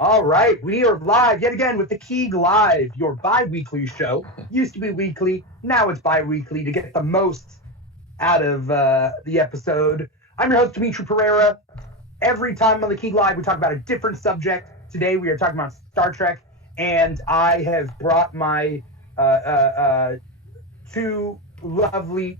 All right, we are live yet again with the Keeg Live, your bi-weekly show. Used to be weekly, now it's bi-weekly to get the most out of the episode. I'm your host, Dimitri Pereira. Every time on the Keeg Live, we talk about a different subject. Today, we are talking about Star Trek, and I have brought my two lovely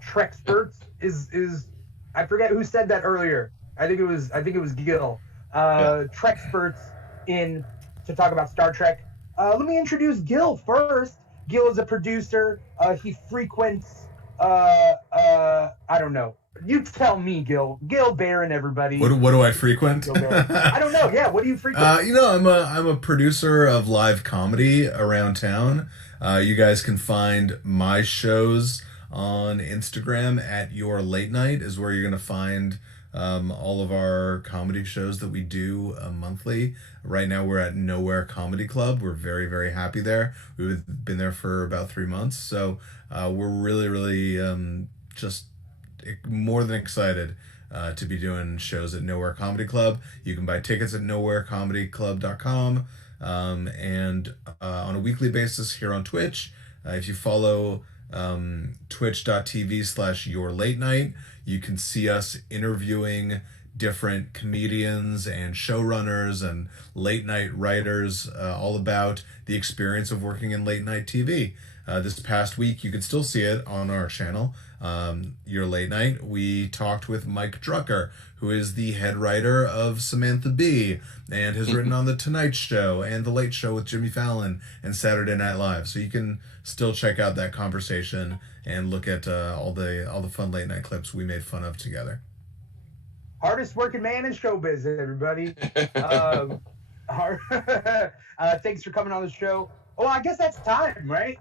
Trek experts. Is I forget who said that earlier. I think it was Gil. Yeah. Trek experts in to talk about Star Trek. Let me introduce Gil first. Gil is a producer. He frequents. I don't know. You tell me, Gil. Gil Barron, everybody. What do I frequent? I don't know. Yeah, what do you frequent? I'm a producer of live comedy around town. You guys can find my shows on Instagram at Your Late Night is where you're gonna find all of our comedy shows that we do monthly. Right now we're at Nowhere Comedy Club. We're very, very happy there. We've been there for about 3 months, so we're really, really just more than excited to be doing shows at Nowhere Comedy Club. You can buy tickets at nowherecomedyclub.com, and on a weekly basis here on Twitch. If you follow twitch.tv/your late night, you can see us interviewing different comedians and showrunners and late night writers all about the experience of working in late night TV. This past week, you can still see it on our channel, Your Late Night. We talked with Mike Drucker, who is the head writer of Samantha Bee and has written on The Tonight Show and The Late Show with Jimmy Fallon and Saturday Night Live. So you can still check out that conversation and look at all the fun late night clips we made fun of together. Hardest working man in showbiz, everybody. Thanks for coming on the show. Oh, I guess that's time, right?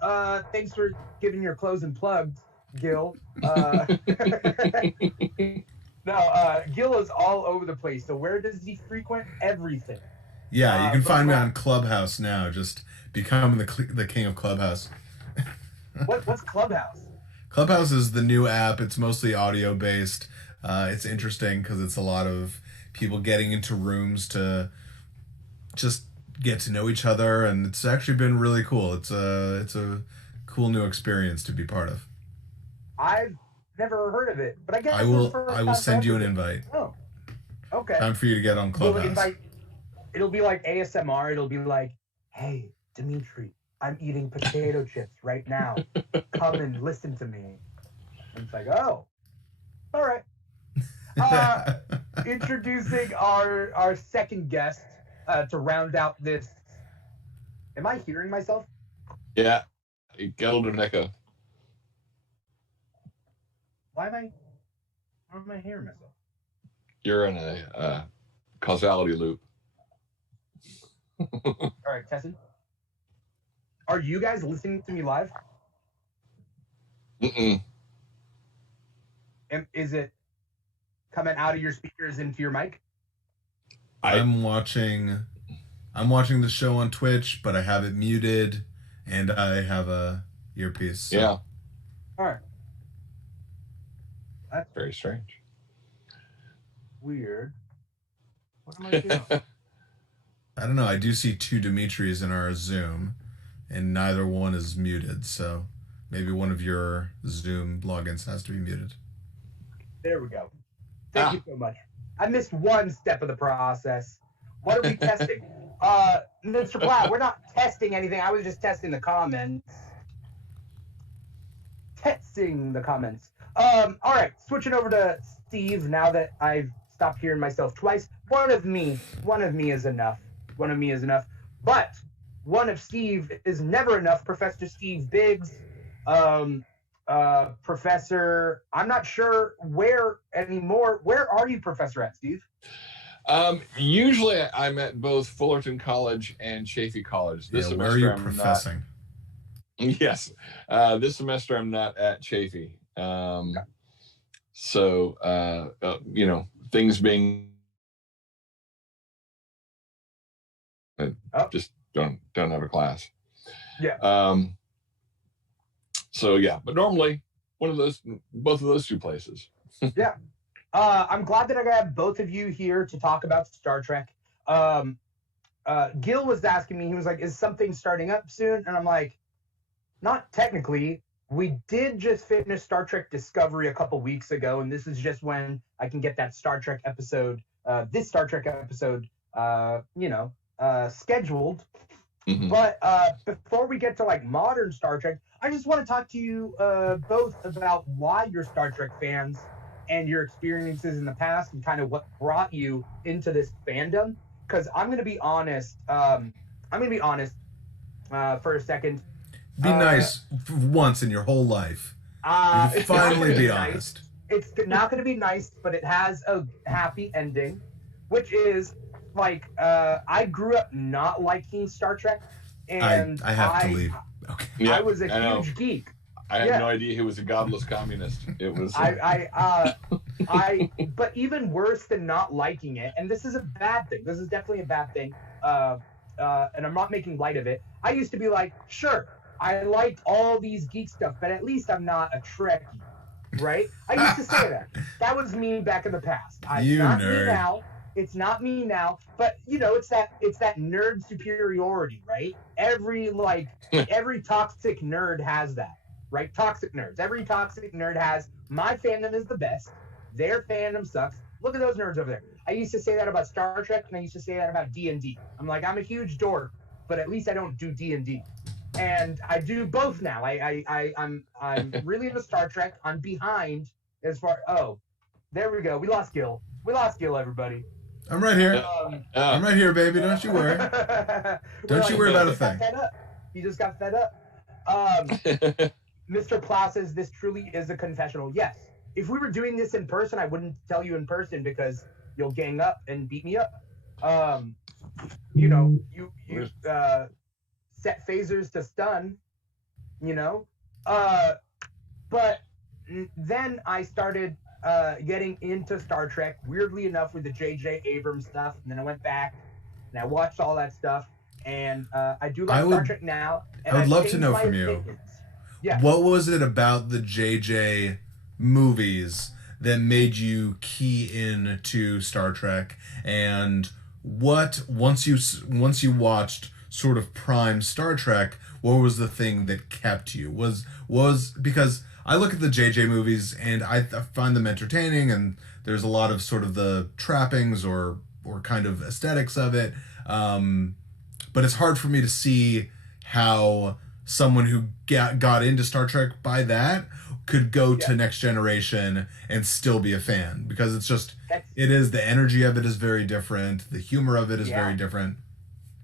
Thanks for giving your closing plugs, Gil. Gil is all over the place. So where does he frequent? Everything. Yeah, you can find me on Clubhouse now. Just becoming the king of Clubhouse. What's Clubhouse? Clubhouse is the new app. It's mostly audio based. It's interesting because it's a lot of people getting into rooms to just get to know each other, and it's actually been really cool. It's a cool new experience to be part of. I've never heard of it, but I guess I will send you an invite. Oh, okay. Time for you to get on Clubhouse. It'll be like ASMR. It'll be like, hey, Dimitri, I'm eating potato chips right now. Come and listen to me. And it's like, oh, all right. Introducing our second guest to round out this. Am I hearing myself? Yeah. Golden echo. Why am I hearing myself? You're in a causality loop. All right, Tessin. Are you guys listening to me live? Mm-mm. Is it coming out of your speakers into your mic? I'm watching the show on Twitch, but I have it muted, and I have a earpiece. So. Yeah. All right. That's very strange. Weird. What am I doing? I don't know. I do see two Dimitris in our Zoom, and neither one is muted, so maybe one of your Zoom logins has to be muted. There we go. Thank you so much. I missed one step of the process. What are we testing? Mr. Platt, we're not testing anything. I was just testing the comments. Testing the comments. All right, switching over to Steve now that I've stopped hearing myself twice. One of me is enough. One of me is enough. But one of Steve is never enough. Professor Steve Biggs. Professor, I'm not sure where anymore. Where are you, Professor, at, Steve? Usually I'm at both Fullerton College and Chaffey College. This semester, where are you professing? Yes. This semester I'm not at Chaffey. Okay. So, things being just don't have a class. Yeah. So yeah, but normally both of those two places. Yeah. I'm glad that I got both of you here to talk about Star Trek. Gil was asking me, he was like, is something starting up soon? And I'm like, not technically. We did just finish Star Trek Discovery a couple weeks ago, and this is just when I can get that Star Trek episode, this Star Trek episode, scheduled. Mhm. But before we get to like modern Star Trek, I just want to talk to you both about why you're Star Trek fans and your experiences in the past and kind of what brought you into this fandom. Because I'm going to be honest. For a second. Be nice for once in your whole life. It's Finally be nice. honest. It's not going to be nice, but it has a happy ending, which is like I grew up not liking Star Trek, and I have to leave. Okay. Yeah, I was a I know. huge geek. I had Yeah. no idea he was a godless communist. It was. But even worse than not liking it, and this is a bad thing. This is definitely a bad thing. And I'm not making light of it. I used to be like, sure, I liked all these geek stuff, but at least I'm not a Trekkie, right? I used to say that. That was me back in the past. You not nerd. Me now. It's not me now, but it's that nerd superiority, right? Every toxic nerd has that, right? Toxic nerds. Every toxic nerd has, my fandom is the best. Their fandom sucks. Look at those nerds over there. I used to say that about Star Trek, and I used to say that about D&D. I'm like, I'm a huge dork, but at least I don't do D&D. And I do both now. I'm really into Star Trek. I'm behind as far. Oh, there we go. We lost Gil. Everybody. I'm right here. I'm right here, baby. Don't you worry. Don't you worry about a thing. He just got fed up. Mr. Plow says this truly is a confessional. Yes. If we were doing this in person, I wouldn't tell you in person because you'll gang up and beat me up. You set phasers to stun, but then I started getting into Star Trek, weirdly enough, with the J.J. Abrams stuff, and then I went back and I watched all that stuff, and I do like Star Trek now. And I would love to changed know my from you. opinions. Yeah. What was it about the J.J. movies that made you key in to Star Trek, and what once you watched sort of prime Star Trek, what was the thing that kept you? Was because I look at the JJ movies and I find them entertaining, and there's a lot of sort of the trappings or kind of aesthetics of it, but it's hard for me to see how someone who got into Star Trek by that could go to Next Generation and still be a fan, because it's just the energy of it is very different, the humor of it is very different.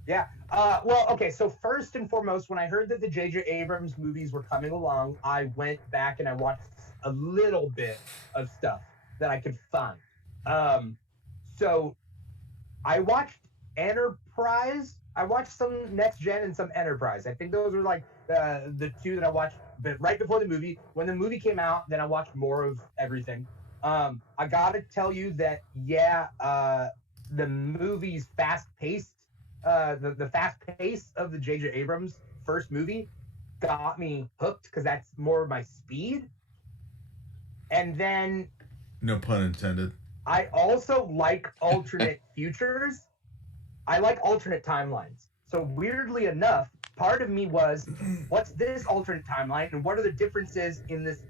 Yeah. Well, okay, so first and foremost, when I heard that the J.J. Abrams movies were coming along, I went back and I watched a little bit of stuff that I could find. So I watched Enterprise. I watched some Next Gen and some Enterprise. I think those were like the two that I watched right before the movie. When the movie came out, then I watched more of everything. I gotta tell you that, the movie's fast-paced, the fast pace of the J.J. Abrams first movie got me hooked, because that's more my speed. And then... No pun intended. I also like alternate futures. I like alternate timelines. So weirdly enough, part of me was, what's this alternate timeline, and what are the differences in this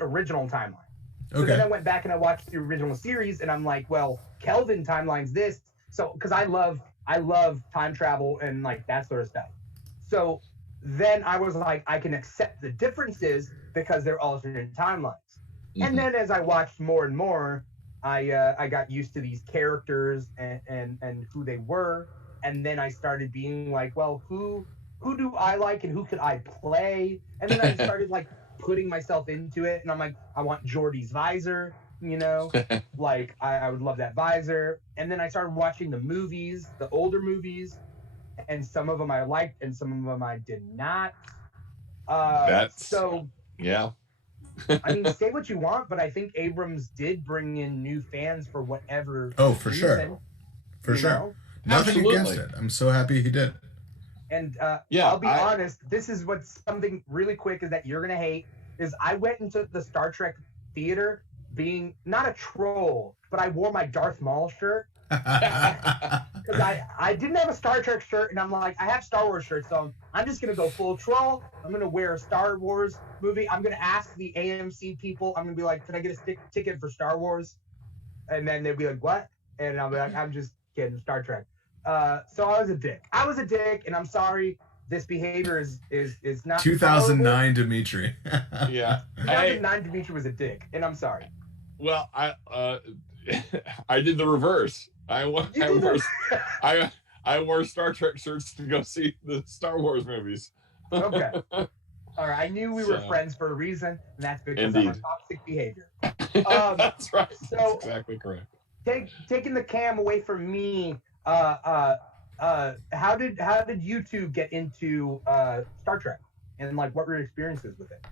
original timeline? So then I went back and I watched the original series, and I'm like, well, Kelvin timeline's this. So, because I love time travel and like that sort of stuff. So then I was like, I can accept the differences because they're alternate timelines. Mm-hmm. And then as I watched more and more, I got used to these characters and who they were. And then I started being like, well, who do I like and who could I play? And then I started like putting myself into it. And I'm like, I want Geordi's visor, like I would love that visor. And then I started watching the movies, the older movies, and some of them I liked and some of them I did not. I mean, say what you want, but I think Abrams did bring in new fans for whatever. Oh, for reason, sure. Nothing against it. I'm so happy he did. And I'll be honest, this is what's something really quick is that you're gonna hate, is I went into the Star Trek theater being not a troll, but I wore my Darth Maul shirt. because I didn't have a Star Trek shirt, and I'm like, I have Star Wars shirts, so I'm just gonna go full troll. I'm gonna wear a Star Wars movie. I'm gonna ask the AMC people. I'm gonna be like, can I get a ticket for Star Wars? And then they'd be like, what? And I'll be like, I'm just kidding, Star Trek. So I was a dick. And I'm sorry. This behavior is not 2009 Dimitri. Yeah. 2009 Dimitri was a dick, and I'm sorry. Well, I did the reverse. I wore Star Trek shirts to go see the Star Wars movies. Okay. All right. I knew we were friends for a reason, and that's because of our toxic behavior. That's right. So, that's exactly correct. Taking the cam away from me, how did you two get into Star Trek, and like what were your experiences with it?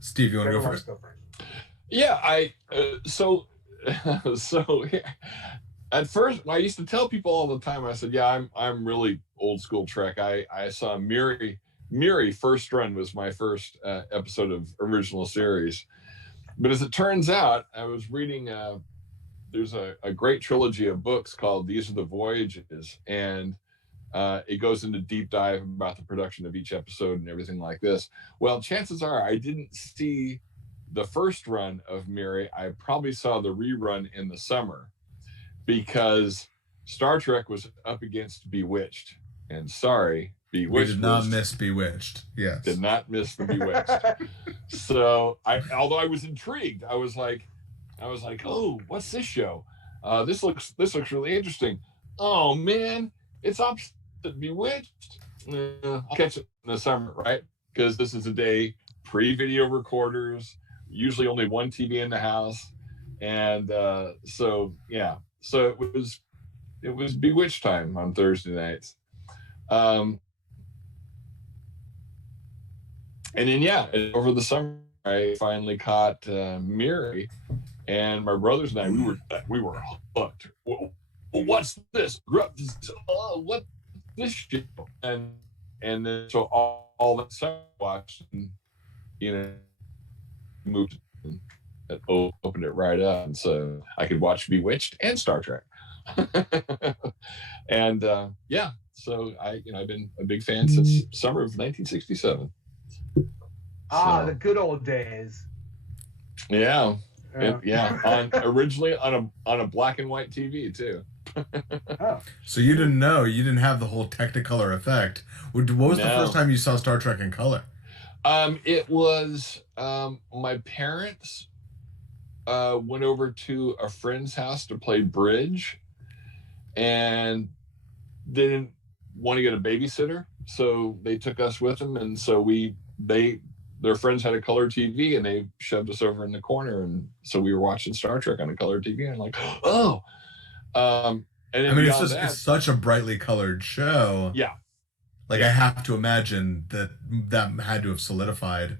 Steve, you want to go first? Yeah, so at first I used to tell people all the time. I said, yeah, I'm really old school Trek. I saw Miri first run was my first episode of original series, but as it turns out, I was reading. There's a great trilogy of books called These Are the Voyages, and it goes into deep dive about the production of each episode and everything like this. Well, chances are I didn't see the first run of Miri. I probably saw the rerun in the summer because Star Trek was up against Bewitched. And sorry, Bewitched. We did not miss Bewitched. Yes. Did not miss the Bewitched. So although I was intrigued, I was like, oh, what's this show? This looks really interesting. Oh man, it's opposite Bewitched. I'll catch it in the summer, right? Because this is a day pre-video recorders, usually only one TV in the house, and so it was Bewitched time on Thursday nights. And then over the summer I finally caught Miri. And my brothers and I, we were hooked. Well, what's this? What this show? And then so all that stuff I watched, and moved and opened it right up, and so I could watch Bewitched and Star Trek. And so I've been a big fan since summer of 1967. The good old days. Yeah. Originally on a black and white TV too. Oh. So you didn't have the whole Technicolor effect. What was the first time you saw Star Trek in color? It was my parents went over to a friend's house to play bridge, and they didn't want to get a babysitter, so they took us with them, and so their friends had a color TV, and they shoved us over in the corner, and so we were watching Star Trek on a color TV, and I'm like, oh. And then it's such a brightly colored show. Yeah. Like, I have to imagine that had to have solidified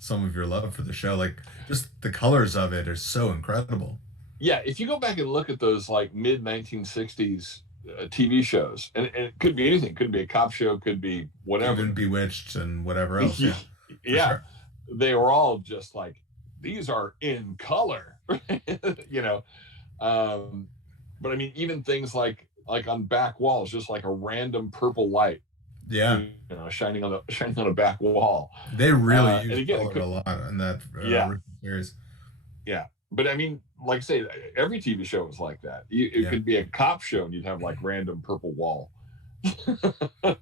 some of your love for the show. Like, just the colors of it are so incredible. Yeah, if you go back and look at those like mid 1960s TV shows, and it could be anything, could be a cop show, could be whatever, even Bewitched and whatever else. Yeah, sure. They were all just like, these are in color, but I mean, even things like on back walls, just like a random purple light, shining on a back wall. They really use color a lot in that series. Yeah, but I mean, like I say, every TV show was like that. It could be a cop show, and you'd have like random purple wall.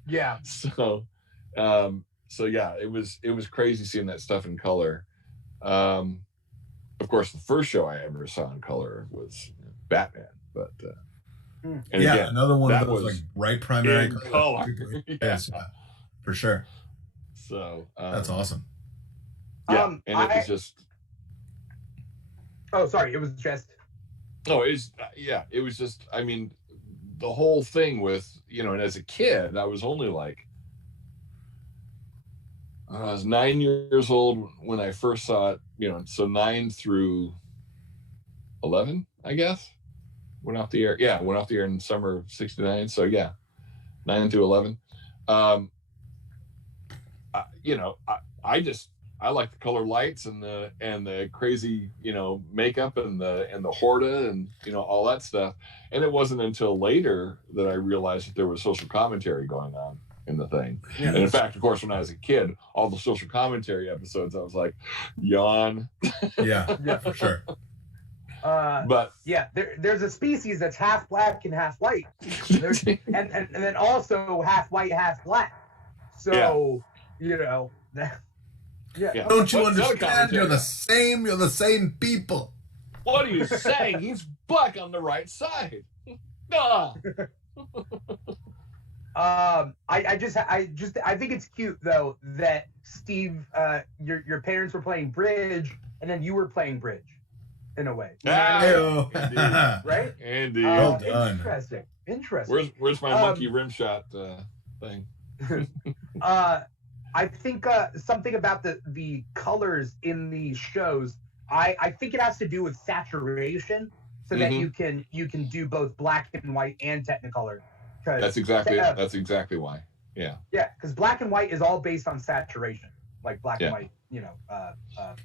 Yeah. So yeah, it was crazy seeing that stuff in color. Of course, the first show I ever saw in color was Batman, but another one of those like bright primary color. Yes, for sure. So that's awesome. And it was just. Oh, sorry, it was just. No, it was just. I mean, the whole thing with and as a kid, I was only like. I was 9 years old when I first saw it, so 9 through 11, I guess, went off the air. Yeah, went off the air in summer of '69. So yeah, 9 through 11. I I like the color lights and the crazy, makeup and the horda and all that stuff. And it wasn't until later that I realized that there was social commentary going on in the thing. Yeah. And in fact, of course, when I was a kid, all the social commentary episodes, I was like, yawn. Yeah, for sure. But yeah, there's a species that's half black and half white, and then also half white, half black. So yeah. Don't you understand? You're the same people. What are you saying? He's black on the right side. Nah. I think it's cute though that Steve, your parents were playing bridge and then you were playing bridge, in a way. Indeed. Right? Indeed. Well done. Interesting. Where's my monkey rim shot thing? I think something about the colors in these shows. I think it has to do with saturation, so that you can do both black and white and Technicolor. That's exactly why. Yeah. Yeah, because black and white is all based on saturation, like black and white.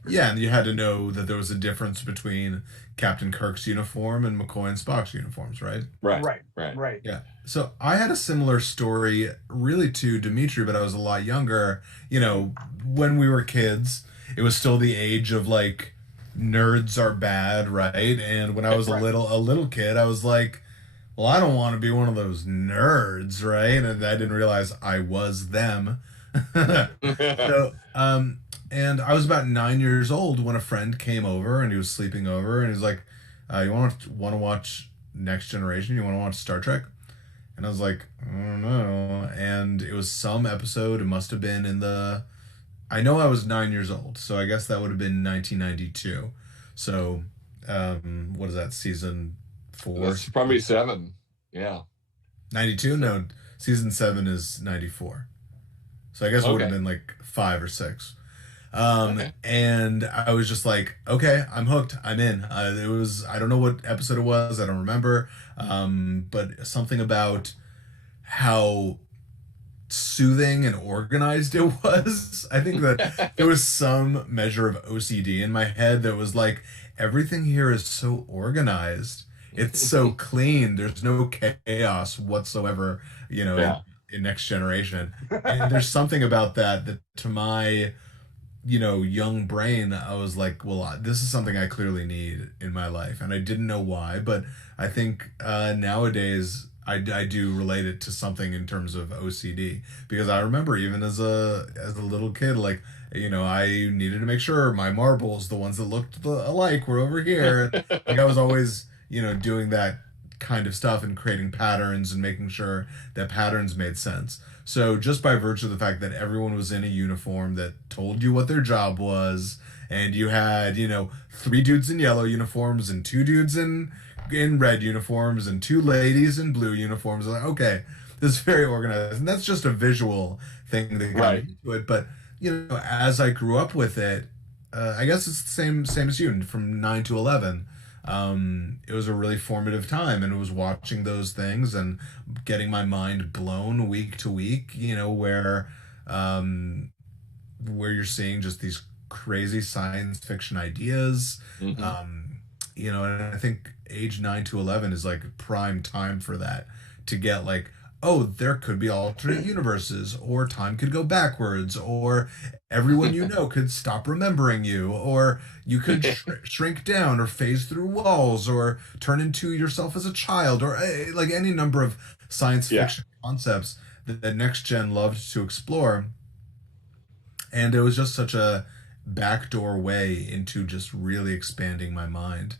Yeah, and you had to know that there was a difference between Captain Kirk's uniform and McCoy and Spock's uniforms, right? Right. Yeah. So I had a similar story, really, to Dimitri, but I was a lot younger. When we were kids, it was still the age of like nerds are bad, right? And when I was a little kid, I was like, well, I don't want to be one of those nerds, right? And I didn't realize I was them. So, and I was about 9 years old when a friend came over and he was sleeping over and he was like, you want to watch Next Generation? You want to watch Star Trek? And I was like, I don't know. And it was some episode. It must have been I know I was 9 years old, so I guess that would have been 1992. So, what is that, season 4? That's probably 7. Yeah. 92? No, season 7 is 94. So I guess it would have been like 5 or 6. And I was just like, okay, I'm hooked. I'm in. I don't know what episode it was. I don't remember. But something about how soothing and organized it was. I think that there was some measure of OCD in my head that was like, everything here is so organized. It's so clean. There's no chaos whatsoever, in Next Generation. And there's something about that to my, young brain, I was like, well, this is something I clearly need in my life. And I didn't know why, but I think nowadays I do relate it to something in terms of OCD, because I remember even as a little kid, like, I needed to make sure my marbles, the ones that looked alike, were over here. Like I was always, doing that kind of stuff and creating patterns and making sure that patterns made sense. So just by virtue of the fact that everyone was in a uniform that told you what their job was, and you had, 3 dudes in yellow uniforms and 2 dudes in red uniforms and 2 ladies in blue uniforms, like, okay, this is very organized. And that's just a visual thing that got me into it. But, as I grew up with it, I guess it's the same as you, from 9 to 11. It was a really formative time, and it was watching those things and getting my mind blown week to week, where you're seeing just these crazy science fiction ideas. And I think age 9 to 11 is like prime time for that, to get like, oh, there could be alternate universes, or time could go backwards, or everyone could stop remembering you, or you could shrink down or phase through walls or turn into yourself as a child, or like any number of science fiction concepts that Next Gen loved to explore. And it was just such a backdoor way into just really expanding my mind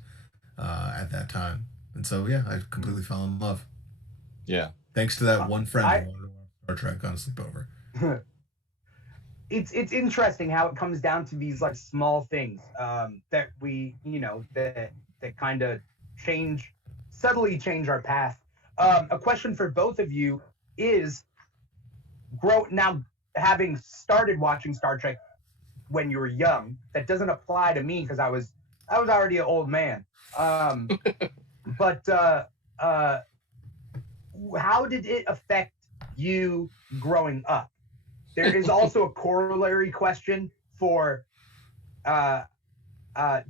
at that time. And so, I completely fell in love. Yeah. Thanks to that one friend who wanted to watch Star Trek on a sleepover. It's interesting how it comes down to these like small things that we that kind of subtly change our path. A question for both of you is, now having started watching Star Trek when you were young, that doesn't apply to me because I was already an old man. But how did it affect you growing up? There is also a corollary question for,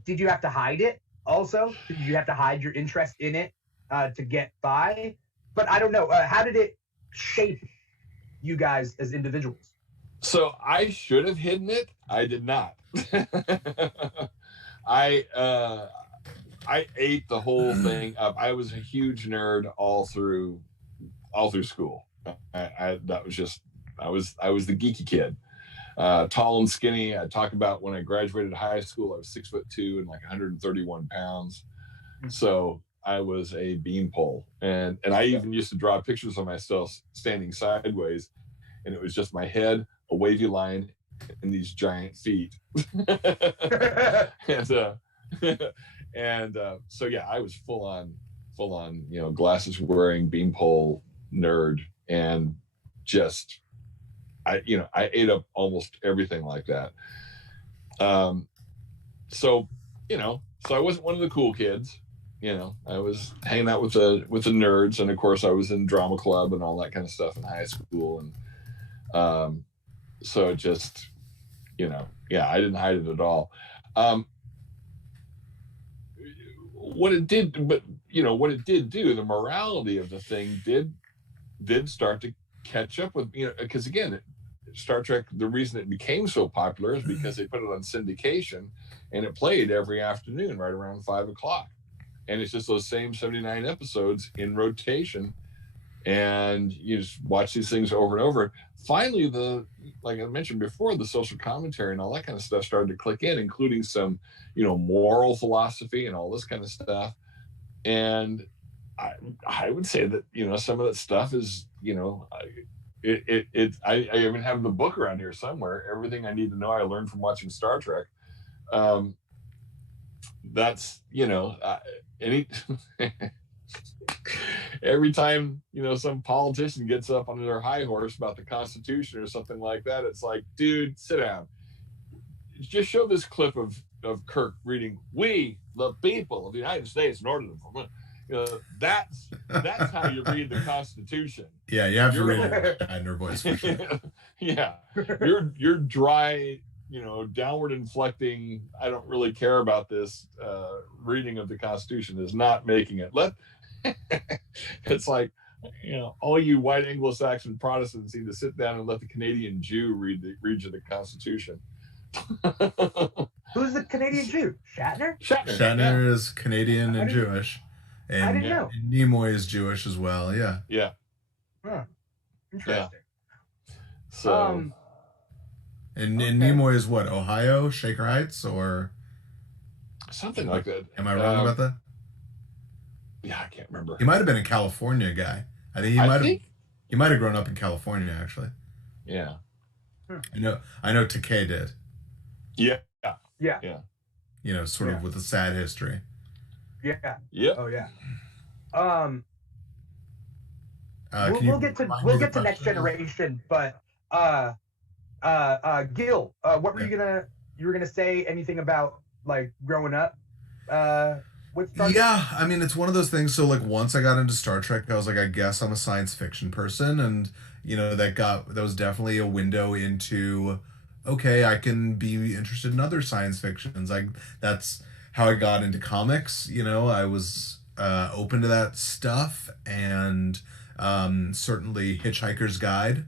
did you have to hide it also? Did you have to hide your interest in it to get by? But I don't know. How did it shape you guys as individuals? So I should have hidden it. I did not. I ate the whole thing up. I was a huge nerd all through school. I was the geeky kid, tall and skinny. I talk about when I graduated high school, I was 6'2" and like 131 pounds. So I was a beanpole, and I even used to draw pictures of myself standing sideways, and it was just my head, a wavy line, and these giant feet. and so yeah, I was full on, glasses wearing beanpole nerd, and just I ate up almost everything like that. So I wasn't one of the cool kids. I was hanging out with the nerds, and of course I was in drama club and all that kind of stuff in high school, and so it just, I didn't hide it at all. What it did do, the morality of the thing did start to catch up with, because again, Star Trek, the reason it became so popular is because they put it on syndication, and it played every afternoon right around 5:00. And it's just those same 79 episodes in rotation, and you just watch these things over and over. Finally, like I mentioned before, the social commentary and all that kind of stuff started to click in, including some, moral philosophy and all this kind of stuff. And I would say that, some of that stuff is, I even have the book around here somewhere, Everything I Need to Know I Learned from Watching Star Trek. That's, every time, some politician gets up on their high horse about the Constitution or something like that, it's like, dude, sit down. Just show this clip of Kirk reading, "We, the people of the United States, in order to," that's how you read the Constitution. Yeah, you have to read it in her voice for sure. Yeah, you're dry, downward inflecting, I don't really care about this reading of the Constitution is not making it. It's like, all you white Anglo-Saxon Protestants need to sit down and let the Canadian Jew read you the Constitution. Who's the Canadian Jew? Shatner? Shatner is Canadian and Jewish. And, I didn't know. And Nimoy is Jewish as well, yeah. Yeah. Huh. Interesting. Yeah. So... And Nimoy is what, Ohio, Shaker Heights, or something like that? Am I wrong about that? Yeah, I can't remember. He might have been a California guy. I think he might have grown up in California, actually. Yeah. I know Takei did. Yeah. Sort of with a sad history. Yeah. Yeah. Oh yeah. We'll get to Next Generation, but Gil, what were you were gonna say anything about like growing up with Star Trek? Yeah, I mean, it's one of those things. So like once I got into Star Trek, I was like, I guess I'm a science fiction person, and that was definitely a window into, okay, I can be interested in other science fictions. Like that's how I got into comics. I was open to that stuff, and certainly Hitchhiker's Guide.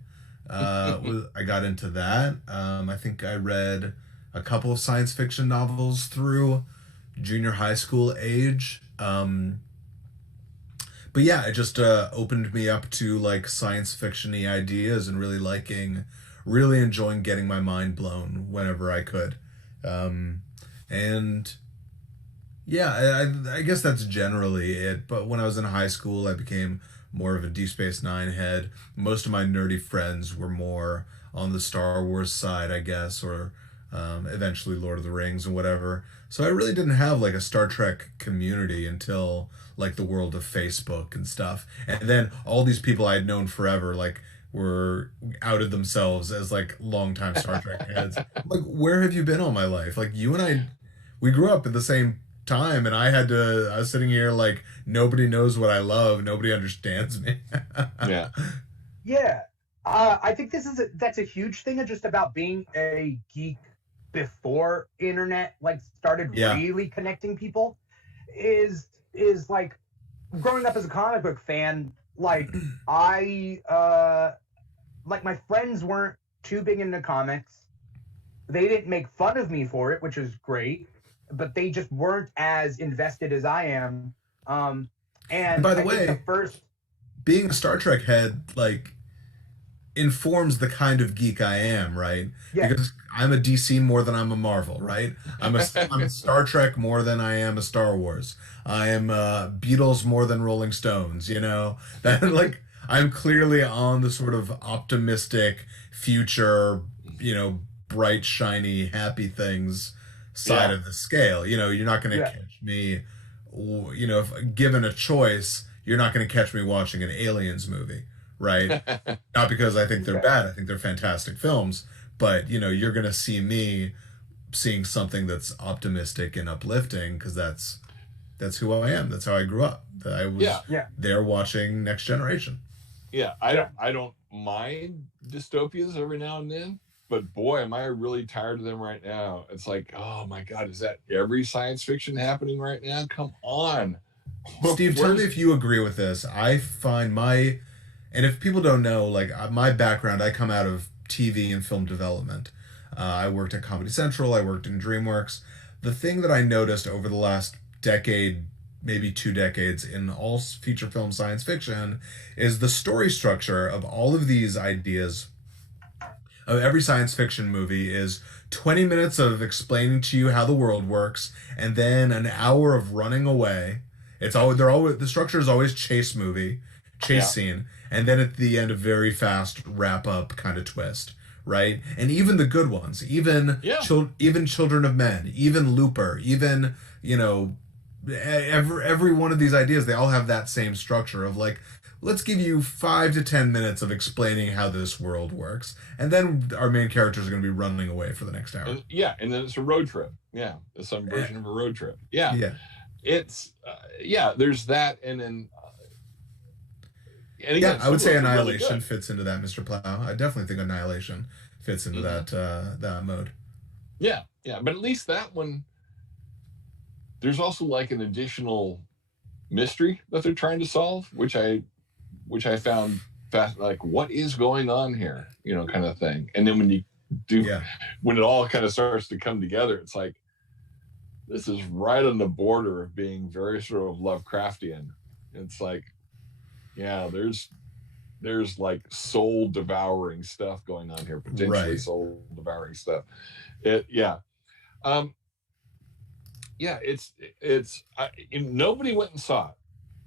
I got into that. I think I read a couple of science fiction novels through junior high school age. But yeah, it just opened me up to like science fiction-y ideas and really enjoying getting my mind blown whenever I could. And yeah, I guess that's generally it. But when I was in high school, I became more of a Deep Space Nine head. Most of my nerdy friends were more on the Star Wars side, I guess, or eventually Lord of the Rings and whatever. So I really didn't have like a Star Trek community until like the world of Facebook and stuff. And then all these people I had known forever like were outed themselves as like longtime Star Trek heads. Like, where have you been all my life? Like, you and I, we grew up at the same time, and I was sitting here like, nobody knows what I love, nobody understands me. Yeah. I think that's a huge thing just about being a geek before internet like started really connecting people, is like growing up as a comic book fan. Like I like my friends weren't too big into comics. They didn't make fun of me for it, which is great, but they just weren't as invested as I am. And by the I way, think the first being a Star Trek head, like, informs the kind of geek I am, right? Yeah. Because I'm a DC more than I'm a Marvel, right? I'm a Star Trek more than I am a Star Wars. I am Beatles more than Rolling Stones, you know? That, like, I'm clearly on the sort of optimistic future, you know, bright, shiny, happy things side of the scale. You know, you're not going to catch me, you know, if given a choice, you're not going to catch me watching an Aliens movie, right? Not because I think they're bad. I think they're fantastic films. But, you know, you're going to see me seeing something that's optimistic and uplifting because that's who I am. That's how I grew up. I was there watching Next Generation. Yeah, I don't mind dystopias every now and then, but boy, am I really tired of them right now. It's like, oh my God, is that every science fiction happening right now? Come on. Steve, tell me if you agree with this. I find and if people don't know, like, my background, I come out of TV and film development. I worked at Comedy Central. I worked in DreamWorks. The thing that I noticed over the last decade, maybe 2 decades, in all feature film science fiction is the story structure of all of these ideas of every science fiction movie is 20 minutes of explaining to you how the world works and then an hour of running away. The structure is always chase scene, and then at the end a very fast wrap up kind of twist, right? And even the good ones, even Children of Men, even Looper, even, you know, every one of these ideas, they all have that same structure of like, let's give you 5 to 10 minutes of explaining how this world works, and then our main characters are going to be running away for the next hour. And then it's a road trip. Yeah, it's some version of a road trip. It's there's that, and then and again, I would say Annihilation really fits into that, Mr. Plow. I definitely think Annihilation fits into that mode. Yeah, but at least that one, there's also like an additional mystery that they're trying to solve, which I found fast, like, what is going on here, you know, kind of thing. And then when you do, when it all kind of starts to come together, it's like, this is right on the border of being very sort of Lovecraftian. It's like, there's like soul devouring stuff going on here, potentially soul devouring stuff. Nobody went and saw it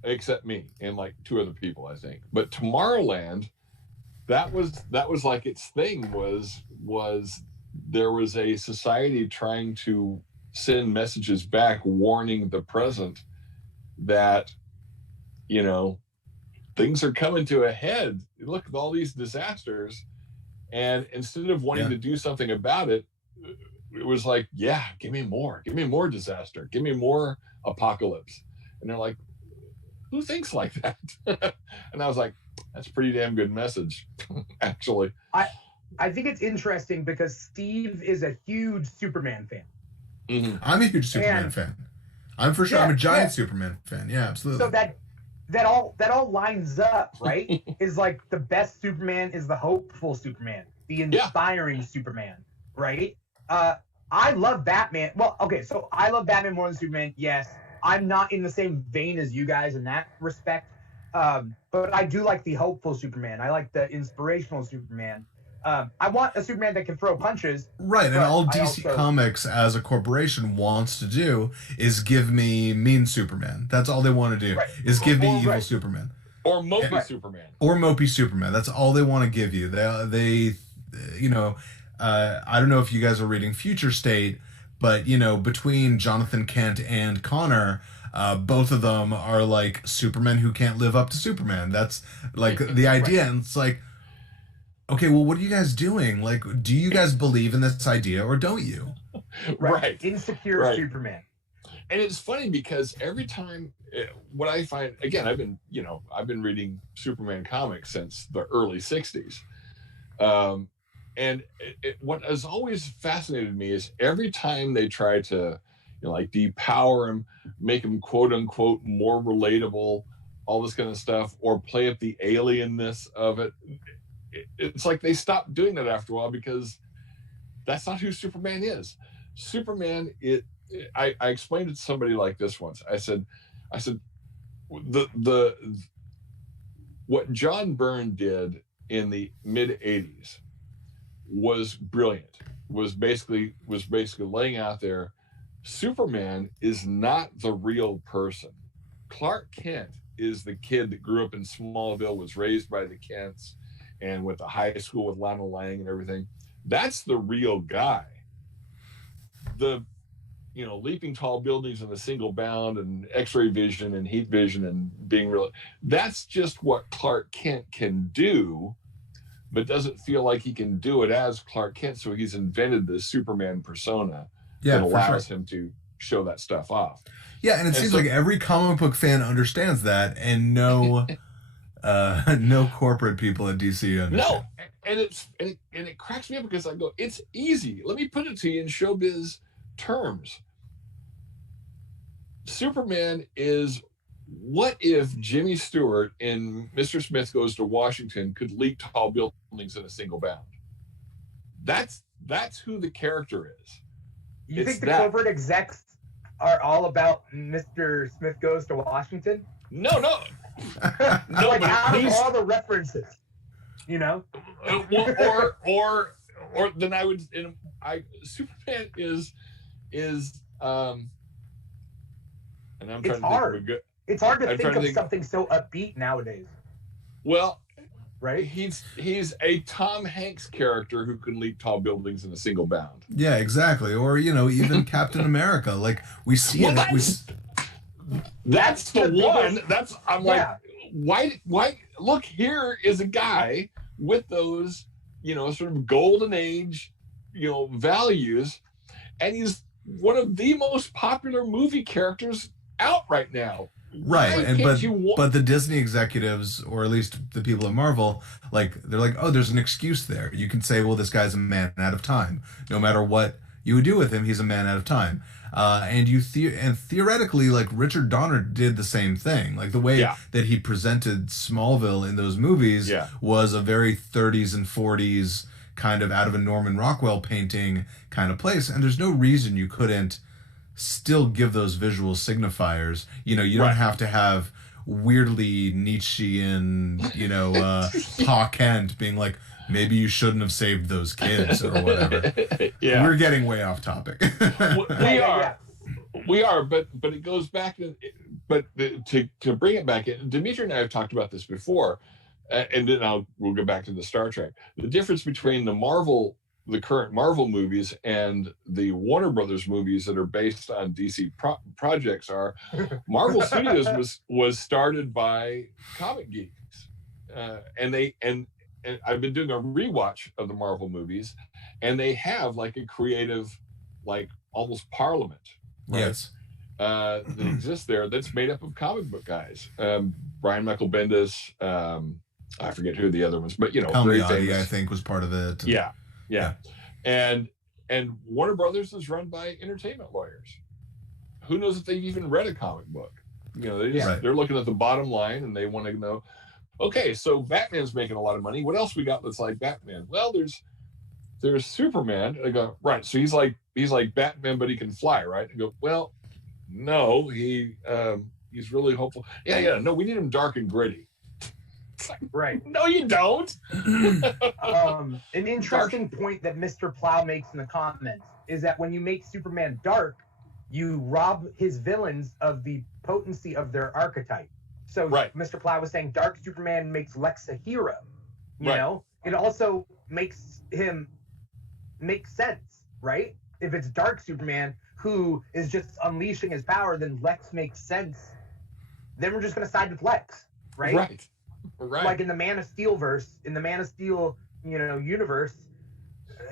except me and like 2 other people, I think. But Tomorrowland, that was like its thing was there was a society trying to send messages back warning the present that, you know, things are coming to a head. Look at all these disasters, and instead of wanting to do something about it, it was like, give me more disaster, give me more apocalypse. And they're like, who thinks like that? And I was like, that's a pretty damn good message, actually. I think it's interesting because Steve is a huge Superman fan. Mm-hmm. I'm a huge Superman fan. I'm a giant Superman fan. Yeah, absolutely. So that all lines up, right? Is like the best Superman is the hopeful Superman, the inspiring Superman, right? I love Batman. Well, okay, so I love Batman more than Superman. Yes, I'm not in the same vein as you guys in that respect, but I do like the hopeful Superman. I like the inspirational Superman. I want a Superman that can throw punches. Right, and all DC Comics as a corporation wants to do is give me mean Superman. That's all they want to do, is give me evil Superman. Or mopey Superman. Or mopey Superman. That's all they want to give you. They you know, I don't know if you guys are reading Future State, but, you know, between Jonathan Kent and Connor, both of them are like Supermen who can't live up to Superman. That's like the idea. And it's like, okay, well, what are you guys doing? Like, do you guys believe in this idea or don't you? Right. Insecure Superman. And it's funny because every time, what I find, again, I've been reading Superman comics since the early 60s. what has always fascinated me is every time they try to, like depower him, make him quote unquote more relatable, all this kind of stuff, or play up the alienness of it. It's like they stopped doing that after a while, because that's not who Superman is. Superman, I explained it to somebody like this once. I said, what John Byrne did in the mid '80s was brilliant. Was basically laying out there, Superman is not the real person. Clark Kent is the kid that grew up in Smallville, was raised by the Kents, and went to high school with Lana Lang and everything. That's the real guy. The leaping tall buildings in a single bound and X-ray vision and heat vision and being real, that's just what Clark Kent can do, but doesn't feel like he can do it as Clark Kent. So he's invented this Superman persona that allows him to show that stuff off. Yeah, and it seems like every comic book fan understands that, and no corporate people at DC understand. No, and it cracks me up, because I go, it's easy. Let me put it to you in showbiz terms. Superman is, what if Jimmy Stewart in Mr. Smith Goes to Washington could leap tall buildings in a single bound? That's who the character is. You think the corporate execs are all about Mr. Smith Goes to Washington? No. No, like out of all the references, or then I would, Superman is and I'm trying it's hard. It's hard to think of something so upbeat nowadays. Well, right? He's a Tom Hanks character who can leap tall buildings in a single bound. Yeah, exactly. Or even Captain America. Like we see it. That's the one. Why? Look, here is a guy with those, sort of golden age, values, and he's one of the most popular movie characters out right now. Right, but the Disney executives, or at least the people at Marvel, they're like, oh, there's an excuse there. You can say, well, this guy's a man out of time. No matter what you would do with him, he's a man out of time. And theoretically, Richard Donner did the same thing. Like the way that he presented Smallville in those movies was a very 30s and 40s kind of out of a Norman Rockwell painting kind of place. And there's no reason you couldn't still give those visual signifiers. You don't have to have weirdly Nietzschean, Pa Kent being like, maybe you shouldn't have saved those kids or whatever. Yeah. We're getting way off topic. We are, but it goes back to bring it back in. Dimitri and I have talked about this before, and then we'll go back to the Star Trek. The difference between the current Marvel movies and the Warner Brothers movies that are based on DC projects are, Marvel Studios was started by comic geeks, and I've been doing a rewatch of the Marvel movies, and they have a creative, almost parliament, right? Yes, that exists there, that's made up of comic book guys. Brian Michael Bendis, I forget who the other ones, but very famous. I think was part of it. Yeah. And Warner Brothers is run by entertainment lawyers. Who knows if they've even read a comic book? They're looking at the bottom line, and they want to know, okay, so Batman's making a lot of money. What else we got that's like Batman? Well, there's Superman. And I go, right, so he's like Batman, but he can fly, right? I go, well, no, he's really hopeful. No, we need him dark and gritty. Right. No, you don't. An interesting point that Mr. Plow makes in the comments is that when you make Superman dark, you rob his villains of the potency of their archetype. So Mr. Plow was saying dark Superman makes Lex a hero. You know? It also makes him make sense, right? If it's dark Superman who is just unleashing his power, then Lex makes sense. Then we're just going to side with Lex, right? Right. Like in the Man of Steel universe,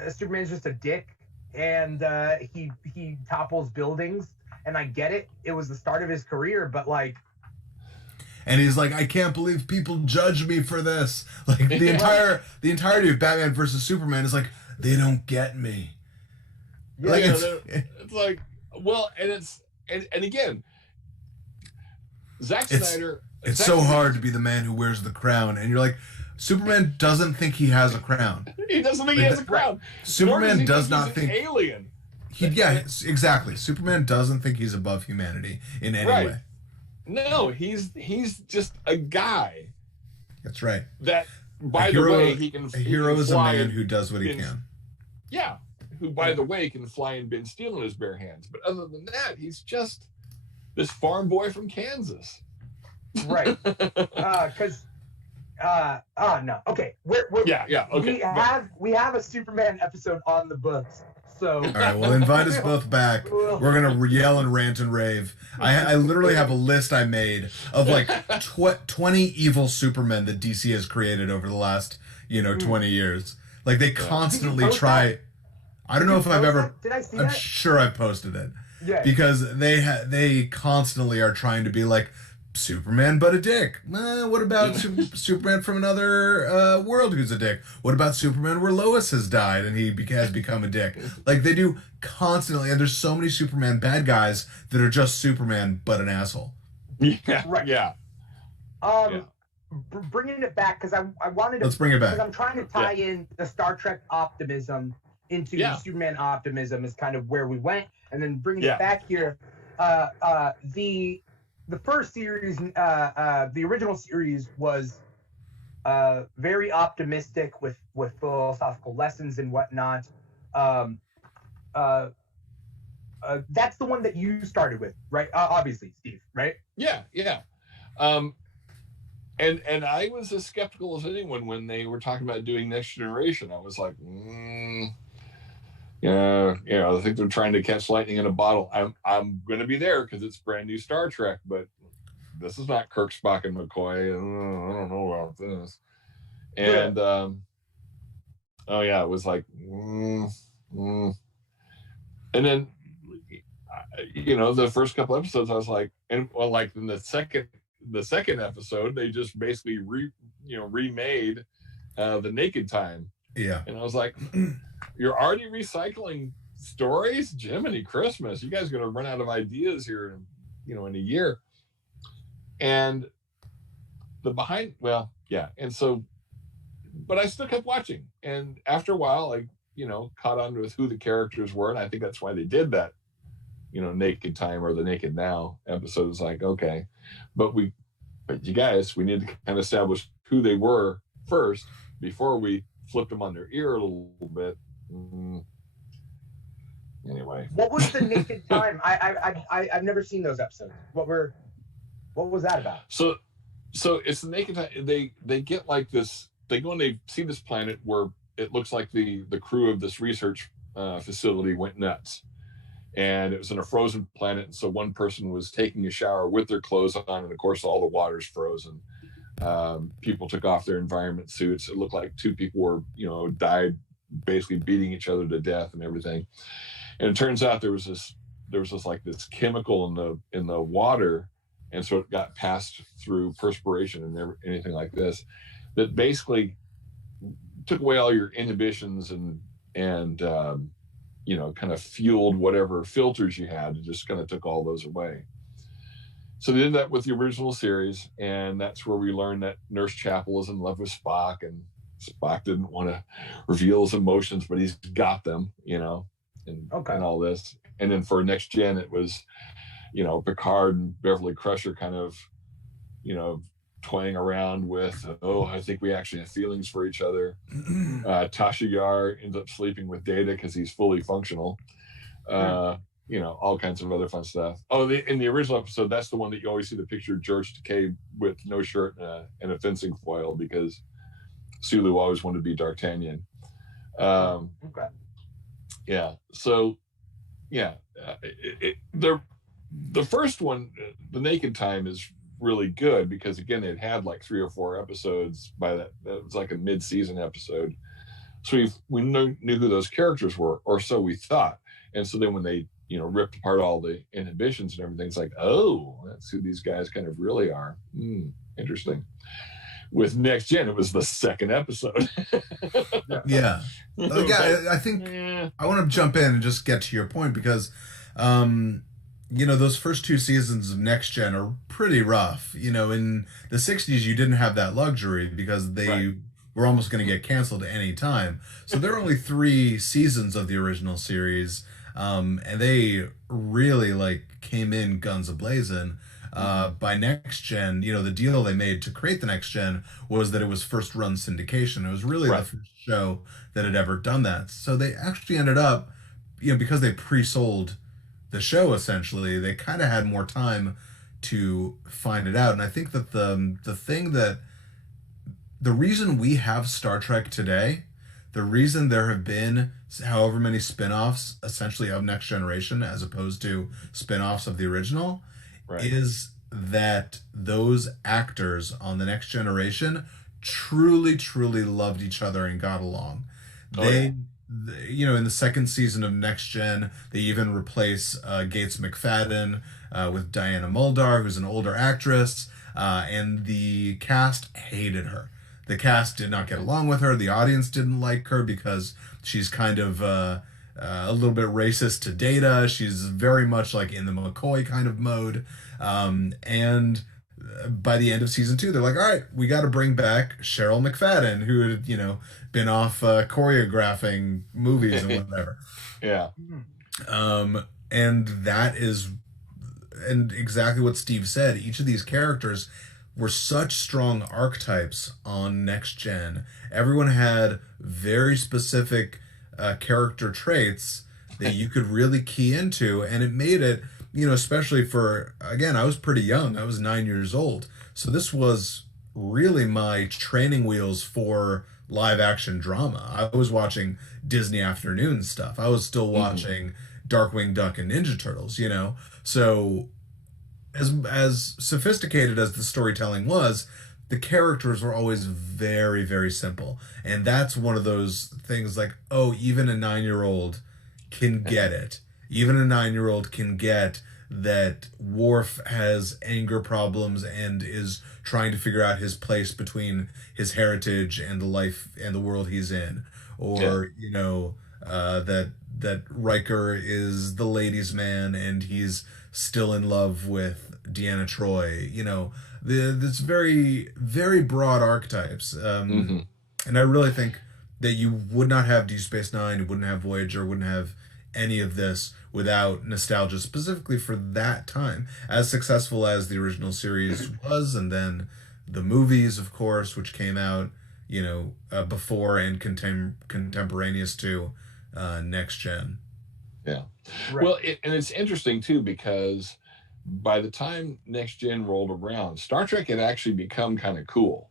Superman's just a dick, and he topples buildings, and I get it. It was the start of his career, but and he's like, I can't believe people judge me for this. Like the entirety of Batman versus Superman is like, they don't get me. Yeah, like it's like, well, and again, Zack Snyder. It's so hard to be the man who wears the crown, and you're like, Superman doesn't think he has a crown. He doesn't think he has a crown. Superman does not think alien. Exactly. Superman doesn't think he's above humanity in any way. No, he's just a guy. That's right. That, by the way, a hero is a man who does what he can. Yeah, who, by the way, can fly and bend steel in his bare hands. But other than that, he's just this farm boy from Kansas. Right. Because no. Okay. Okay. We have a Superman episode on the books. So. All right. Well, invite us both back. We're gonna yell and rant and rave. I literally have a list I made of like 20 evil Supermen that DC has created over the last 20 years. Like they constantly try. I don't know if I've ever. Did I see I'm that? sure I've posted it. Yeah. Because they constantly are trying to be like, Superman but a dick. What about Superman from another world who's a dick? What about Superman where Lois has died and he has become a dick? Like they do constantly, and there's so many Superman bad guys that are just Superman but an asshole. Yeah, right. Yeah. Bringing it back because I wanted to. Let's bring it back. Because I'm trying to tie in the Star Trek optimism into Superman optimism is kind of where we went, and then bringing it back here. The first series, the original series was very optimistic with philosophical lessons and whatnot. That's the one that you started with, right? Obviously, Steve, right? Yeah. And I was as skeptical as anyone when they were talking about doing Next Generation. I was like, I think they're trying to catch lightning in a bottle. I'm going to be there because it's brand new Star Trek, but this is not Kirk, Spock, and McCoy. I don't know about this. And it was like, and then the first couple episodes, I was like, like in the second episode, they just basically remade the Naked Time. Yeah, and I was like, you're already recycling stories, Jiminy Christmas. You guys are going to run out of ideas here, in a year. And and so, but I still kept watching. And after a while, I, caught on with who the characters were. And I think that's why they did that, Naked Time or the Naked Now episode. Is like, okay, but you guys, we need to kind of establish who they were first before we flipped them on their ear a little bit. Anyway, what was the Naked Time? I've never seen those episodes. What was that about? So it's the Naked Time. They get like this. They go and they see this planet where it looks like the crew of this research facility went nuts, and it was in a frozen planet. And so one person was taking a shower with their clothes on, and of course all the water's frozen. People took off their environment suits. It looked like two people were died basically beating each other to death and everything. And it turns out there was this chemical in the water, and so it got passed through perspiration and anything like this that basically took away all your inhibitions and kind of fueled whatever filters you had. It just kind of took all those away. So they did that with the original series, and that's where we learned that Nurse Chapel is in love with Spock, and Spock didn't want to reveal his emotions, but he's got them, and all this. And then for Next Gen, it was, Picard and Beverly Crusher kind of, toying around with, I think we actually have feelings for each other. Tasha Yar ends up sleeping with Data because he's fully functional. All kinds of other fun stuff. In the original episode, that's the one that you always see the picture of George Takei with no shirt and a fencing foil because Sulu always wanted to be D'Artagnan. Yeah. So, the first one, the Naked Time, is really good because again, it had like 3 or 4 episodes by that. That was like a mid-season episode. So we knew who those characters were, or so we thought. And so then when they ripped apart all the inhibitions and everything. It's like, oh, that's who these guys kind of really are. Interesting. With Next Gen, it was the second episode. Yeah. I think I want to jump in and just get to your point because, those first 2 seasons of Next Gen are pretty rough. In the 60s, you didn't have that luxury because they were almost going to get canceled at any time. So there are only 3 seasons of the original series. And they really came in guns a-blazing. By Next Gen, the deal they made to create the Next Gen was that it was first run syndication. It was really the first show that had ever done that. So they actually ended up, because they pre-sold the show essentially, they kind of had more time to find it out. And I think that the reason we have Star Trek today, the reason there have been however many spin-offs essentially of Next Generation as opposed to spin-offs of the original is that those actors on the Next Generation truly loved each other and got along. In the second season of Next Gen, they even replace Gates McFadden with Diana Muldaur, who's an older actress, and the cast hated her. The cast did not get along with her. The audience didn't like her because she's kind of a little bit racist to Data. She's very much in the McCoy kind of mode. And by the end of season 2, they're like, all right, we got to bring back Cheryl McFadden, who had, been off choreographing movies and whatever. Yeah. And exactly what Steve said. Each of these characters were such strong archetypes on Next Gen. Everyone had very specific character traits that you could really key into, and it made it, especially for, again, I was pretty young. I was 9 years old. So this was really my training wheels for live action drama. I was watching Disney afternoon stuff. I was still watching Darkwing Duck and Ninja Turtles, So as sophisticated as the storytelling was, the characters were always very, very simple. And that's one of those things even a 9-year-old can get it. Even a 9-year-old can get that Worf has anger problems and is trying to figure out his place between his heritage and the life and the world he's in. Or, that Riker is the ladies' man and he's still in love with Deanna Troi. This very, very broad archetypes. And I really think that you would not have Deep Space Nine, you wouldn't have Voyager, wouldn't have any of this without nostalgia, specifically for that time. As successful as the original series was, and then the movies, of course, which came out, before and contemporaneous to Next Gen. Yeah. Right. Well, and it's interesting, too, because by the time Next Gen rolled around, Star Trek had actually become kind of cool.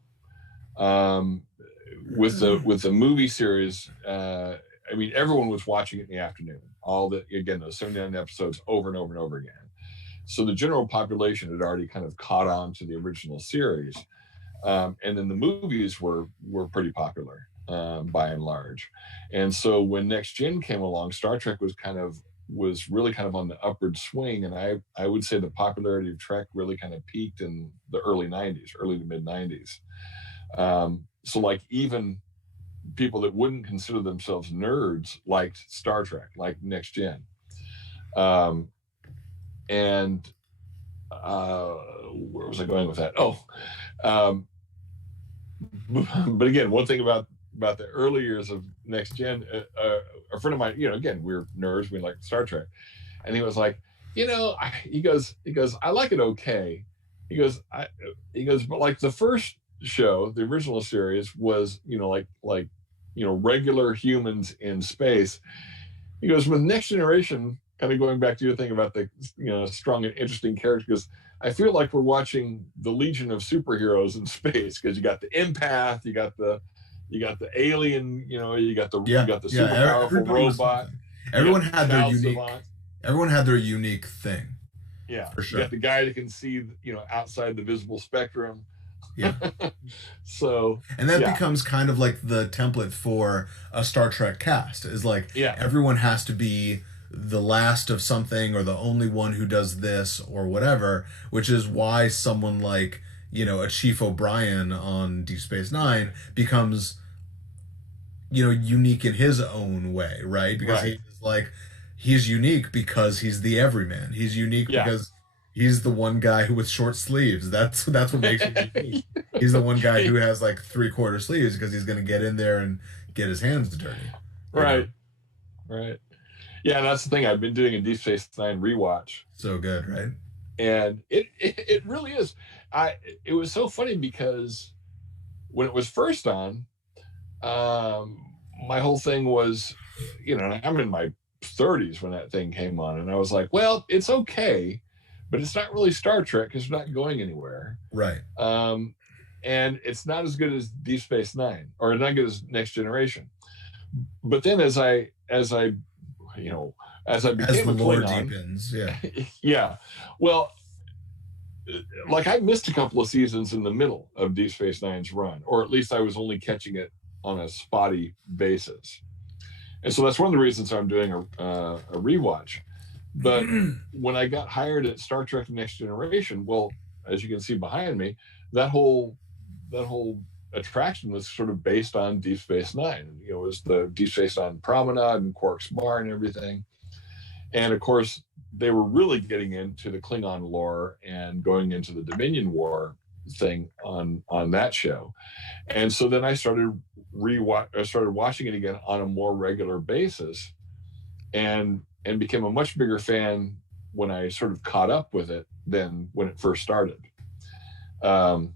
With the movie series, everyone was watching it in the afternoon. Those 79 episodes over and over and over again. So the general population had already kind of caught on to the original series. And then the movies were pretty popular by and large. And so when Next Gen came along, Star Trek was really kind of on the upward swing. And I would say the popularity of Trek really kind of peaked in the early to mid 90s. So even people that wouldn't consider themselves nerds liked Star Trek, like Next Gen. Where was I going with that? But again, one thing about the early years of Next Gen, a friend of mine, again, we're nerds, we like Star Trek, and he was like, he goes, I like it okay. He goes, but the first show, the original series was, regular humans in space. He goes, with Next Generation, kind of going back to your thing about the, strong and interesting characters, because I feel like we're watching the Legion of Superheroes in space, because you got the empath, you got the alien, you got the super powerful robot. Everyone had their unique thing. Yeah, for sure. You got the guy that can see, outside the visible spectrum. Yeah. So, and that becomes kind of like the template for a Star Trek cast, is everyone has to be the last of something or the only one who does this or whatever, which is why someone like, a Chief O'Brien on Deep Space Nine becomes, unique in his own way, right? Because Right. he's unique because he's the everyman. He's unique Yeah. because he's the one guy with short sleeves. That's what makes him unique. He's the one guy who has like 3/4 sleeves because he's going to get in there and get his hands dirty. Right. Right. Yeah, that's the thing. I've been doing a Deep Space Nine rewatch. So good, right? And it really is. It was so funny because when it was first on, my whole thing was, I'm in my 30s when that thing came on, and I was like, well, it's okay, but it's not really Star Trek because we're not going anywhere. Right. And it's not as good as Deep Space Nine, or not good as Next Generation. But then as I became as the lore deepens, yeah. Yeah. Well, like I missed a couple of seasons in the middle of Deep Space Nine's run, or at least I was only catching it on a spotty basis. And so that's one of the reasons I'm doing a rewatch. But when I got hired at Star Trek Next Generation, well, as you can see behind me, that whole attraction was sort of based on Deep Space Nine. It was the Deep Space Nine promenade and Quark's bar and everything. And of course, they were really getting into the Klingon lore and going into the Dominion War thing on that show. And so then I started watching it again on a more regular basis, and became a much bigger fan when I sort of caught up with it than when it first started. And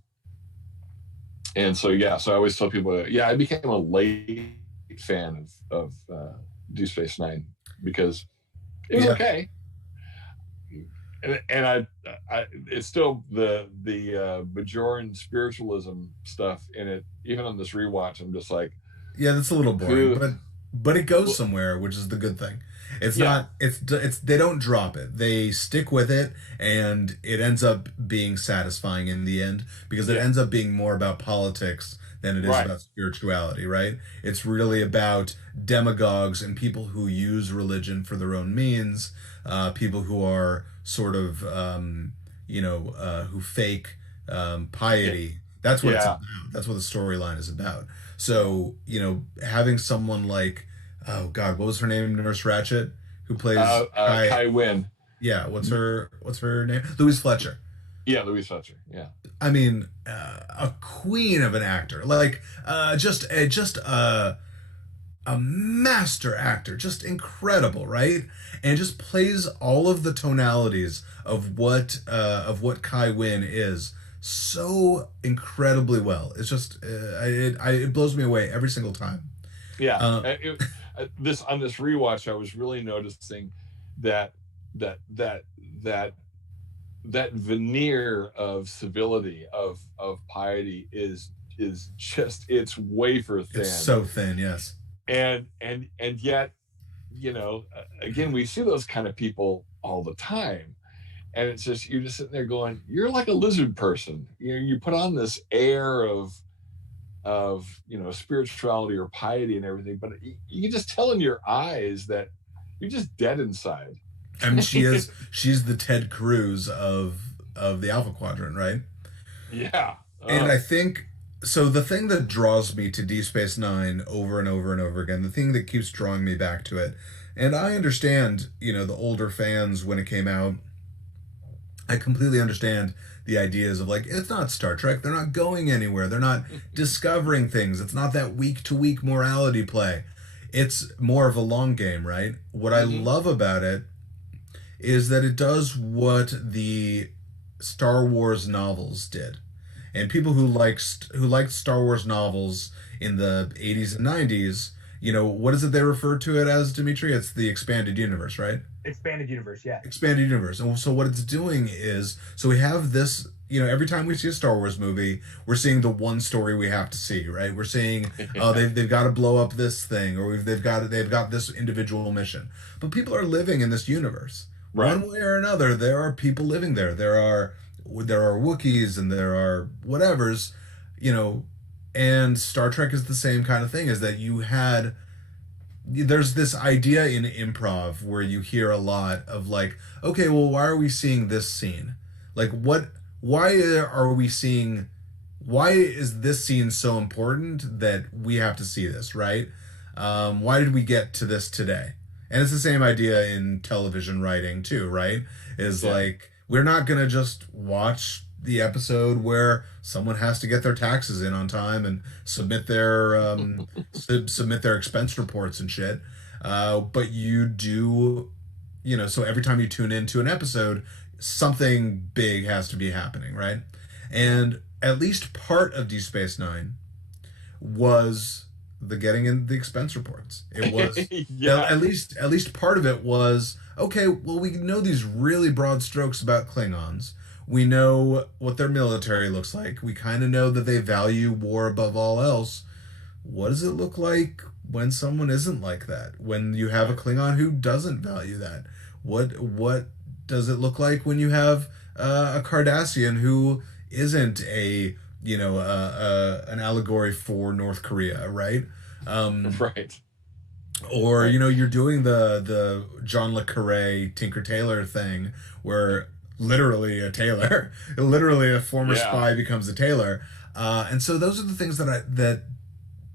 so so I always tell people, I became a late fan of Deep Space Nine because it was okay. And I it's still the Bajoran spiritualism stuff in it. Even on this rewatch, I'm just like, yeah, that's a little boring, but it goes somewhere, which is the good thing. It's not. It's they don't drop it. They stick with it, and it ends up being satisfying in the end because it ends up being more about politics than it is about spirituality. Right? It's really about demagogues and people who use religion for their own means. People who are sort of, who fake piety. Yeah. That's what it's about. That's what the storyline is about. So, having someone like, oh God, what was her name? Nurse Ratched, who plays Kai Wynn. Yeah, what's her name? Louise Fletcher. Yeah, Louise Fletcher. Yeah. I mean, a queen of an actor, like just a master actor, just incredible, right? And just plays all of the tonalities of what Kai Wynn is so incredibly well. It's just it blows me away every single time. Yeah. On this rewatch, I was really noticing that veneer of civility, of piety is just, it's wafer thin. It's so thin, yes. And yet, again, we see those kind of people all the time, and it's just, you're just sitting there going, you're like a lizard person. You put on this air of spirituality or piety and everything, but you can just tell in your eyes that you're just dead inside. I mean, she's the Ted Cruz of the Alpha Quadrant, right? Yeah. And I think, so the thing that draws me to Deep Space Nine over and over and over again, the thing that keeps drawing me back to it, and I understand, the older fans when it came out, I completely understand the ideas of like, it's not Star Trek, they're not going anywhere, they're not discovering things, it's not that week-to-week morality play. It's more of a long game, right? What I love about it is that it does what the Star Wars novels did. And people who liked Star Wars novels in the 80s and 90s, what is it they referred to it as, Dimitri? It's the expanded universe, right? Expanded universe, yeah. Expanded universe. And so what it's doing is, so we have this, every time we see a Star Wars movie, we're seeing the one story we have to see, right? We're seeing, they've got to blow up this thing, or they've got this individual mission. But people are living in this universe. Right. One way or another, there are people living there. There are Wookiees and there are whatevers, and Star Trek is the same kind of thing, is that you had there's this idea in improv where you hear a lot of like, okay, well, why are we seeing this scene? Like, why are we seeing, why is this scene so important that we have to see this, right? Why did we get to this today? And it's the same idea in television writing too, right? Is like, we're not going to just watch the episode where someone has to get their taxes in on time and submit their submit their expense reports and shit. But you do, so every time you tune into an episode, something big has to be happening, right? And at least part of Deep Space Nine was the getting in the expense reports. It was at least part of it was, okay, well, we know these really broad strokes about Klingons. We know what their military looks like. We kind of know that they value war above all else. What does it look like when someone isn't like that? When you have a Klingon who doesn't value that? What does it look like when you have a Cardassian who isn't an allegory for North Korea, right? Right. Or you're doing the John le Carré Tinker Tailor thing where literally a former spy becomes a tailor, and so those are the things that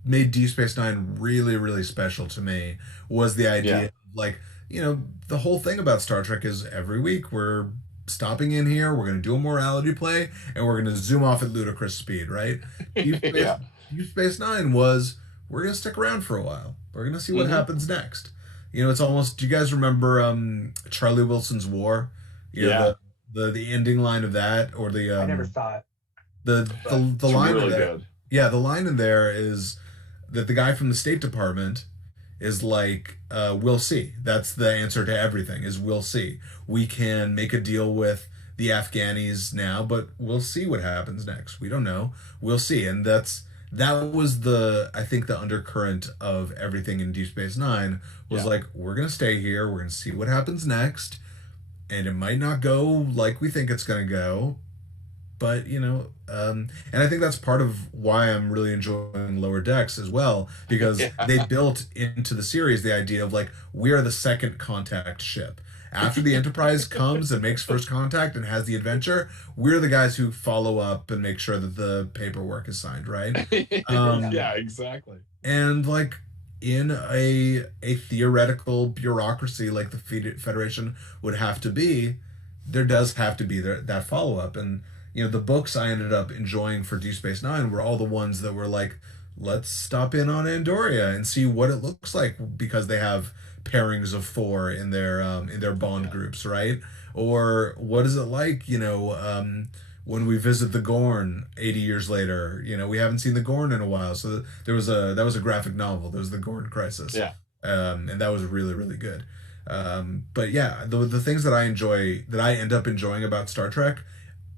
made Deep Space Nine really, really special to me. Was the idea of like, the whole thing about Star Trek is every week we're stopping in here, we're going to do a morality play, and we're going to zoom off at ludicrous speed, right? Deep Space Nine was, we're going to stick around for a while. We're going to see what happens next. It's almost, do you guys remember Charlie Wilson's War? The ending line of that, or the I never saw it. The line really in there, good. Yeah, the line in there is that the guy from the State Department is like, we'll see. That's the answer to everything, is we'll see. We can make a deal with the Afghanis now, but we'll see what happens next. We don't know. We'll see. And that was I think the undercurrent of everything in Deep Space Nine was like, we're going to stay here. We're going to see what happens next. And it might not go like we think it's going to go. But, and I think that's part of why I'm really enjoying Lower Decks as well, because they built into the series the idea of like, we are the second contact ship. After the Enterprise comes and makes first contact and has the adventure, we're the guys who follow up and make sure that the paperwork is signed, right? Yeah, exactly. And like, in a theoretical bureaucracy like the Federation would have to be, there does have to be that follow-up. And the books I ended up enjoying for Deep Space Nine were all the ones that were like, let's stop in on Andoria and see what it looks like, because they have pairings of 4 in their bond groups, right? Or what is it like, when we visit the Gorn 80 years later? We haven't seen the Gorn in a while, so that was a graphic novel. There was the Gorn Crisis, and that was really, really good. But yeah, the things that I end up enjoying about Star Trek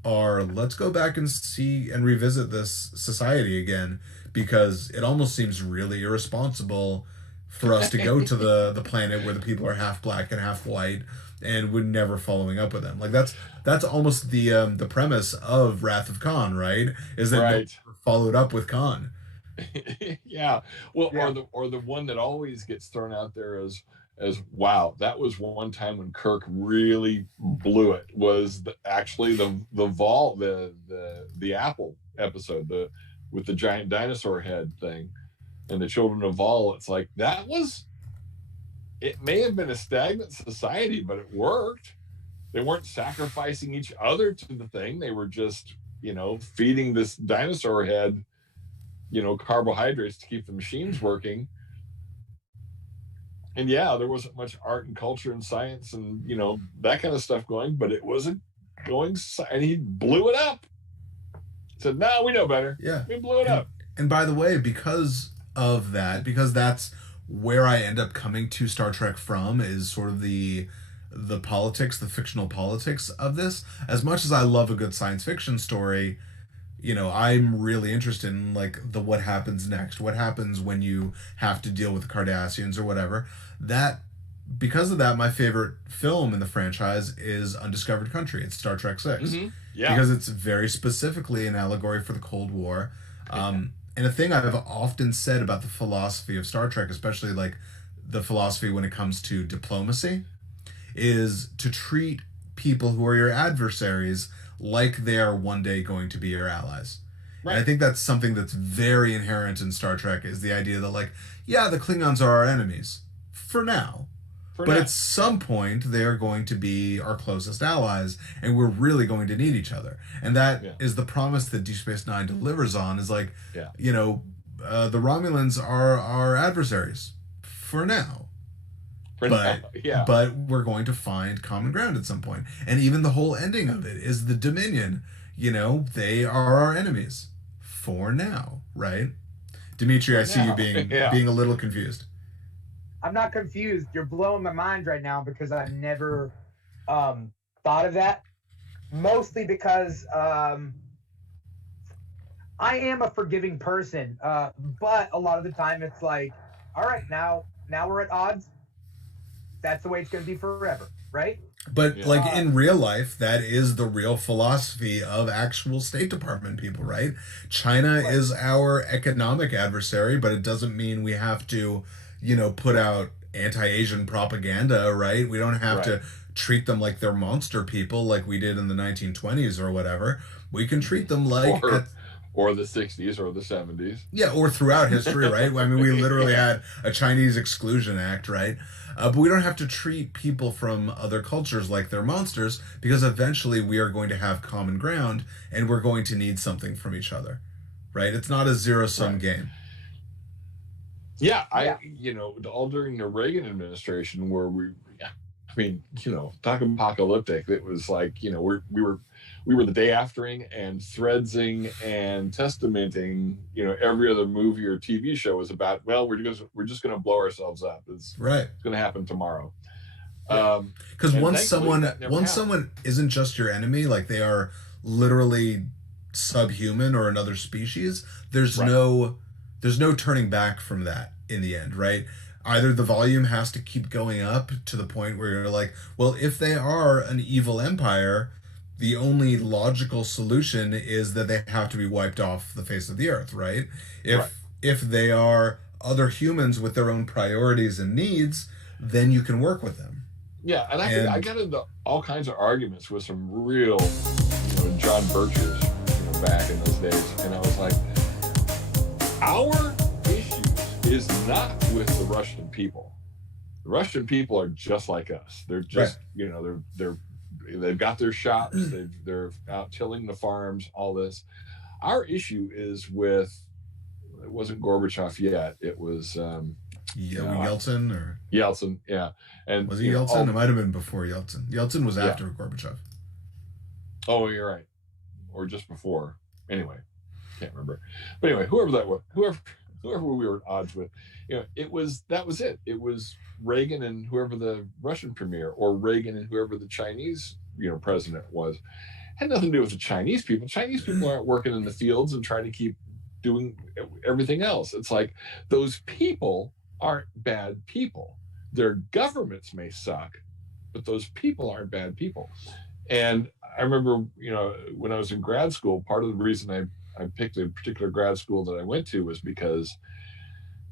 are, let's go back and see and revisit this society again, because it almost seems really irresponsible for us to go to the planet where the people are half black and half white, and we're never following up with them. Like that's almost the premise of Wrath of Khan, right? Is that no one followed up with Khan. Yeah. Well, or the one that always gets thrown out there as wow, that was one time when Kirk really blew it, was actually the Vol, the Apple episode, with the giant dinosaur head thing and the children of Vol. It's like, it may have been a stagnant society, but it worked. They weren't sacrificing each other to the thing. They were just, feeding this dinosaur head, carbohydrates to keep the machines working. And there wasn't much art and culture and science and, that kind of stuff going, but it wasn't going, and he blew it up. Said, no, we know better. Yeah. We blew it up. And by the way, because that's where I end up coming to Star Trek from, is sort of the politics, the fictional politics of this. As much as I love a good science fiction story, I'm really interested in like what happens next. What happens when you have to deal with the Cardassians or whatever. Because of that, my favorite film in the franchise is Undiscovered Country. It's Star Trek VI. Mm-hmm. Yeah. Because it's very specifically an allegory for the Cold War. And a thing I've often said about the philosophy of Star Trek, especially like the philosophy when it comes to diplomacy is to treat people who are your adversaries like they are one day going to be your allies. Right. And I think that's something that's very inherent in Star Trek, is the idea that, like, yeah, the Klingons are our enemies for now. But at some point, they are going to be our closest allies, and we're really going to need each other. And that is the promise that Deep Space Nine delivers on, is like, you know, the Romulans are our adversaries for now. But we're going to find common ground at some point. And even the whole ending of it is the Dominion, you know, they are our enemies for now, right? Dimitri, I see you being a little confused. I'm not confused. You're blowing my mind right now because I've never thought of that. Mostly because I am a forgiving person, but a lot of the time it's like, all right, now we're at odds. That's the way it's going to be forever, right? But like in real life, that is the real philosophy of actual State Department people, right? China is our economic adversary, but it doesn't mean we have to, you know, put out anti-Asian propaganda, right? We don't have to treat them like they're monster people like we did in the 1920s or whatever. We can treat them like... Or the 60s or the 70s. Yeah, or throughout history, right? I mean, we literally had a Chinese Exclusion Act, right? But we don't have to treat people from other cultures like they're monsters, because eventually we are going to have common ground and we're going to need something from each other, right? It's not a zero-sum game. Yeah, you know, all during the Reagan administration where I mean, you know, talking apocalyptic, it was like, you know, we were the day aftering and threadsing and testamenting, you know, every other movie or TV show was about, well, we're just going to blow ourselves up. It's going to happen tomorrow. Because once someone isn't just your enemy, like they are literally subhuman or another species, there's no turning back from that in the end, right? Either the volume has to keep going up to the point where you're like, well, if they are an evil empire, the only logical solution is that they have to be wiped off the face of the earth, right? If they are other humans with their own priorities and needs, then you can work with them. Yeah, and I got into all kinds of arguments with some real, you know, John Birchers, you know, back in those days, and I was like, our issue is not with the Russian people. The Russian people are just like us. They're just, you know, they've got their shops, they're out tilling the farms, all this. Our issue is with, it wasn't Gorbachev yet, it was Yeltsin. Yeltsin, yeah. And was it Yeltsin? It might have been before Yeltsin. Yeltsin was after Gorbachev. Oh, you're right. Or just before. Anyway, can't remember. But anyway, whoever that was, whoever we were at odds with, you know, that was it. It was Reagan and whoever the Russian premier, or Reagan and whoever the Chinese, you know, president was. Had nothing to do with the Chinese people. Chinese people aren't working in the fields and trying to keep doing everything else. It's like, those people aren't bad people. Their governments may suck, but those people aren't bad people. And I remember, you know, when I was in grad school, part of the reason I picked a particular grad school that I went to was because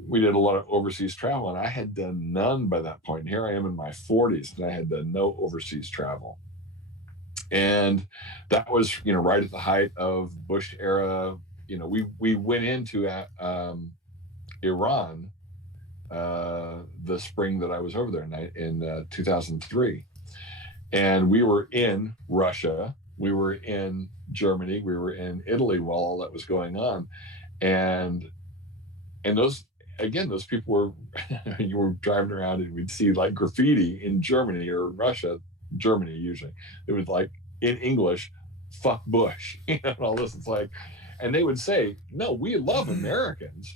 we did a lot of overseas travel, and I had done none by that point. And here I am in my 40s, and I had done no overseas travel. And that was, you know, right at the height of Bush era. You know, we went into Iran the spring that I was over there in 2003. And we were in Russia, we were in Germany, we were in Italy while all that was going on. And those people were, you were driving around and we'd see like graffiti in Germany or Russia, Germany usually. It was like in English, fuck Bush, you know, and all this. It's like, and they would say, no, we love Americans.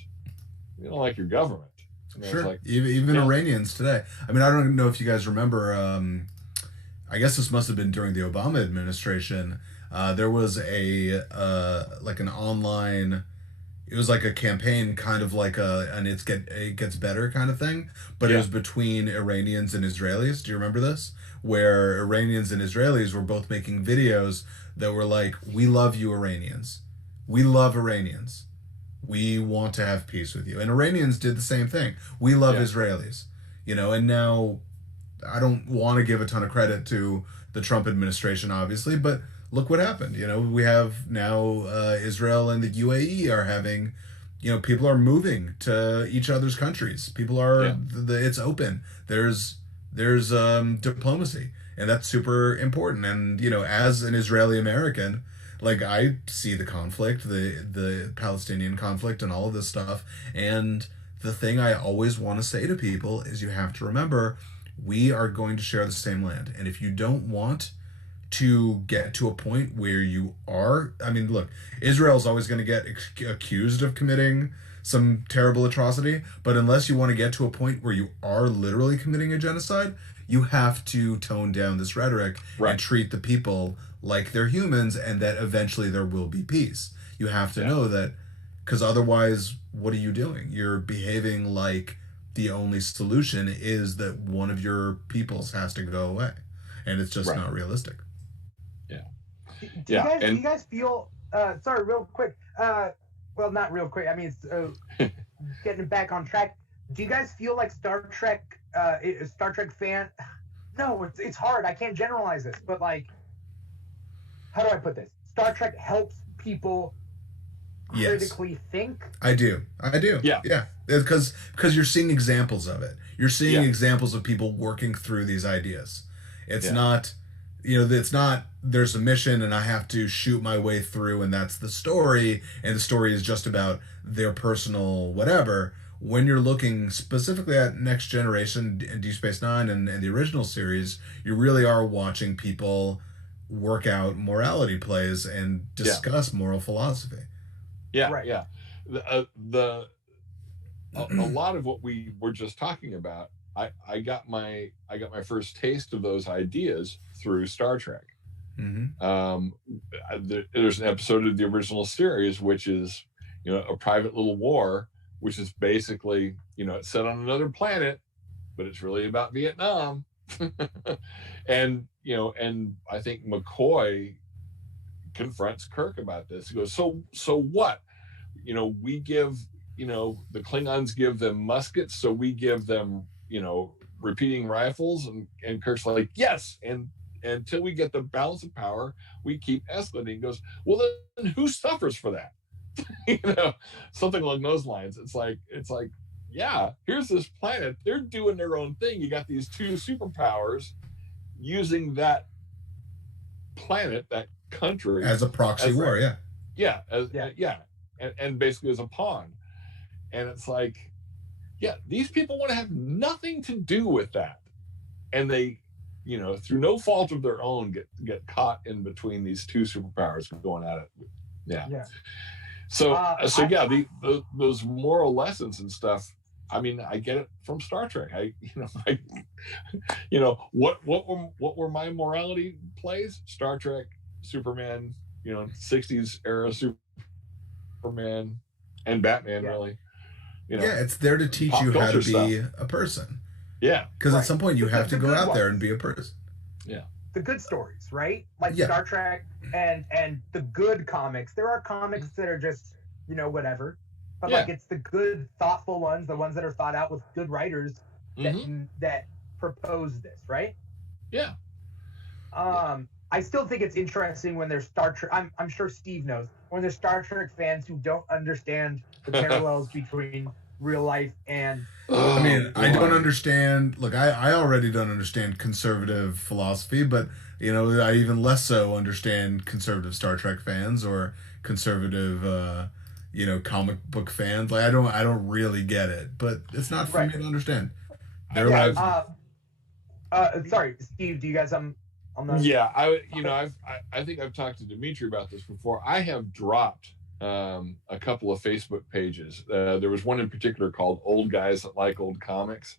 We don't like your government. And sure. Like, even Iranians today. I mean, I don't know if you guys remember, I guess this must have been during the Obama administration. There was like an online, it was like a campaign, kind of like it gets better kind of thing, but it was between Iranians and Israelis. Do you remember this? Where Iranians and Israelis were both making videos that were like, we love you Iranians. We love Iranians. We want to have peace with you. And Iranians did the same thing. We love Israelis. And now I don't want to give a ton of credit to the Trump administration, obviously, but look what happened. We have now Israel and the UAE are having, people are moving to each other's countries. People are, it's open. There's diplomacy, and that's super important. And, as an Israeli American, like, I see the conflict, the Palestinian conflict and all of this stuff. And the thing I always want to say to people is you have to remember, we are going to share the same land. And if you don't want to get to a point where you are, I mean, look, Israel's always going to get accused of committing some terrible atrocity, but unless you want to get to a point where you are literally committing a genocide, you have to tone down this rhetoric and treat the people like they're humans, and that eventually there will be peace. You have to know that, because otherwise, what are you doing? You're behaving like the only solution is that one of your peoples has to go away, and it's just not realistic. Do you guys feel? Sorry, real quick. Well, not real quick. I mean, it's getting back on track. Do you guys feel like Star Trek fan? No, it's hard. I can't generalize this, but like, how do I put this? Star Trek helps people critically think. I do. Yeah. Because you're seeing examples of it. You're seeing examples of people working through these ideas. It's not, it's not, there's a mission and I have to shoot my way through and that's the story, and the story is just about their personal whatever. When you're looking specifically at Next Generation and Deep Space Nine and the original series, you really are watching people work out morality plays and discuss moral philosophy. A lot of what we were just talking about, I got my first taste of those ideas through Star Trek. There's an episode of the original series which is, a private little war, which is basically, it's set on another planet, but it's really about Vietnam. And I think McCoy confronts Kirk about this. He goes, so what? We give, the Klingons give them muskets, so we give them, repeating rifles, and Kirk's like, yes, and until we get the balance of power, we keep escalating. He goes, well, then who suffers for that? Something along those lines. It's like, yeah, here's this planet, they're doing their own thing. You got these two superpowers using that planet, that country, as a proxy war. And basically as a pawn. And it's like, these people want to have nothing to do with that, and they, through no fault of their own, get caught in between these two superpowers going at it. Those moral lessons and stuff, I mean, I get it from Star Trek. What were my morality plays? Star Trek, Superman, 60s era Superman, and Batman, really. It's there to teach you how to be a person. Because at some point you have to go out there and be a person. The good stories, right? Like Star Trek and the good comics. There are comics that are just, whatever. But like, it's the good, thoughtful ones, the ones that are thought out with good writers that propose this, right? I still think it's interesting when there's Star Trek. I'm sure Steve knows, when there's Star Trek fans who don't understand the parallels between real life and. I don't understand. Look, I already don't understand conservative philosophy, but I even less so understand conservative Star Trek fans or conservative, comic book fans. Like, I don't really get it, but it's not for me to understand. Sorry, Steve. Do you guys on that? Yeah, I think I've talked to Dimitri about this before. I have dropped a couple of Facebook pages. There was one in particular called Old Guys That Like Old Comics,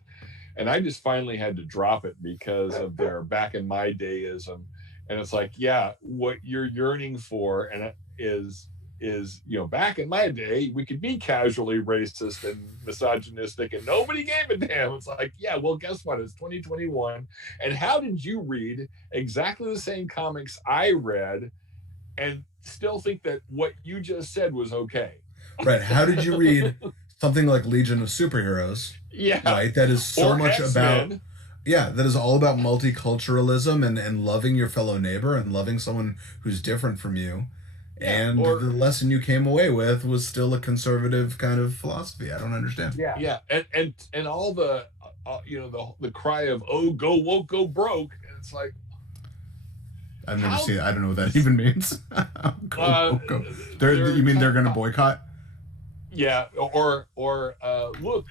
and I just finally had to drop it because of their back in my dayism. And it's like, what you're yearning for and is back in my day we could be casually racist and misogynistic and nobody gave a damn. It's like, well, guess what, it's 2021, and how did you read exactly the same comics I read and still think that what you just said was okay? Right. How did you read something like Legion of Superheroes. Yeah. Right. That is so Or much X-Men. about. Yeah, that is all about multiculturalism and loving your fellow neighbor and loving someone who's different from you. Yeah, And or- the lesson you came away with was still a conservative kind of philosophy. I don't understand. Yeah. And all the the cry of go woke, go broke. And it's like, I've never How- seen it. I don't know what that even means. Go. You mean they're going to boycott? Yeah, or look,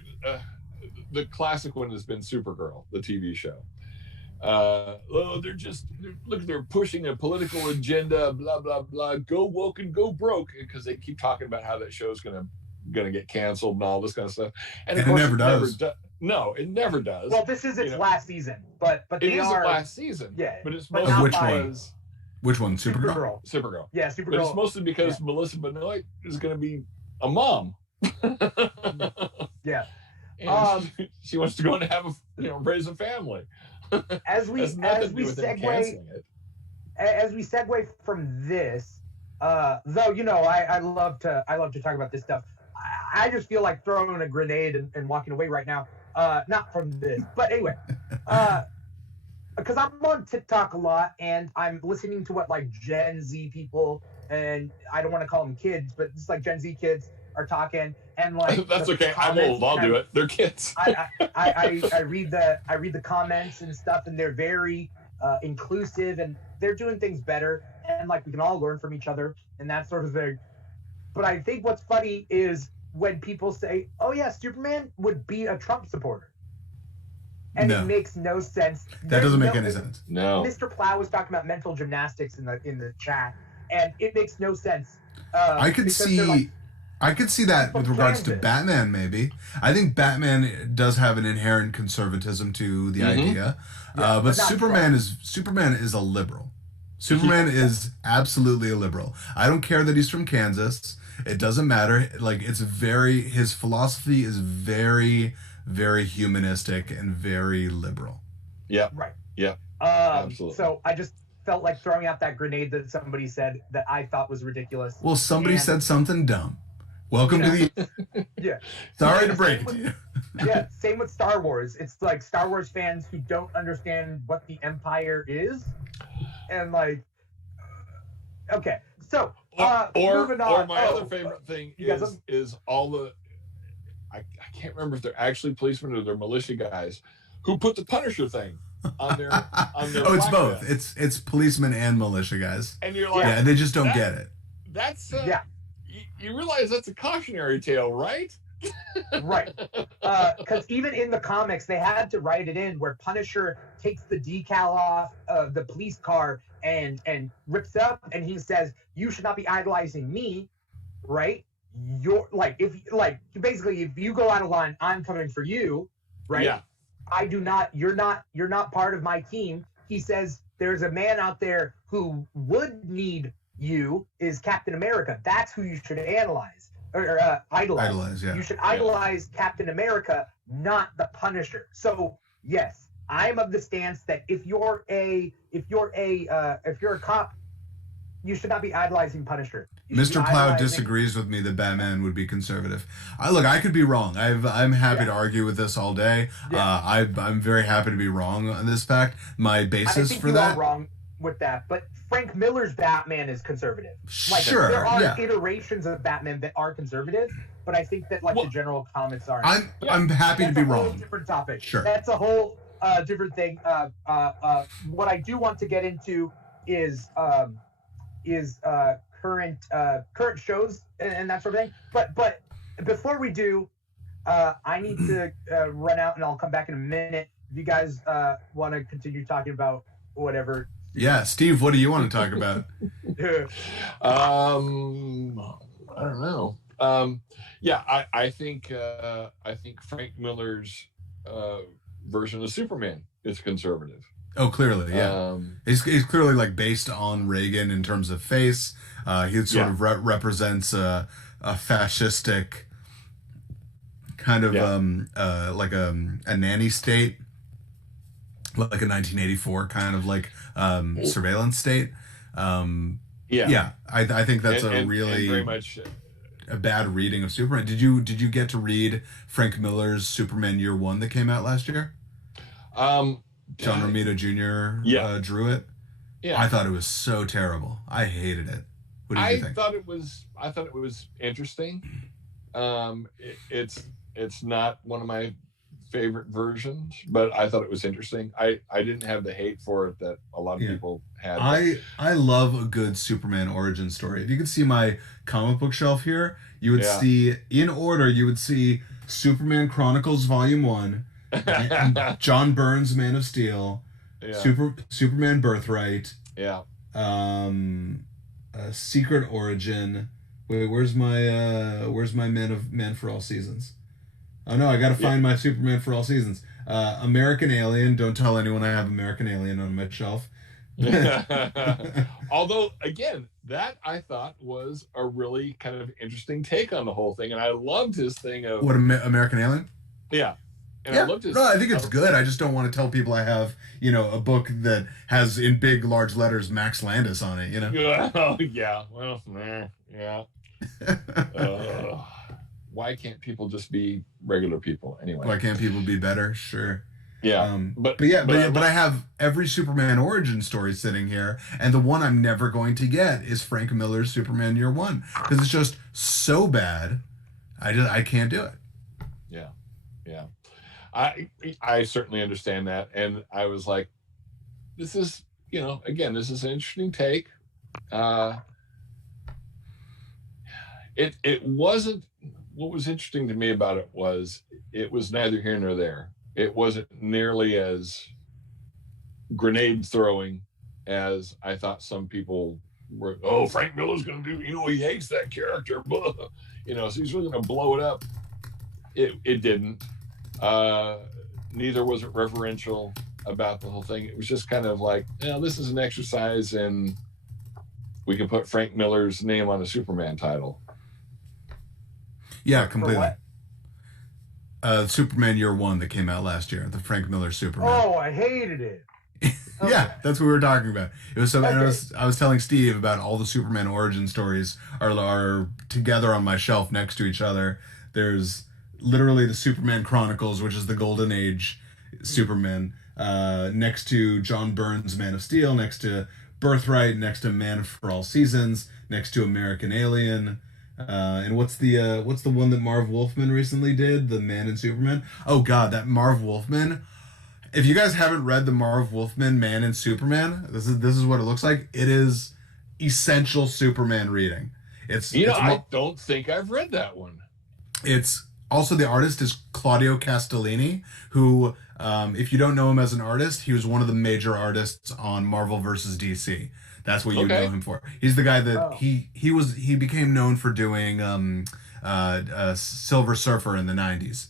the classic one has been Supergirl, the TV show. They're pushing a political agenda, blah blah blah. Go woke and go broke, because they keep talking about how that show's gonna get canceled and all this kind of stuff. And of And it course, never does. No, it never does. Well, this is its last season, but it they is are the last season. Yeah, but it's but mostly not by- because Which one? Supergirl? Supergirl. Yeah, But it's Supergirl. mostly because Melissa Benoist is going to be a mom. Yeah. And she wants to go and have raise a family. As we Has nothing as to we do with them segue canceling it. as we segue from this, though, I love to talk about this stuff. I just feel like throwing a grenade and walking away right now. Not from this, but anyway, because I'm on TikTok a lot and I'm listening to what like Gen Z people, and I don't want to call them kids, but it's like Gen Z kids are talking, and like That's the okay. I'm comments, old. I'll and do it. They're kids. I read the comments and stuff, and they're very inclusive, and they're doing things better, and like we can all learn from each other and that sort of thing. But I think what's funny is when people say, "Oh yeah, Superman would be a Trump supporter," and No. it makes no sense. That doesn't make any sense. No. Mr. Plow was talking about mental gymnastics in the chat, and it makes no sense. I could because they're like, see that with regards to Kansas. Batman. Maybe I think Batman does have an inherent conservatism to the idea, but but not Superman is a liberal. Superman is absolutely a liberal. I don't care that he's from Kansas. It doesn't matter. Like his philosophy is very, very humanistic and very liberal. Yeah. Right. Yeah. Absolutely. So I just felt like throwing out that grenade that somebody said that I thought was ridiculous. Well, somebody And- said something dumb. Welcome to the. Yeah. Sorry Yeah, to break same it to you. Yeah, same with Star Wars. It's like Star Wars fans who don't understand what the Empire is, and like, okay, so moving on. Or my other favorite thing you guys is all the I can't remember if they're actually policemen or they're militia guys who put the Punisher thing on their Oh, it's black both. vest. It's policemen and militia guys. And you're like, Yeah, they just don't that- get it. that's Yeah. You realize that's a cautionary tale, right? Right. Because even in the comics, they had to write it in where Punisher takes the decal off of the police car and rips it up, and he says, "You should not be idolizing me, right? You're like if you go out of line, I'm coming for you, right? Yeah. I do not. You're not part of my team." He says, "There's a man out there who would need you. Is Captain America. That's who you should idolize." Idolize. Yeah. You should idolize Captain America, not the Punisher. So yes, I'm of the stance that if you're a cop, you should not be idolizing Punisher. You should Mr. be Plow idolizing- disagrees with me that Batman would be conservative. I could be wrong. I'm happy to argue with this all day. Yeah. I'm very happy to be wrong on this fact. My I basis think for you that. are wrong with that, but Frank Miller's Batman is conservative. Like, Sure, there are yeah. iterations of Batman that are conservative, but I think that the general comments aren't. I'm happy to That's be a whole wrong. different topic. Sure. That's a whole different thing. What I do want to get into is current shows and that sort of thing. But before we do, I need to run out, and I'll come back in a minute. If you guys want to continue talking about whatever. Yeah, Steve, what do you want to talk about? I don't know. I think Frank Miller's version of Superman is conservative. Oh, clearly, yeah. He's clearly like based on Reagan in terms of face. He sort of represents a fascistic kind of like a nanny state, like a 1984 kind of like surveillance state. I think that's and really very much a bad reading of Superman. Did you get to read Frank Miller's Superman Year One that came out last year? Um, John Romita Jr. Yeah. Drew it. yeah. I thought it was so terrible. I hated it. What did you I think? thought it was interesting. It's not one of my favorite versions, but I thought it was interesting. I didn't have the hate for it that a lot of people had. I love a good Superman origin story. If you could see my comic book shelf here, you would see, in order, you would see Superman Chronicles Volume 1, and John Byrne's Man of Steel, Superman Birthright, Secret Origin. Wait, where's my Man for All Seasons? Oh no, I gotta find my Superman for All Seasons. American Alien. Don't tell anyone I have American Alien on my shelf. Although, again, that I thought was a really kind of interesting take on the whole thing, and I loved his thing of What, American Alien? Yeah, and I loved his. No, I think it's good. I just don't want to tell people I have, a book that has in big, large letters Max Landis on it. Why can't people just be regular people anyway? Why can't people be better? Sure. Yeah. But I have every Superman origin story sitting here, and the one I'm never going to get is Frank Miller's Superman Year One, because it's just so bad. I can't do it. Yeah. I certainly understand that, and I was like, this is again, this is an interesting take. It wasn't. What was interesting to me about it was neither here nor there. It wasn't nearly as grenade throwing as I thought some people were. Oh, Frank Miller's going to do, he hates that character. So he's really going to blow it up. It didn't. Neither was it reverential about the whole thing. It was just kind of like, this is an exercise in, we can put Frank Miller's name on a Superman title. Yeah, completely. Superman Year One that came out last year, the Frank Miller Superman. Oh, I hated it. Yeah, that's what we were talking about. It was so. Okay. And I was telling Steve about all the Superman origin stories are together on my shelf next to each other. There's literally the Superman Chronicles, which is the Golden Age Superman, next to John Byrne's Man of Steel, next to Birthright, next to Man for All Seasons, next to American Alien. And what's the one that Marv Wolfman recently did? The Man and Superman? Oh God, that Marv Wolfman. If you guys haven't read the Marv Wolfman Man and Superman, this is what it looks like. It is essential Superman reading. I don't think I've read that one. It's also, the artist is Claudio Castellini, who, if you don't know him as an artist, he was one of the major artists on Marvel vs. DC. That's what you know him for. He's the guy that he became known for doing Silver Surfer in the 90s.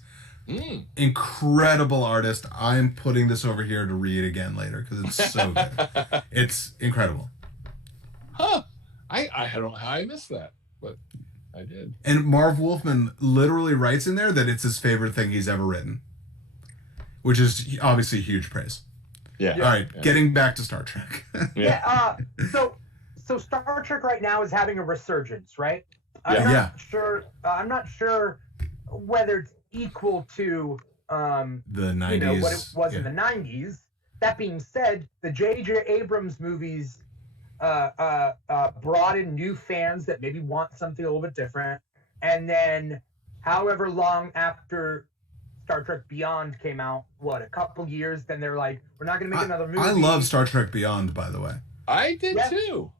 Incredible artist. I'm putting this over here to read again later because it's so good. It's incredible. Huh. I don't know how I missed that, but I did. And Marv Wolfman literally writes in there that it's his favorite thing he's ever written, which is obviously huge praise. Yeah. All right, getting back to Star Trek. So Star Trek right now is having a resurgence, right? I'm not sure whether it's equal to the 90s, what it was in the 90s. That being said, the J.J. Abrams movies brought in new fans that maybe want something a little bit different, and then however long after Star Trek Beyond came out, a couple years, then they're like, we're not going to make another movie. I love Star Trek Beyond, by the way. I did too.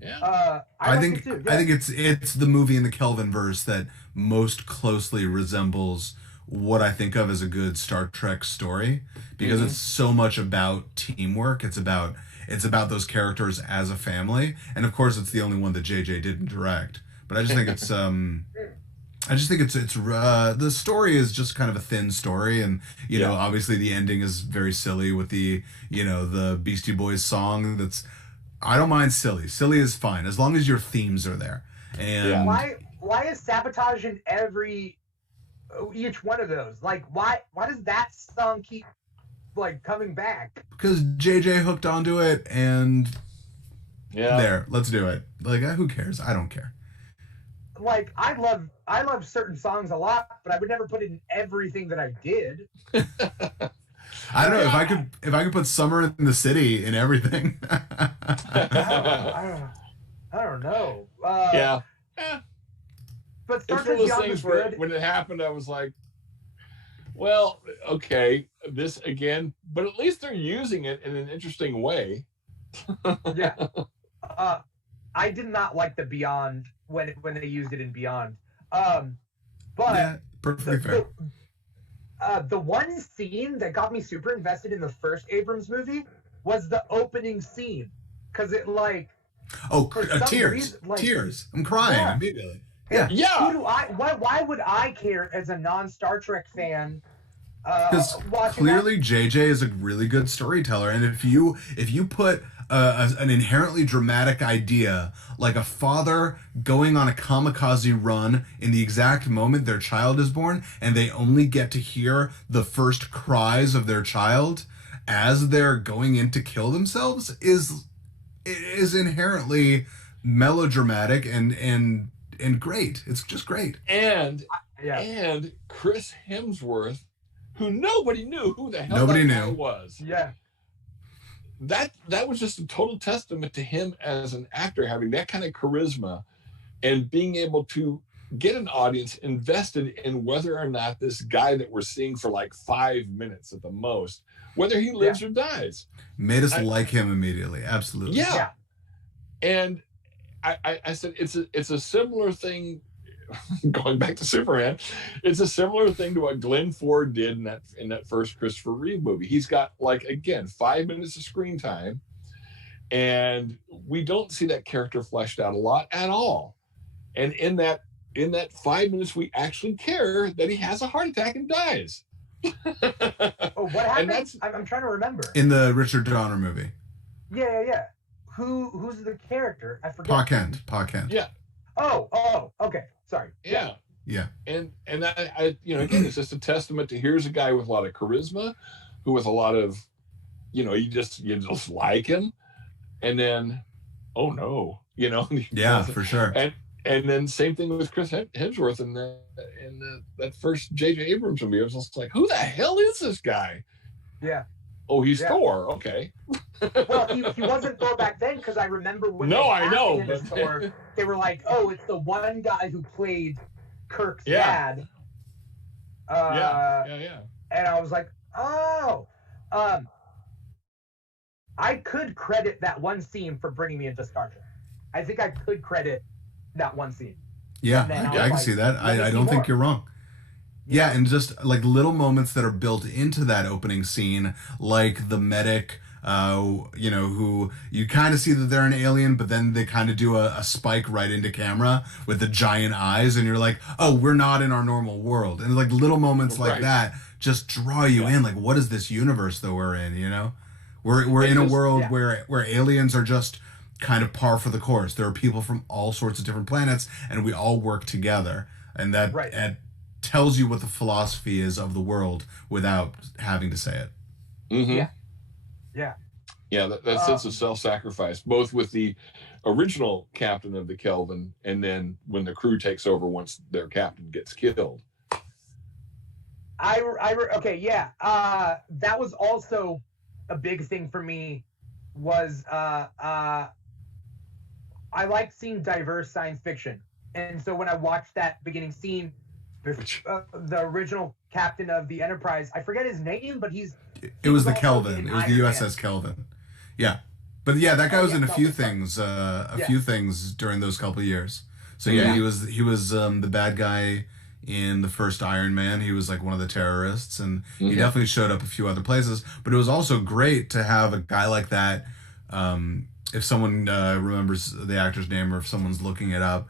Yeah. I think it's the movie in the Kelvin verse that most closely resembles what I think of as a good Star Trek story, because it's so much about teamwork. It's about those characters as a family, and of course, it's the only one that JJ didn't direct. But I just think it's the story is just kind of a thin story, and obviously the ending is very silly with the the Beastie Boys song. I don't mind silly. Silly is fine as long as your themes are there. And why is sabotage in each one of those? Like why does that song keep coming back? Because JJ hooked onto it, and let's do it. Who cares? I don't care. like I love certain songs a lot, but I would never put it in everything that I did. I don't know if I could put Summer in the City in everything. I don't know. Yeah. But Star It's one Trek of those Beyond things was where good. when it happened, I was like, well, okay, this again, but at least they're using it in an interesting way. Yeah. I did not like the Beyond when they used it in Beyond. But Yeah, perfectly fair. The one scene that got me super invested in the first Abrams movie was the opening scene, because it like Tears, reason, like, tears. I'm crying immediately. Yeah, Yeah. Why would I care as a non-Star Trek fan? because clearly JJ is a really good storyteller, and if you put an inherently dramatic idea like a father going on a kamikaze run in the exact moment their child is born, and they only get to hear the first cries of their child as they're going in to kill themselves, is inherently melodramatic and great. It's just great. And Chris Hemsworth, who nobody knew who the hell that guy was. Yeah. That was just a total testament to him as an actor, having that kind of charisma and being able to get an audience invested in whether or not this guy that we're seeing for like 5 minutes at the most, whether he lives or dies. Made us like him immediately. Absolutely. Yeah. And I said it's a similar thing. Going back to Superman, it's a similar thing to what Glenn Ford did in that first Christopher Reeve movie. He's got, like, again, 5 minutes of screen time, and we don't see that character fleshed out a lot at all. And in that 5 minutes, we actually care that he has a heart attack and dies. What happened? I'm trying to remember. In the Richard Donner movie. Yeah. Who's the character? I forget. Pa Kent. Yeah. Oh, okay. Sorry. Yeah. And I again, it's just a testament to, here's a guy with a lot of charisma, who with a lot of, you just like him, and then, oh no, Yeah, for sure. And then same thing with Chris Hemsworth in that first J.J. Abrams movie. I was just like, who the hell is this guy? Yeah. Oh, he's Thor. Okay. Well, he wasn't Thor back then, because I remember when Thor, they were like, oh, it's the one guy who played Kirk's dad. Yeah. And I was like, oh. I could credit that one scene for bringing me into Star Trek. I think I could credit that one scene. Yeah, I can see that. I don't think you're wrong. Yeah, and just like little moments that are built into that opening scene, like the medic, who you kind of see that they're an alien, but then they kind of do a spike right into camera with the giant eyes, and you're like, oh, we're not in our normal world. And like little moments like that just draw you in. Like, what is this universe that we're in? We're in a world where aliens are just kind of par for the course. There are people from all sorts of different planets, and we all work together, and that tells you what the philosophy is of the world without having to say it. Mm-hmm. Yeah. That sense of self-sacrifice, both with the original captain of the Kelvin, and then when the crew takes over once their captain gets killed. That was also a big thing for me. Was I like seeing diverse science fiction, and so when I watched that beginning scene, the original captain of the Enterprise, I forget his name, but it was the Kelvin. It was the USS Kelvin. Yeah. But yeah, that guy was in a few things during those couple of years. So yeah, he was the bad guy in the first Iron Man. He was like one of the terrorists, and he definitely showed up a few other places. But it was also great to have a guy like that. If someone remembers the actor's name, or if someone's looking it up,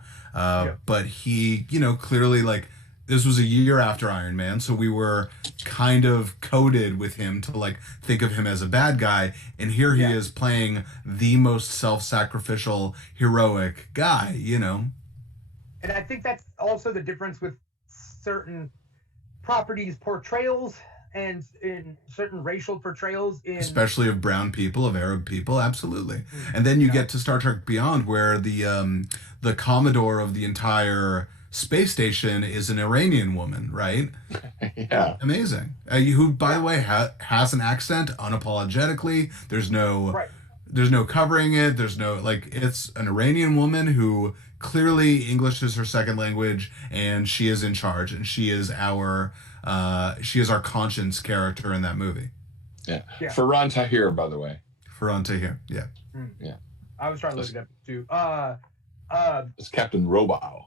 but he, clearly, like, this was a year after Iron Man, so we were kind of coded with him to like think of him as a bad guy, and here he is playing the most self-sacrificial, heroic guy, And I think that's also the difference with certain properties' portrayals and in certain racial portrayals in especially of brown people, of Arab people, absolutely. And then you get to Star Trek Beyond, where the Commodore of the entire space station is an Iranian woman, right? Yeah. Amazing. Who, by the way, has an accent unapologetically. There's no right. there's no covering it. There's no, like, it's an Iranian woman who clearly English is her second language, and she is in charge, and she is our conscience character in that movie. Yeah. Farhan Tahir, by the way. Farhan Tahir. Yeah. Yeah. I was trying to look it up too. It's Captain Robow.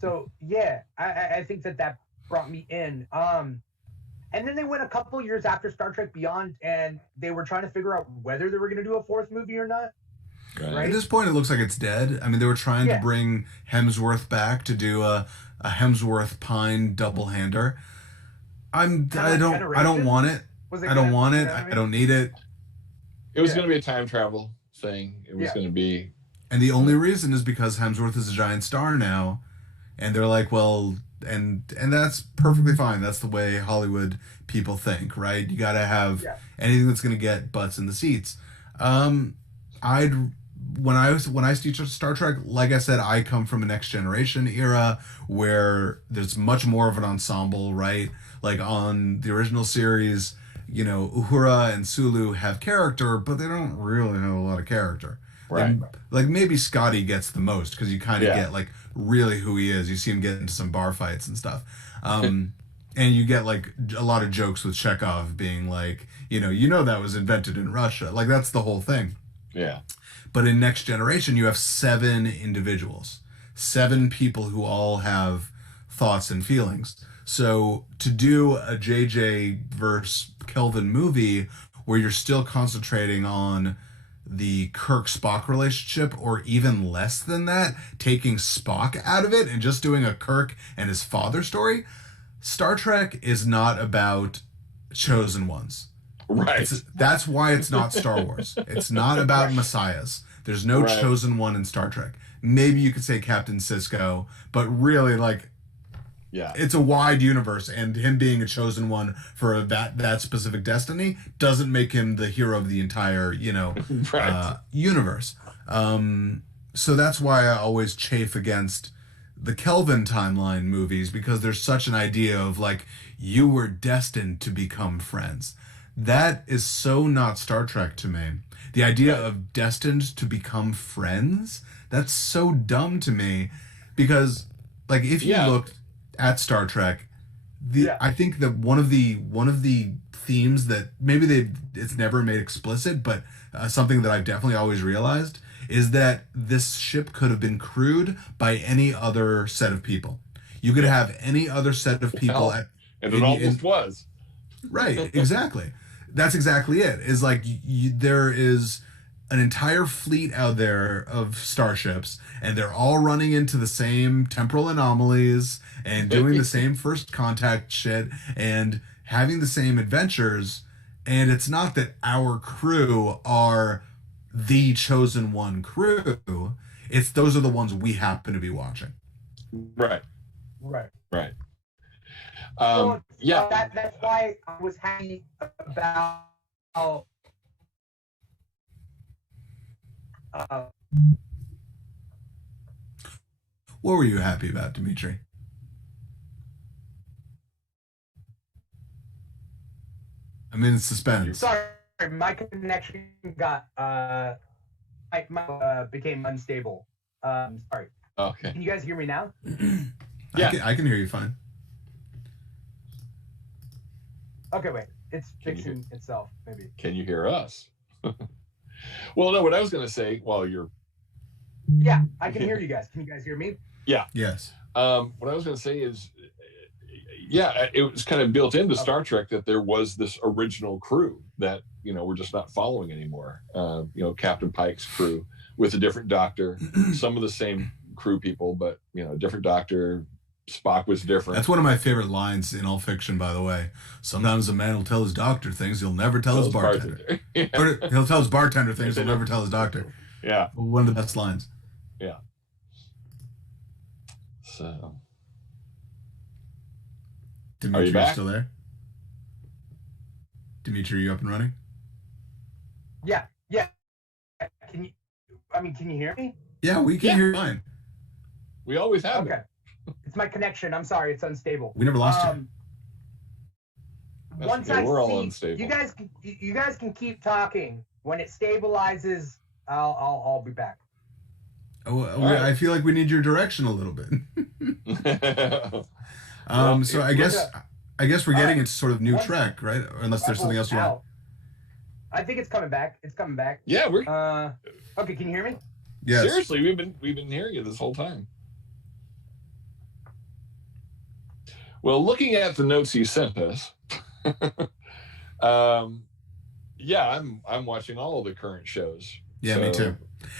So yeah, I think that brought me in. And then they went a couple years after Star Trek Beyond, and they were trying to figure out whether they were going to do a fourth movie or not. Right? At this point, it looks like it's dead. I mean, they were trying to bring Hemsworth back to do a Hemsworth Pine double-hander. I don't want it. I don't want it. I don't need it. It was going to be a time travel thing. It was going to be. And the only reason is because Hemsworth is a giant star now, and they're like, well, and that's perfectly fine. That's the way Hollywood people think, right? You got to have anything that's going to get butts in the seats. When I see Star Trek, like I said, I come from a Next Generation era where there's much more of an ensemble, right? Like on the original series, you know, Uhura and Sulu have character, but they don't really have a lot of character. Right. Like maybe Scotty gets the most because you kind of get like really who he is. You see him get into some bar fights and stuff. And you get like a lot of jokes with Chekhov being like, you know that was invented in Russia. Like that's the whole thing. Yeah. But in Next Generation, you have 7 individuals, 7 people who all have thoughts and feelings. So to do a JJ versus Kelvin movie where you're still concentrating on the Kirk-Spock relationship, or even less than that, taking Spock out of it and just doing a Kirk and his father story, Star Trek is not about chosen ones. Right. That's why it's not Star Wars. It's not about messiahs. There's no chosen one in Star Trek. Maybe you could say Captain Sisko, but really, like, it's a wide universe, and him being a chosen one for that specific destiny doesn't make him the hero of the entire, universe. So that's why I always chafe against the Kelvin timeline movies, because there's such an idea of like, you were destined to become friends. That is so not Star Trek to me. The idea of destined to become friends, that's so dumb to me, because like if you looked at Star Trek, I think that one of the themes that maybe it's never made explicit, but something that I've definitely always realized is that this ship could have been crewed by any other set of people. You could have any other set of people, and it almost was. Right, exactly. That's exactly it. Is like there is an entire fleet out there of starships, and they're all running into the same temporal anomalies and doing the same first contact shit and having the same adventures. And it's not that our crew are the chosen one crew. It's those are the ones we happen to be watching. Right. That's why I was happy about what were you happy about, Dimitri? I'm in suspense. Sorry, my connection got became unstable. Sorry. Okay. Can you guys hear me now? I can hear you fine. Okay, wait. It's fixing itself, maybe. Can you hear us? Well, no, what I was going to say while you're... Yeah, I can hear you guys. Can you guys hear me? Yeah. Yes. What I was going to say is, it was kind of built into Star Trek that there was this original crew that, we're just not following anymore. Captain Pike's crew with a different doctor, some of the same crew people, but, different doctor. Spock was different. That's one of my favorite lines in all fiction, by the way. Sometimes a man will tell his doctor things he'll never tell his bartender. Or he'll tell his bartender things he'll never tell his doctor. Yeah. One of the best lines. Yeah. So. Dimitri, are you still there? Dimitri, are you up and running? Yeah. Can you hear me? Yeah, we can hear you fine. We always have. Okay. It's my connection. I'm sorry, it's unstable. We never lost you. Once okay, we're all unstable. unstable. You guys can keep talking. When it stabilizes, I'll be back. Right. I feel like we need your direction a little bit. So I guess we're getting into sort of new Trek, right? Unless there's something else you want. I think it's coming back. Yeah, we're. Okay, can you hear me? Yes. Seriously, we've been hearing you this whole time. Well, looking at the notes you sent us, yeah, I'm watching all of the current shows. Yeah, me too.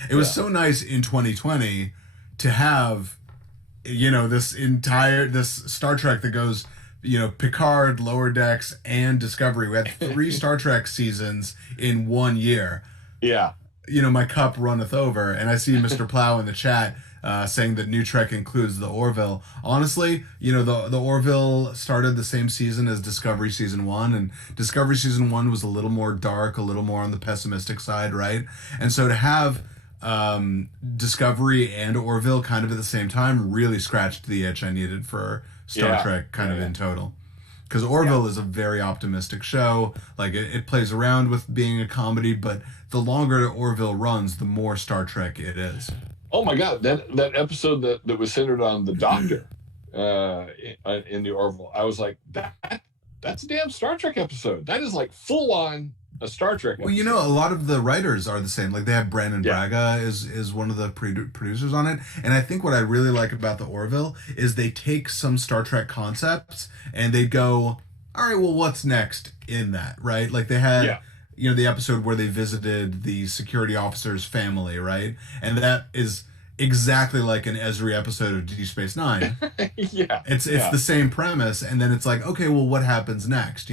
It was so nice in 2020 to have, this Star Trek that goes, Picard, Lower Decks, and Discovery. We had 3 Star Trek seasons in 1 year. Yeah. My cup runneth over, and I see Mr. Plow in the chat saying that New Trek includes the Orville. Honestly, the Orville started the same season as Discovery Season 1, and Discovery Season 1 was a little more dark, a little more on the pessimistic side, right? And so to have Discovery and Orville kind of at the same time really scratched the itch I needed for Star Trek kind of in total. Because Orville is a very optimistic show. Like, it plays around with being a comedy, but the longer Orville runs, the more Star Trek it is. Oh my God, that episode that was centered on the Doctor in the Orville, I was like, that's a damn Star Trek episode. That is like full on a Star Trek episode. Well, a lot of the writers are the same. Like, they have Brandon Braga is one of the producers on it. And I think what I really like about the Orville is they take some Star Trek concepts and they go, all right, well, what's next in that, right? Like, they had... the episode where they visited the security officer's family, right? And that is exactly like an Esri episode of Deep Space Nine. It's the same premise, and then it's like, okay, well, what happens next?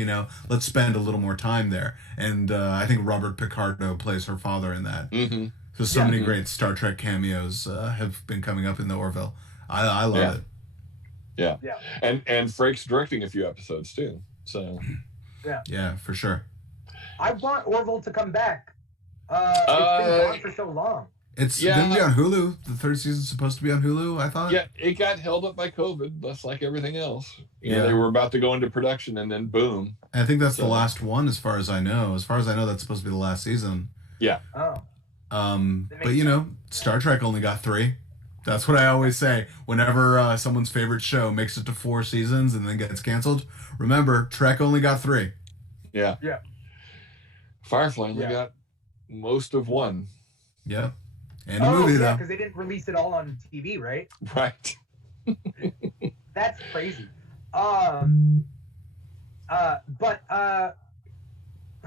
Let's spend a little more time there. And I think Robert Picardo plays her father in that. Mm-hmm. So many great Star Trek cameos have been coming up in the Orville. I love it. Yeah. And Frakes directing a few episodes too. So yeah, for sure. I want Orville to come back. It's been gone for so long. It's going to be on Hulu. The 3rd season's supposed to be on Hulu, I thought. Yeah, it got held up by COVID, just like everything else. They were about to go into production, and then boom. I think that's the last one, as far as I know. As far as I know, that's supposed to be the last season. Yeah. Oh. But, Star Trek only got 3. That's what I always say. Whenever someone's favorite show makes it to 4 seasons and then gets canceled, remember, Trek only got 3. Yeah. Firefly only got most of 1. Yeah. And a movie, though. Because they didn't release it all on TV, right? Right. That's crazy. But how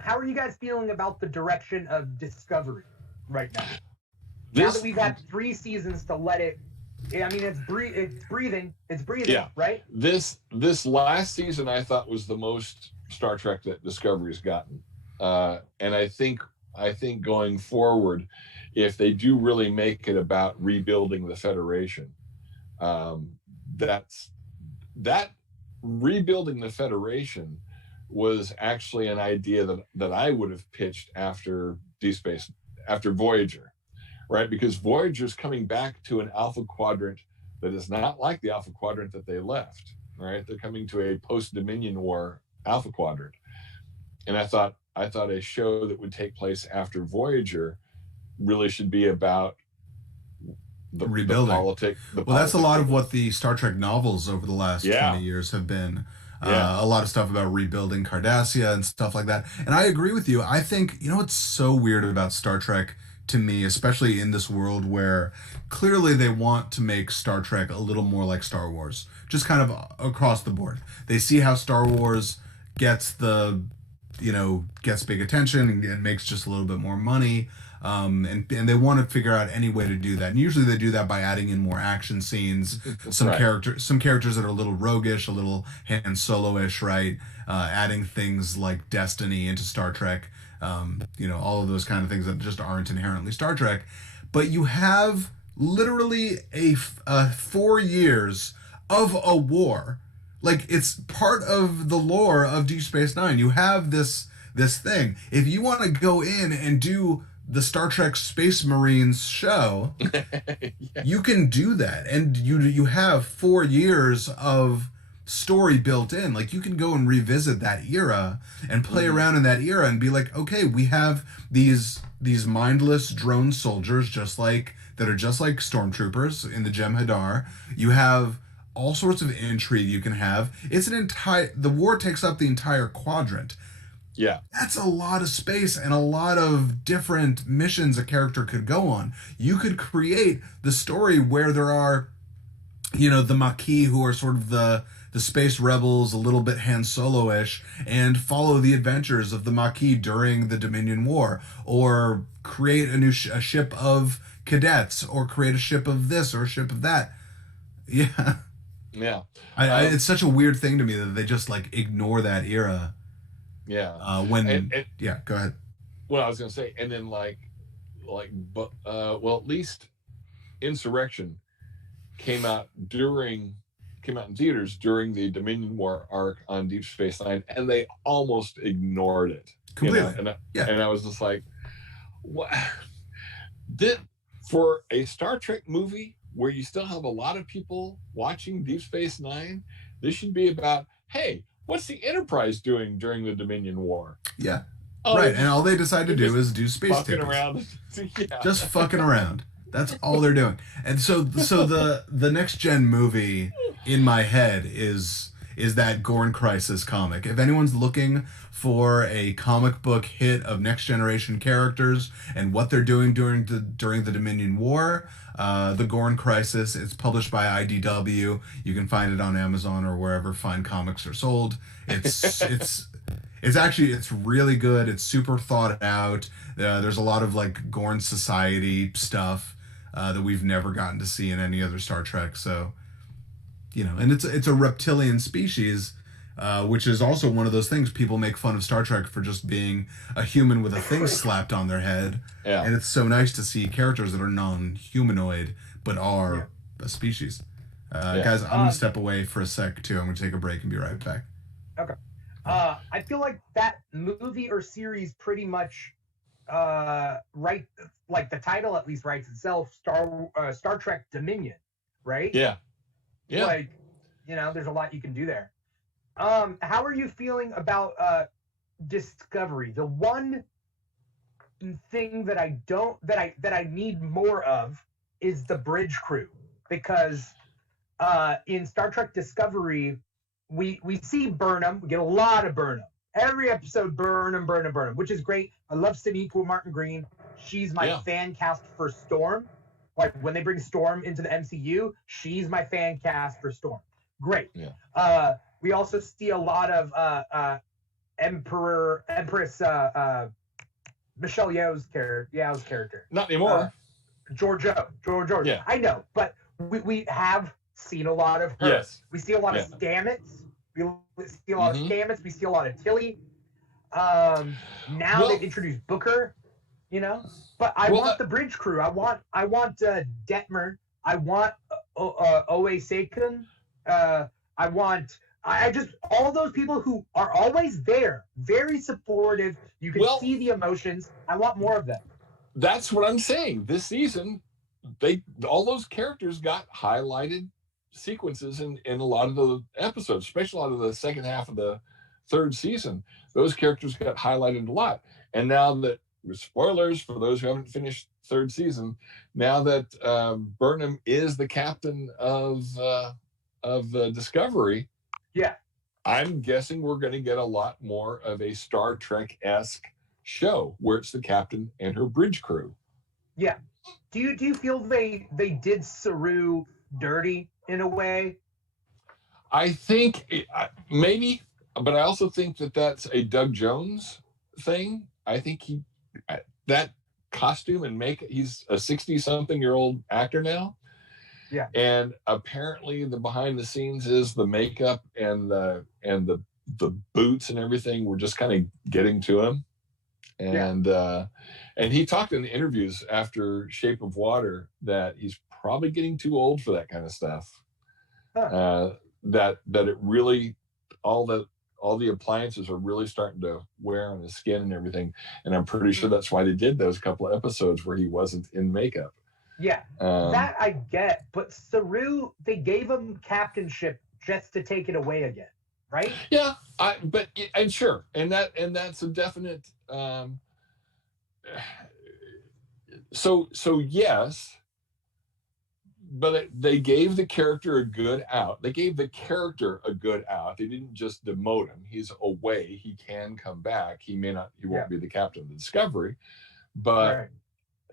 are you guys feeling about the direction of Discovery right now? Now that we've had 3 seasons to let it... I mean, it's breathing, right? This last season, I thought, was the most Star Trek that Discovery's gotten. And I think going forward, if they do really make it about rebuilding the Federation, that rebuilding the Federation was actually an idea that I would have pitched after after Voyager, right? Because Voyager's coming back to an Alpha Quadrant that is not like the Alpha Quadrant that they left, right? They're coming to a post-Dominion War Alpha Quadrant. And I thought a show that would take place after Voyager really should be about the rebuilding. That's a lot of what the Star Trek novels over the last 20 years have been. A lot of stuff about rebuilding Cardassia and stuff like that. And I agree with you. I think, what's so weird about Star Trek to me, especially in this world where clearly they want to make Star Trek a little more like Star Wars, just kind of across the board. They see how Star Wars gets big attention and makes just a little bit more money. And they want to figure out any way to do that. And usually they do that by adding in more action scenes, some characters that are a little roguish, a little Han Solo-ish, right? Adding things like Destiny into Star Trek, all of those kind of things that just aren't inherently Star Trek. But you have literally a 4 years of a war. Like, it's part of the lore of Deep Space Nine. You have this this thing. If you want to go in and do the Star Trek Space Marines show, you can do that. And you have 4 years of story built in. Like, you can go and revisit that era and play around in that era and be like, okay, we have these mindless drone soldiers that are just like stormtroopers in the Jem'Hadar. You have all sorts of intrigue you can have. The war takes up the entire quadrant. Yeah. That's a lot of space and a lot of different missions a character could go on. You could create the story where there are, the Maquis, who are sort of the space rebels, a little bit Han Solo-ish, and follow the adventures of the Maquis during the Dominion War, or create a ship of cadets, or create a ship of this or a ship of that. Yeah. Yeah. It's such a weird thing to me that they just ignore that era. Yeah. Yeah, go ahead. Well, I was going to say, and then at least Insurrection came out in theaters during the Dominion War arc on Deep Space Nine, and they almost ignored it completely. And I was just like, what? For a Star Trek movie where you still have a lot of people watching Deep Space Nine, this should be about, hey, what's the Enterprise doing during the Dominion War? Yeah. Right, and all they decide to do is do space fucking tickets. Around. Yeah. Just fucking around. That's all they're doing. And so the next gen movie in my head is that Gorn Crisis comic. If anyone's looking for a comic book hit of next generation characters and what they're doing during the Dominion War, the Gorn Crisis, it's published by IDW. You can find it on Amazon or wherever fine comics are sold. It's really good. It's super thought out. There's a lot of Gorn society stuff that we've never gotten to see in any other Star Trek. So, and it's a reptilian species, which is also one of those things people make fun of Star Trek for just being a human with a thing slapped on their head. Yeah. And it's so nice to see characters that are non-humanoid but are a species. Guys, I'm going to step away for a sec too. I'm going to take a break and be right back. Okay. I feel like that movie or series pretty much the title at least writes itself, Star Trek Dominion, right? Yeah. There's a lot you can do there. How are you feeling about Discovery? The one thing that I need more of is the bridge crew, because in Star Trek Discovery we see Burnham. We get a lot of Burnham. Every episode, Burnham, which is great. I love Sidney Poole Martin Green. She's my fan cast for Storm. When they bring Storm into the MCU, she's my fan cast for Storm. Great. Yeah. We also see a lot of Empress Michelle Yeoh's character. Not anymore. George. Yeah. I know, but we have seen a lot of her. Yes. We see a lot of Stamets. We see a lot of Stamets. We see a lot of Tilly. Now they've introduced Booker, But I want the bridge crew. I want Detmer. I want Oe Sekun. I just all those people who are always there, very supportive. You can see the emotions. I want more of them. That's what I'm saying. This season, all those characters got highlighted sequences in a lot of the episodes, especially a lot of the second half of the third season. Those characters got highlighted a lot. And now that, with spoilers for those who haven't finished third season, now that Burnham is the captain of Discovery, I'm guessing we're going to get a lot more of a Star Trek-esque show where it's the captain and her bridge crew. Yeah. Do you feel they did Saru dirty in a way? I think maybe, but I also think that that's a Doug Jones thing. I think that costume and makeup, he's a 60-something-year-old actor now. Yeah. And apparently the behind the scenes is the makeup and the boots and everything were just kind of getting to him. And and he talked in the interviews after Shape of Water that he's probably getting too old for that kind of stuff. That it really all all the appliances are really starting to wear on his skin and everything. And I'm pretty sure that's why they did those couple of episodes where he wasn't in makeup. Yeah, that I get. But Saru, they gave him captainship just to take it away again, right? Yeah, and sure, and that's a definite. So yes, but they gave the character a good out. They gave the character a good out. They didn't just demote him. He's away. He can come back. He may not. He won't be the captain of the Discovery, but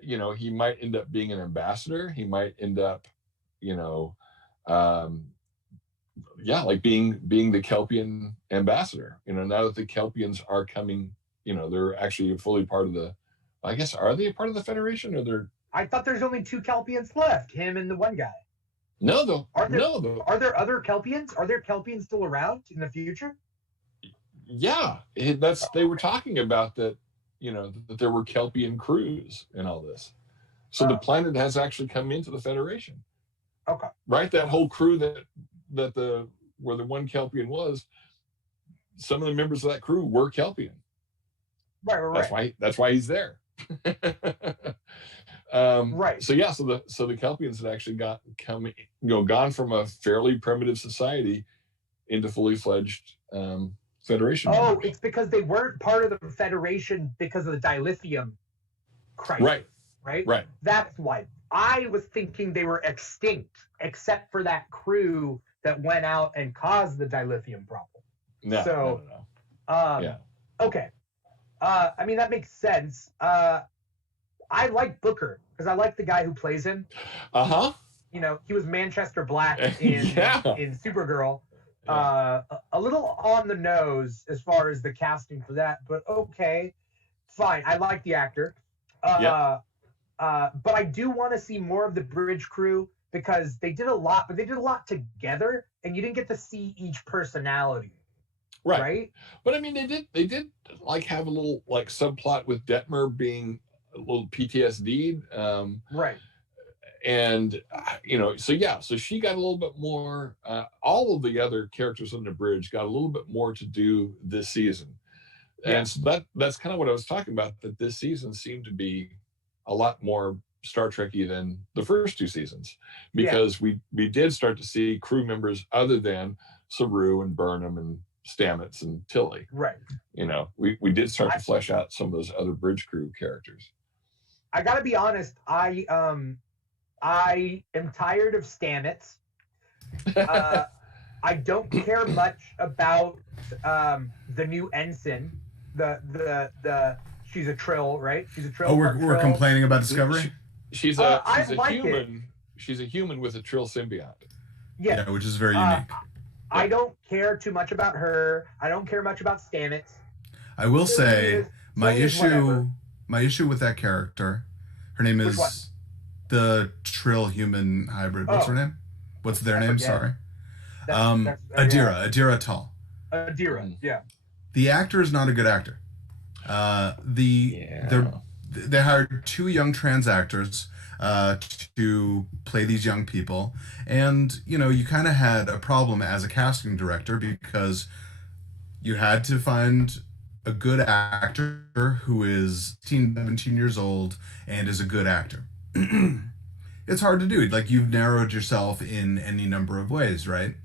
you know, he might end up being an ambassador. He might end up, you know, like being the Kelpian ambassador. You know, now that the Kelpians are coming, you know, they're actually fully part of the. I guess, are they a part of the Federation, or they're? I thought there's only 2 Kelpians left, him and the one guy. No, though. Are there other Kelpians? Are there Kelpians still around in the future? Yeah, they were talking about that. You know, that there were Kelpian crews and all this. So the planet has actually come into the Federation. Okay. Right, that whole crew where the one Kelpian was, some of the members of that crew were Kelpian. Right. That's why he's there. Right. So yeah, so the Kelpians had actually gone from a fairly primitive society into fully fledged Federation. Oh, members. it's because they weren't part of the Federation because of the dilithium crisis. Right. That's why. I was thinking they were extinct, except for that crew that went out and caused the dilithium problem. No. Yeah. Okay. I mean, that makes sense. I like Booker because I like the guy who plays him. You know, he was Manchester Black in Supergirl. A little on the nose as far as the casting for that, but okay, fine. I like the actor. But I do want to see more of the bridge crew because they did a lot, but they did a lot together, and you didn't get to see each personality. Right. But I mean, they did like have a little like subplot with Detmer being a little PTSD. Right. And you know, so she got a little bit more. All of the other characters on the bridge got a little bit more to do this season, and so that's kind of what I was talking about. That this season seemed to be a lot more Star Trek-y than the first 2 seasons, because we did start to see crew members other than Saru and Burnham and Stamets and Tilly. Right. You know, we did start to flesh out some of those other bridge crew characters. I gotta be honest. I am tired of Stamets. I don't care much about the new ensign. She's a Trill, right? She's a Trill. Oh, we're complaining about Discovery. She's a human. She's a human with a Trill symbiote. Yeah, which is very unique. I don't care too much about her. I don't care much about Stamets. I will say my issue with that character, her name is the Trill human hybrid. What's her name? What's their name? Sorry. Adira Tal. Adira, yeah. The actor is not a good actor. They hired 2 young trans actors to play these young people, and you know, you kind of had a problem as a casting director because you had to find a good actor who is 17 years old and is a good actor. It's hard to do. Like, you've narrowed yourself in any number of ways, right?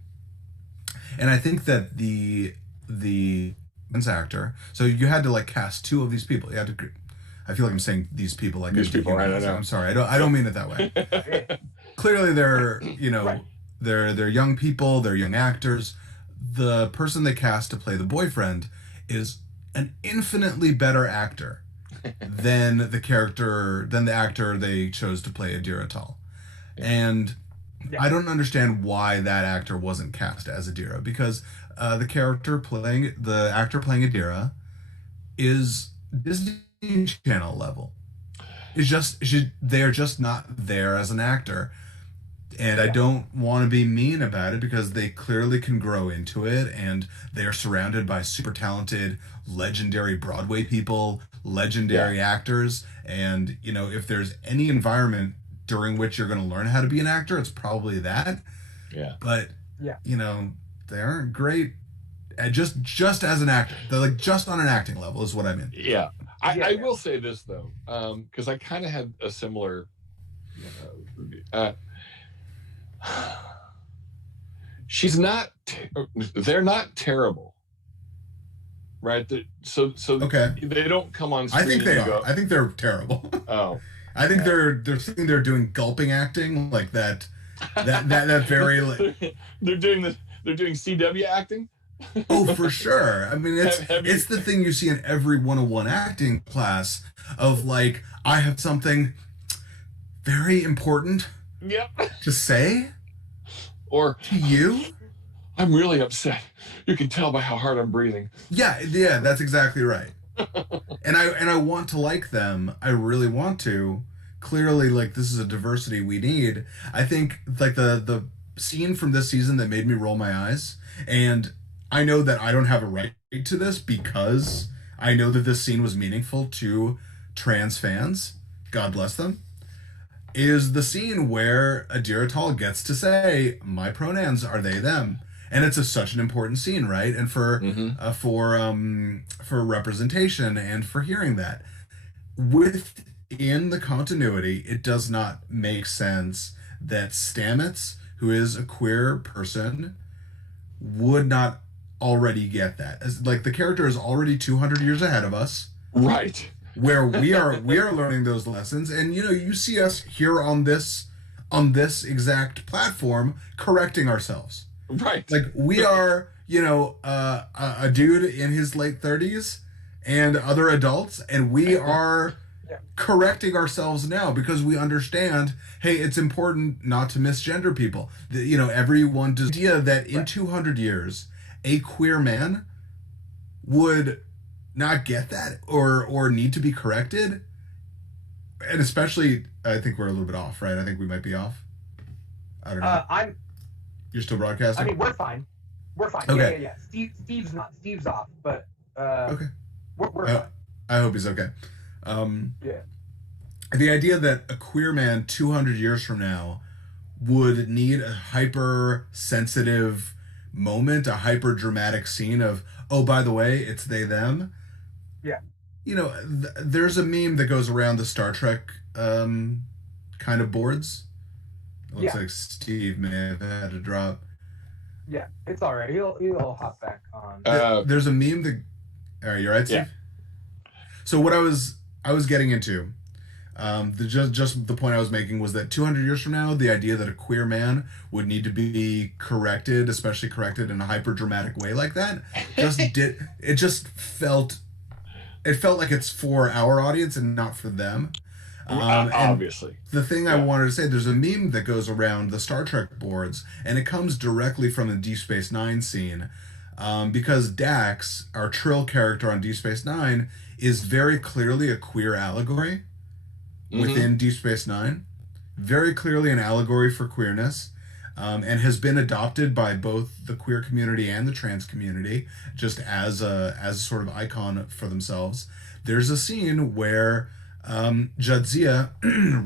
And I think that the actor, so you had to like cast 2 of these people. You had to. I feel like I'm saying these people like these people. Right, I'm sorry. I don't mean it that way. Clearly, they're they're young people. They're young actors. The person they cast to play the boyfriend is an infinitely better actor than the actor they chose to play Adira Tal. And I don't understand why that actor wasn't cast as Adira, because the actor playing Adira is Disney Channel level. It's just they're just not there as an actor. And I don't want to be mean about it because they clearly can grow into it, and they are surrounded by super talented, legendary Broadway people, legendary actors. And, you know, if there's any environment during which you're going to learn how to be an actor, it's probably that. Yeah. But, you know, they aren't great just as an actor. They're like just on an acting level is what I mean. Yeah. I will say this though, because I kind of had a similar. She's not. They're not terrible, right? So okay. They don't come on screen. I think they are. Go, I think they're terrible. Oh. I think they're sitting there doing gulping acting like that. That very. They're doing CW acting. Oh, for sure. I mean, it's the thing you see in every 101 acting class of like, I have something very important to say or to you. I'm really upset. You can tell by how hard I'm breathing. Yeah, that's exactly right. and I want to like them. I really want to. Clearly, like, this is a diversity we need. I think like the scene from this season that made me roll my eyes, and I know that I don't have a right to this because I know that this scene was meaningful to trans fans. God bless them. Is the scene where Adira Tal gets to say, "My pronouns are they them," and it's such an important scene, right? And for representation and for hearing that within the continuity, it does not make sense that Stamets, who is a queer person, would not already get that. As like the character is already 200 years ahead of us, right? Where we are learning those lessons, and you see us here on this exact platform correcting ourselves, right? Like we are a dude in his late 30s and other adults, and we are correcting ourselves now because we understand, hey, it's important not to misgender people. Everyone does the idea that in 200 years a queer man would not get that or need to be corrected. And especially, I think we're a little bit off, right? I think we might be off. I don't know. You're still broadcasting? I mean, we're fine. Okay. Yeah. Steve's off, but okay. We're fine. I hope he's okay. The idea that a queer man 200 years from now would need a hypersensitive moment, a hyper dramatic scene of, oh, by the way, it's they them. Yeah. There's a meme that goes around the Star Trek kind of boards. It looks like Steve may have had to drop. Yeah, it's all right. He'll hop back on. There's a meme that. All right, you all right, Steve? Yeah. So what I was getting into, just the point I was making was that 200 years from now, the idea that a queer man would need to be corrected, especially corrected in a hyper dramatic way like that, it felt like it's for our audience and not for them. Obviously. The thing I wanted to say, there's a meme that goes around the Star Trek boards, and it comes directly from the Deep Space Nine scene, because Dax, our Trill character on Deep Space Nine, is very clearly a queer allegory within Deep Space Nine. Very clearly an allegory for queerness, and has been adopted by both the queer community and the trans community, just as a sort of icon for themselves. There's a scene where Jadzia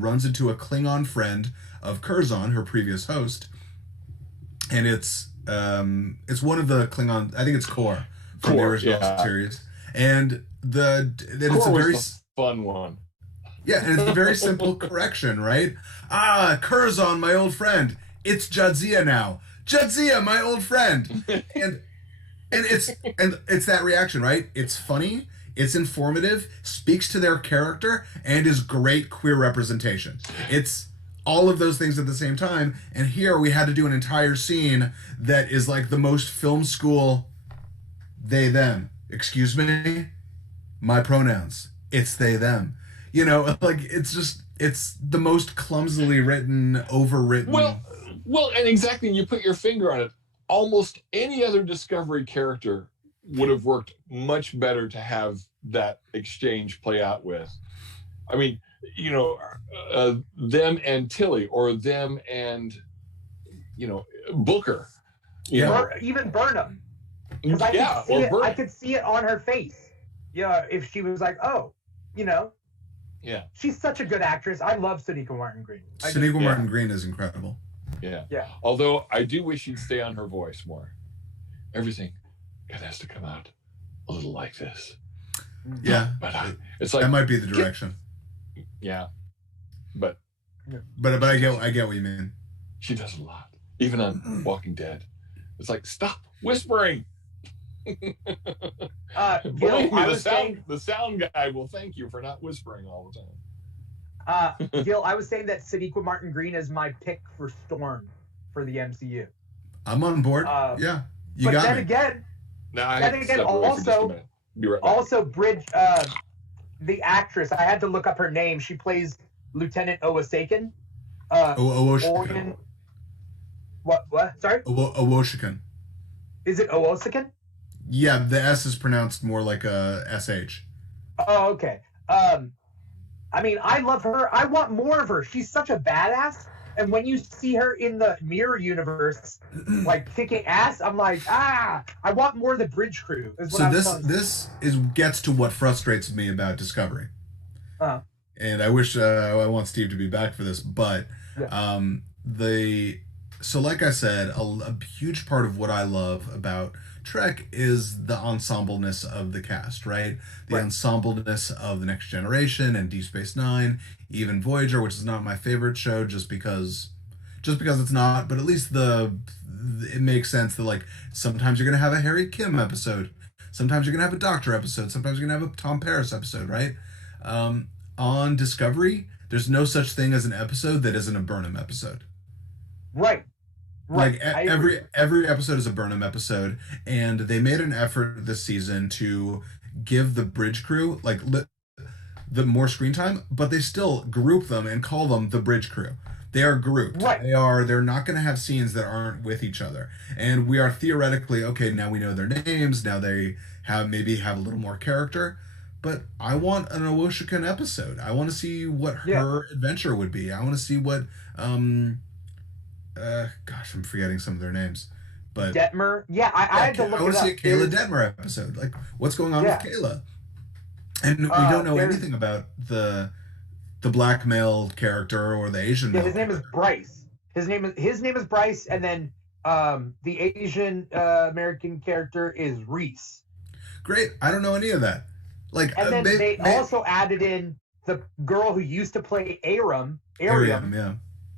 runs into a Klingon friend of Curzon, her previous host, and it's one of the Klingon. I think it's Kor from the original series, and it's a very fun one. Yeah, and it's a very simple correction, right? Curzon, my old friend. It's Jadzia now. Jadzia, my old friend. And it's that reaction, right? It's funny. It's informative, speaks to their character, and is great queer representation. It's all of those things at the same time. And here we had to do an entire scene that is like the most film school they, them. Excuse me? My pronouns. It's they, them. Like it's the most clumsily written, overwritten. Well, and exactly, you put your finger on it. Almost any other Discovery character would have worked much better to have that exchange play out with. I mean, them and Tilly, or them and, Booker. Even Burnham. I could see it on her face. Yeah, if she was like, oh, Yeah. She's such a good actress. I love Sonequa Martin Green. Sonequa Martin Green is incredible. Yeah. Although I do wish she'd stay on her voice more. Everything it has to come out a little like this. Yeah, But it's like that might be the direction. Yeah, but I get what you mean. she does a lot, even on Walking Dead. It's like, stop whispering. Gil, Believe me, I was saying, the sound guy will thank you for not whispering all the time. Gil, I was saying that Sadiqa Martin Green is my pick for Storm for the MCU. I'm on board. Yeah, you but got then me. again, Now I have to step away for just a minute. Be right back. also Bridge, the actress. I had to look up her name. She plays Lieutenant Owasaken. Owoshikan. What? Sorry. Owoshikan. Is it Owasaken? Yeah, the S is pronounced more like a SH. Oh, okay. I mean, I love her. I want more of her. She's such a badass. And when you see her in the Mirror universe, like kicking ass, I'm like, I want more of the Bridge crew. So this gets to what frustrates me about Discovery. And I wish I want Steve to be back for this, but so like I said, a huge part of what I love about Trek is the ensembleness of the cast, right? The ensembleness of The Next Generation and Deep Space Nine, even Voyager, which is not my favorite show just because it's not, but at least it makes sense that like sometimes you're going to have a Harry Kim episode, sometimes you're going to have a Doctor episode, sometimes you're going to have a Tom Paris episode, right? On Discovery, there's no such thing as an episode that isn't a Burnham episode. Right. Like every episode is a Burnham episode, and they made an effort this season to give the Bridge crew like the more screen time, but they still group them and call them the Bridge crew. They are grouped. Right. They're not going to have scenes that aren't with each other, and we are theoretically okay. Now we know their names. Now they maybe have a little more character. But I want an Owoshikan episode. I want to see what her adventure would be. I want to see what gosh, I'm forgetting some of their names. But Detmer. Yeah, I had to look it up. I want to see a Kayla Detmer episode. Like, what's going on with Kayla? And we don't know anything about the black male character or the Asian male. His name is Bryce. His name is Bryce, and then the Asian American character is Reese. Great. I don't know any of that. Like, and then they also added in the girl who used to play Aram,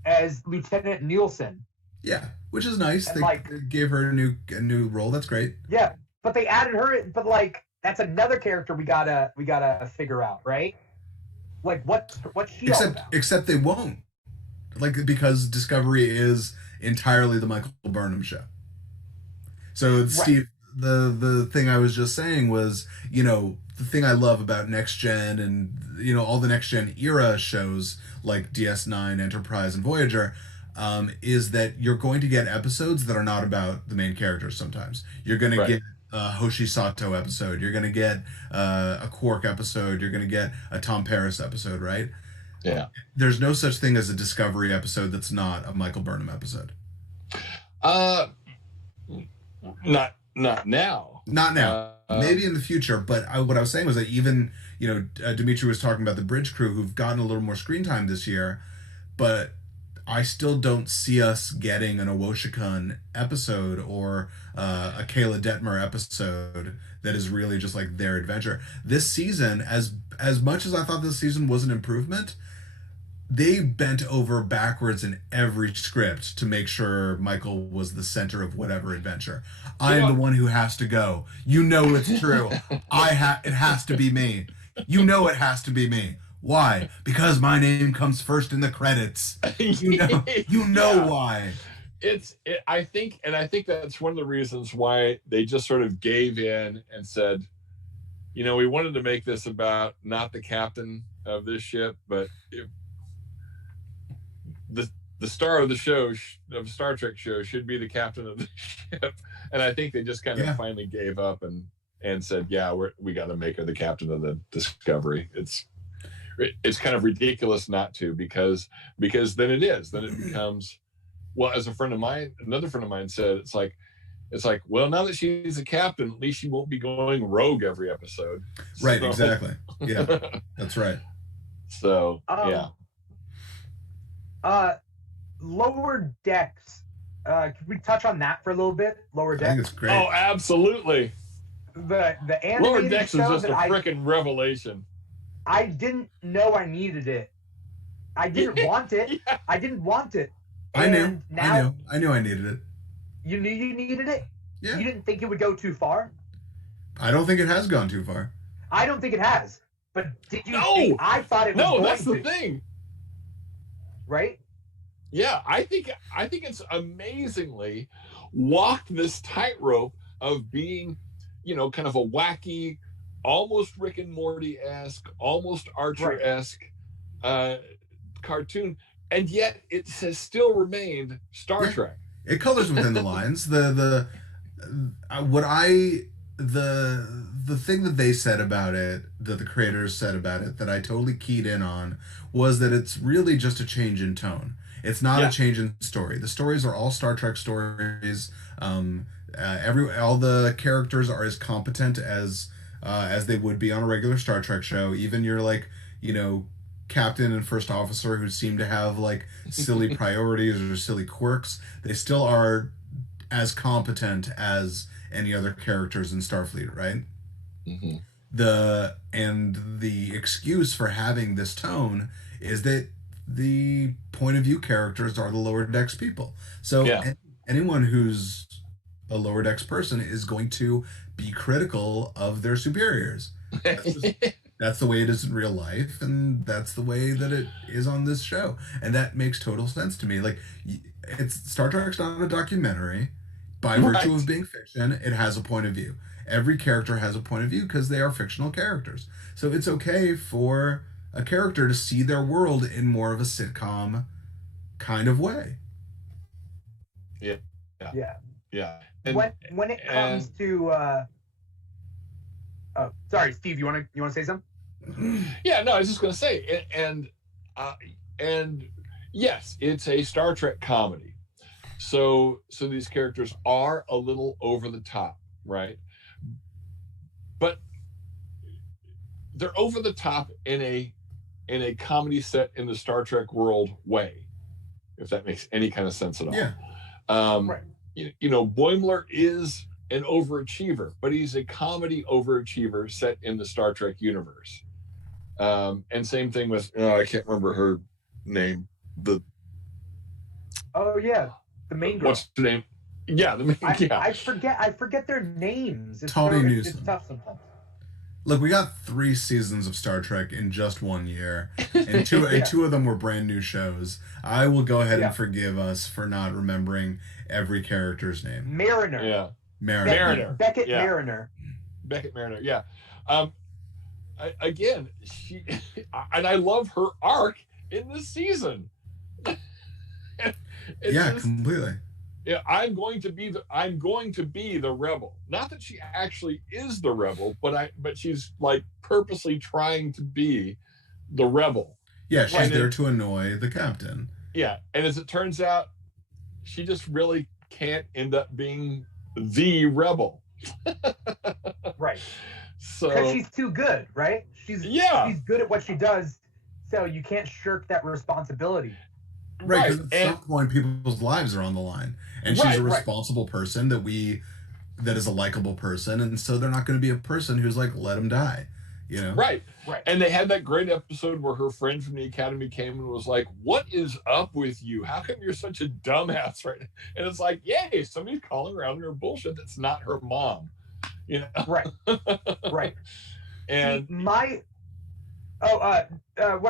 as Lieutenant Nielsen. Yeah, which is nice. And they gave her a new role. That's great. Yeah, but they added her. But like, that's another character we gotta figure out, right? Like, what's she all about? Except they won't. Like, because Discovery is entirely the Michael Burnham show. So Steve, the thing I was just saying was, the thing I love about Next Gen and, all the Next Gen era shows like DS9, Enterprise, and Voyager, is that you're going to get episodes that are not about the main characters sometimes. You're going to get a Hoshi Sato episode. You're going to get a Quark episode. You're going to get a Tom Paris episode, right? Yeah. There's no such thing as a Discovery episode that's not a Michael Burnham episode. Not now. Not now. Maybe in the future, but what I was saying was that even, Dimitri was talking about the Bridge crew who've gotten a little more screen time this year, but I still don't see us getting an Owoshikan episode or a Kayla Detmer episode that is really just like their adventure. This season, as much as I thought this season was an improvement, they bent over backwards in every script to make sure Michael was the center of whatever adventure. I'm the one who has to go. It's true. It has to be me. It has to be me. Why? Because my name comes first in the credits. Why. I think that's one of the reasons why they just sort of gave in and said, we wanted to make this about not the captain of this ship, but the star of the show, of Star Trek show, should be the captain of the ship. And I think they just kind of finally gave up and said, we got to make her the captain of the Discovery. It's kind of ridiculous not to, because then it becomes, well, as another friend of mine said, it's like, well, now that she's a captain, at least she won't be going rogue every episode. Right. So, exactly. Yeah, that's right. So, Lower Decks. Could we touch on that for a little bit? Lower Decks. I think it's great. Oh, absolutely. the Lower animated Decks is show just a that freaking revelation. I didn't know I needed it. I didn't want it. Yeah. I didn't want it. I knew. Now I knew I needed it. you knew you needed it. Yeah. You didn't think it would go too far. I don't think it has gone too far. I don't think it has. But did you No! think I thought it was No, going that's the to, thing. right? Yeah, I think it's amazingly walked this tightrope of being, kind of a wacky, almost Rick and Morty-esque, almost Archer-esque cartoon, and yet it has still remained Star Trek. It colors within the lines. The thing that they said about it, that the creators said about it, that I totally keyed in on, was that it's really just a change in tone. It's not a change in story. The stories are all Star Trek stories. All the characters are as competent as they would be on a regular Star Trek show. Even your captain and first officer who seem to have silly priorities or silly quirks, they still are as competent as any other characters in Starfleet, right? Mm-hmm. The excuse for having this tone is that the point of view characters are the Lower Decks people. So anyone who's a Lower Decks person is going to be critical of their superiors. That's the way it is in real life, and that's the way that it is on this show. And that makes total sense to me. Star Trek's not a documentary. By virtue of being fiction, it has a point of view. Every character has a point of view because they are fictional characters. So it's okay for a character to see their world in more of a sitcom kind of way. Yeah. And, when it comes to oh, sorry, Steve, you want to say something? Yeah, no, I was just going to say, and yes, it's a Star Trek comedy. So these characters are a little over the top, right? But they're over the top in a comedy set in the Star Trek world way, if that makes any kind of sense at all. Yeah. Right. Boimler is an overachiever, but he's a comedy overachiever set in the Star Trek universe. And same thing with I can't remember her name. The main girl. What's the name? Yeah, the main. I forget their names. It's Tawny Newsom. It's tough sometimes. Look, we got 3 seasons of Star Trek in just 1 year, and two of them were brand new shows. I will go ahead and forgive us for not remembering every character's name. Mariner. Yeah. Mariner. Beckett Mariner. Beckett Mariner. Yeah. Again, she and I love her arc in this season. Completely. Yeah, I'm going to be the rebel. Not that she actually is the rebel, but she's purposely trying to be the rebel. Yeah, she's there to annoy the captain. Yeah, and as it turns out, she just really can't end up being the rebel. Right. So because she's too good, right? She's good at what she does, so you can't shirk that responsibility. Right, because at some point people's lives are on the line. And she's a responsible person that is a likable person, and so they're not going to be a person who's let him die, Right. And they had that great episode where her friend from the academy came and was like, "What is up with you? How come you're such a dumbass right now?" And it's yay, somebody's calling her out on her bullshit that's not her mom, Right. Right. And what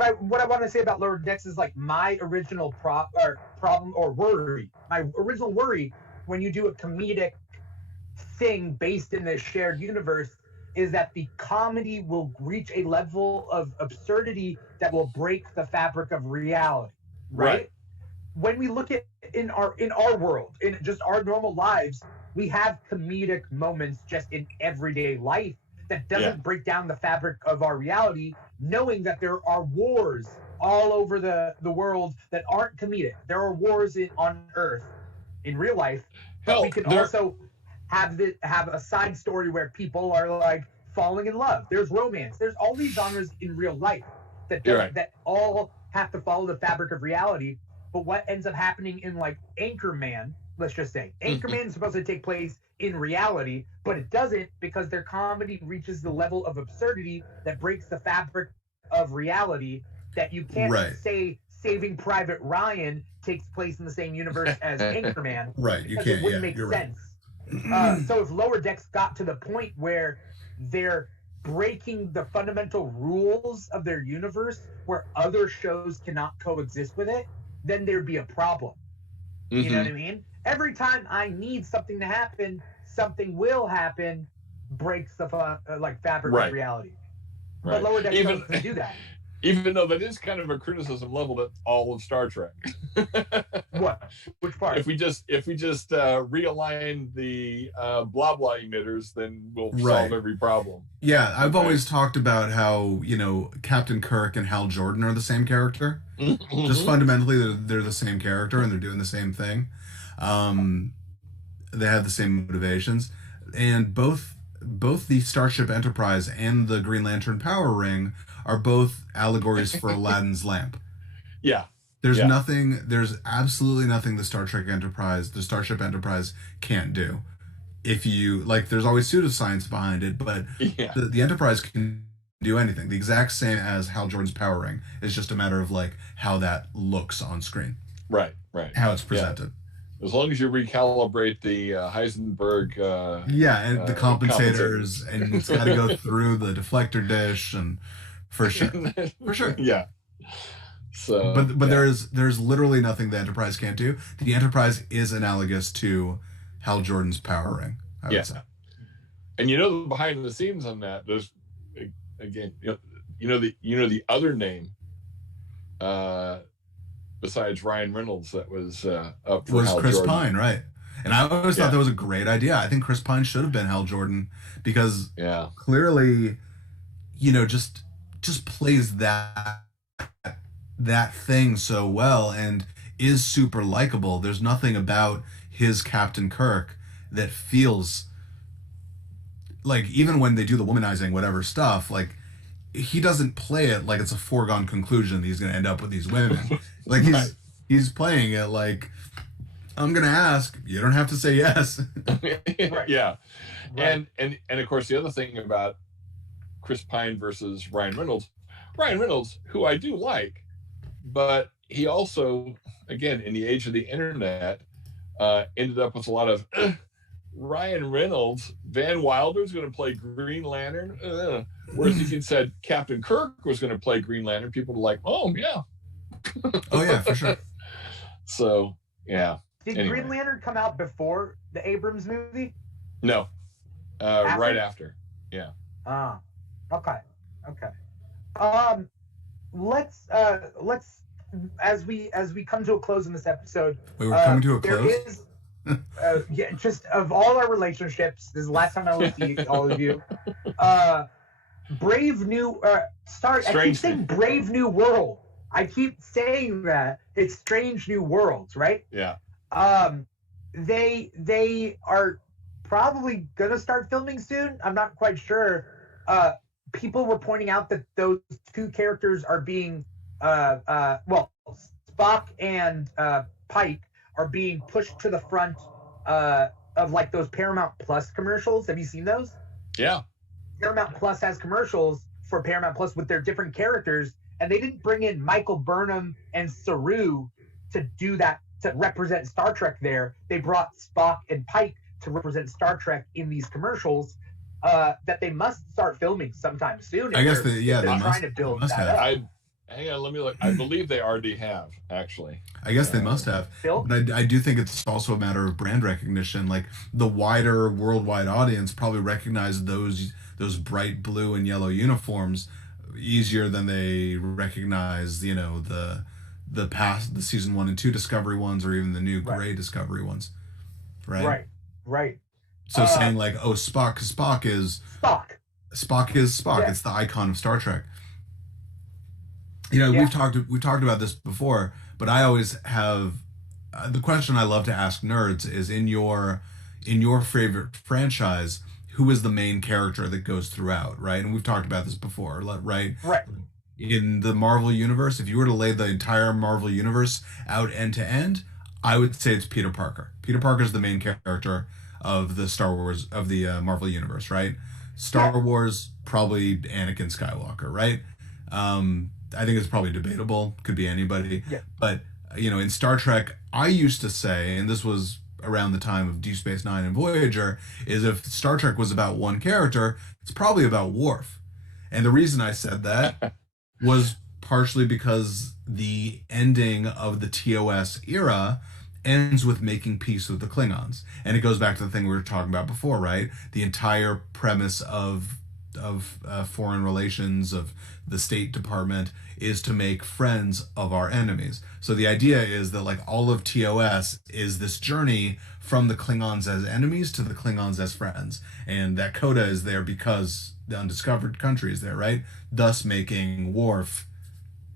I want to say about Lower Decks is my original problem or worry. My original worry when you do a comedic thing based in this shared universe is that the comedy will reach a level of absurdity that will break the fabric of reality. Right? When we look at in our world, in just our normal lives, we have comedic moments just in everyday life that doesn't break down the fabric of our reality, knowing that there are wars all over the world that aren't comedic. There are wars on Earth in real life, but we can also have a side story where people are falling in love. There's romance. There's all these genres in real life that all have to follow the fabric of reality. But what ends up happening in Anchorman, let's just say, Anchorman is supposed to take place in reality, but it doesn't because their comedy reaches the level of absurdity that breaks the fabric of reality, that you can't say Saving Private Ryan takes place in the same universe as Anchorman. Right, you because can't. It wouldn't make sense. So if Lower Decks got to the point where they're breaking the fundamental rules of their universe, where other shows cannot coexist with it, then there'd be a problem. You know what I mean? Every time I need something to happen, something will happen, breaks the fabric of reality. But Lower Decks doesn't do that. Even though that is kind of a criticism leveled at all of Star Trek. What? Which part? If we just realign the blah blah emitters, then we'll solve every problem. Yeah, I've always talked about how, you know, Captain Kirk and Hal Jordan are the same character. Just fundamentally, they're the same character and they're doing the same thing. They have the same motivations, and both the Starship Enterprise and the Green Lantern Power Ring are both allegories for Aladdin's lamp. Yeah. There's absolutely nothing the Starship Enterprise can't do. If you, like, there's always pseudoscience behind it, but the Enterprise can do anything. The exact same as Hal Jordan's Power Ring. It's just a matter of, like, how that looks on screen. Right. How it's presented. Yeah. As long as you recalibrate the Heisenberg... and the compensators, and it's got to go through the deflector dish, and... For sure. Yeah. So, but there's literally nothing the Enterprise can't do. The Enterprise is analogous to Hal Jordan's Power Ring, I would say. And you know, behind the scenes on that, there's again, you know the other name besides Ryan Reynolds that was up for Hal Chris Jordan. Pine, right? And I always thought that was a great idea. I think Chris Pine should have been Hal Jordan because clearly, you know, just plays that thing so well and is super likable. There's nothing about his Captain Kirk that feels like, even when they do the womanizing whatever stuff, like, he doesn't play it like it's a foregone conclusion that he's going to end up with these women. Like, he's playing it like, I'm going to ask, you don't have to say yes. Yeah. Right. And of course, the other thing about Chris Pine versus Ryan Reynolds, who I do like, but he also, again, in the age of the internet, ended up with a lot of Ryan Reynolds, Van Wilder's going to play Green Lantern. Whereas if you'd said Captain Kirk was going to play Green Lantern, people were like, oh, yeah. Oh, yeah, for sure. So, yeah. Did Green Lantern come out before the Abrams movie? No. Right after. Yeah. Okay. Let's as we come to a close in this episode. We were coming to a close. There is, just of all our relationships, this is the last time I will see all of you. Brave New I keep saying Brave New World. I keep saying that. It's Strange New Worlds, right? Yeah. They are probably gonna start filming soon. I'm not quite sure. People were pointing out that those two characters are being, Spock and Pike are being pushed to the front of like those Paramount Plus commercials. Have you seen those? Yeah. Paramount Plus has commercials for Paramount Plus with their different characters, and they didn't bring in Michael Burnham and Saru to do that, to represent Star Trek there. They brought Spock and Pike to represent Star Trek in these commercials. That they must start filming sometime soon. I guess they're trying to build that up. Hang on, let me look. I believe they already have, actually. I guess they must have. But I do think it's also a matter of brand recognition. Like, the wider worldwide audience probably recognized those bright blue and yellow uniforms easier than they recognize, you know, the season 1 and 2 Discovery ones, or even the new gray Discovery ones. Right. So saying like, oh, Spock, because Spock is Spock. Yeah. It's the icon of Star Trek. You know, we've talked about this before, but I always have the question I love to ask nerds is, in your favorite franchise, who is the main character that goes throughout, right? And we've talked about this before, right? Right. In the Marvel universe, if you were to lay the entire Marvel universe out end to end, I would say it's Peter Parker. Peter Parker is the main character. of the Star Wars of the Marvel universe, right? Star Wars, probably Anakin Skywalker, right? I think it's probably debatable. Could be anybody. Yeah. But, in Star Trek, I used to say, and this was around the time of Deep Space Nine and Voyager, is if Star Trek was about one character, it's probably about Worf. And the reason I said that was partially because the ending of the TOS era ends with making peace with the Klingons. And it goes back to the thing we were talking about before, right? The entire premise of foreign relations, of the State Department, is to make friends of our enemies. So the idea is that like all of TOS is this journey from the Klingons as enemies to the Klingons as friends. And that coda is there because the undiscovered country is there, right? Thus making Worf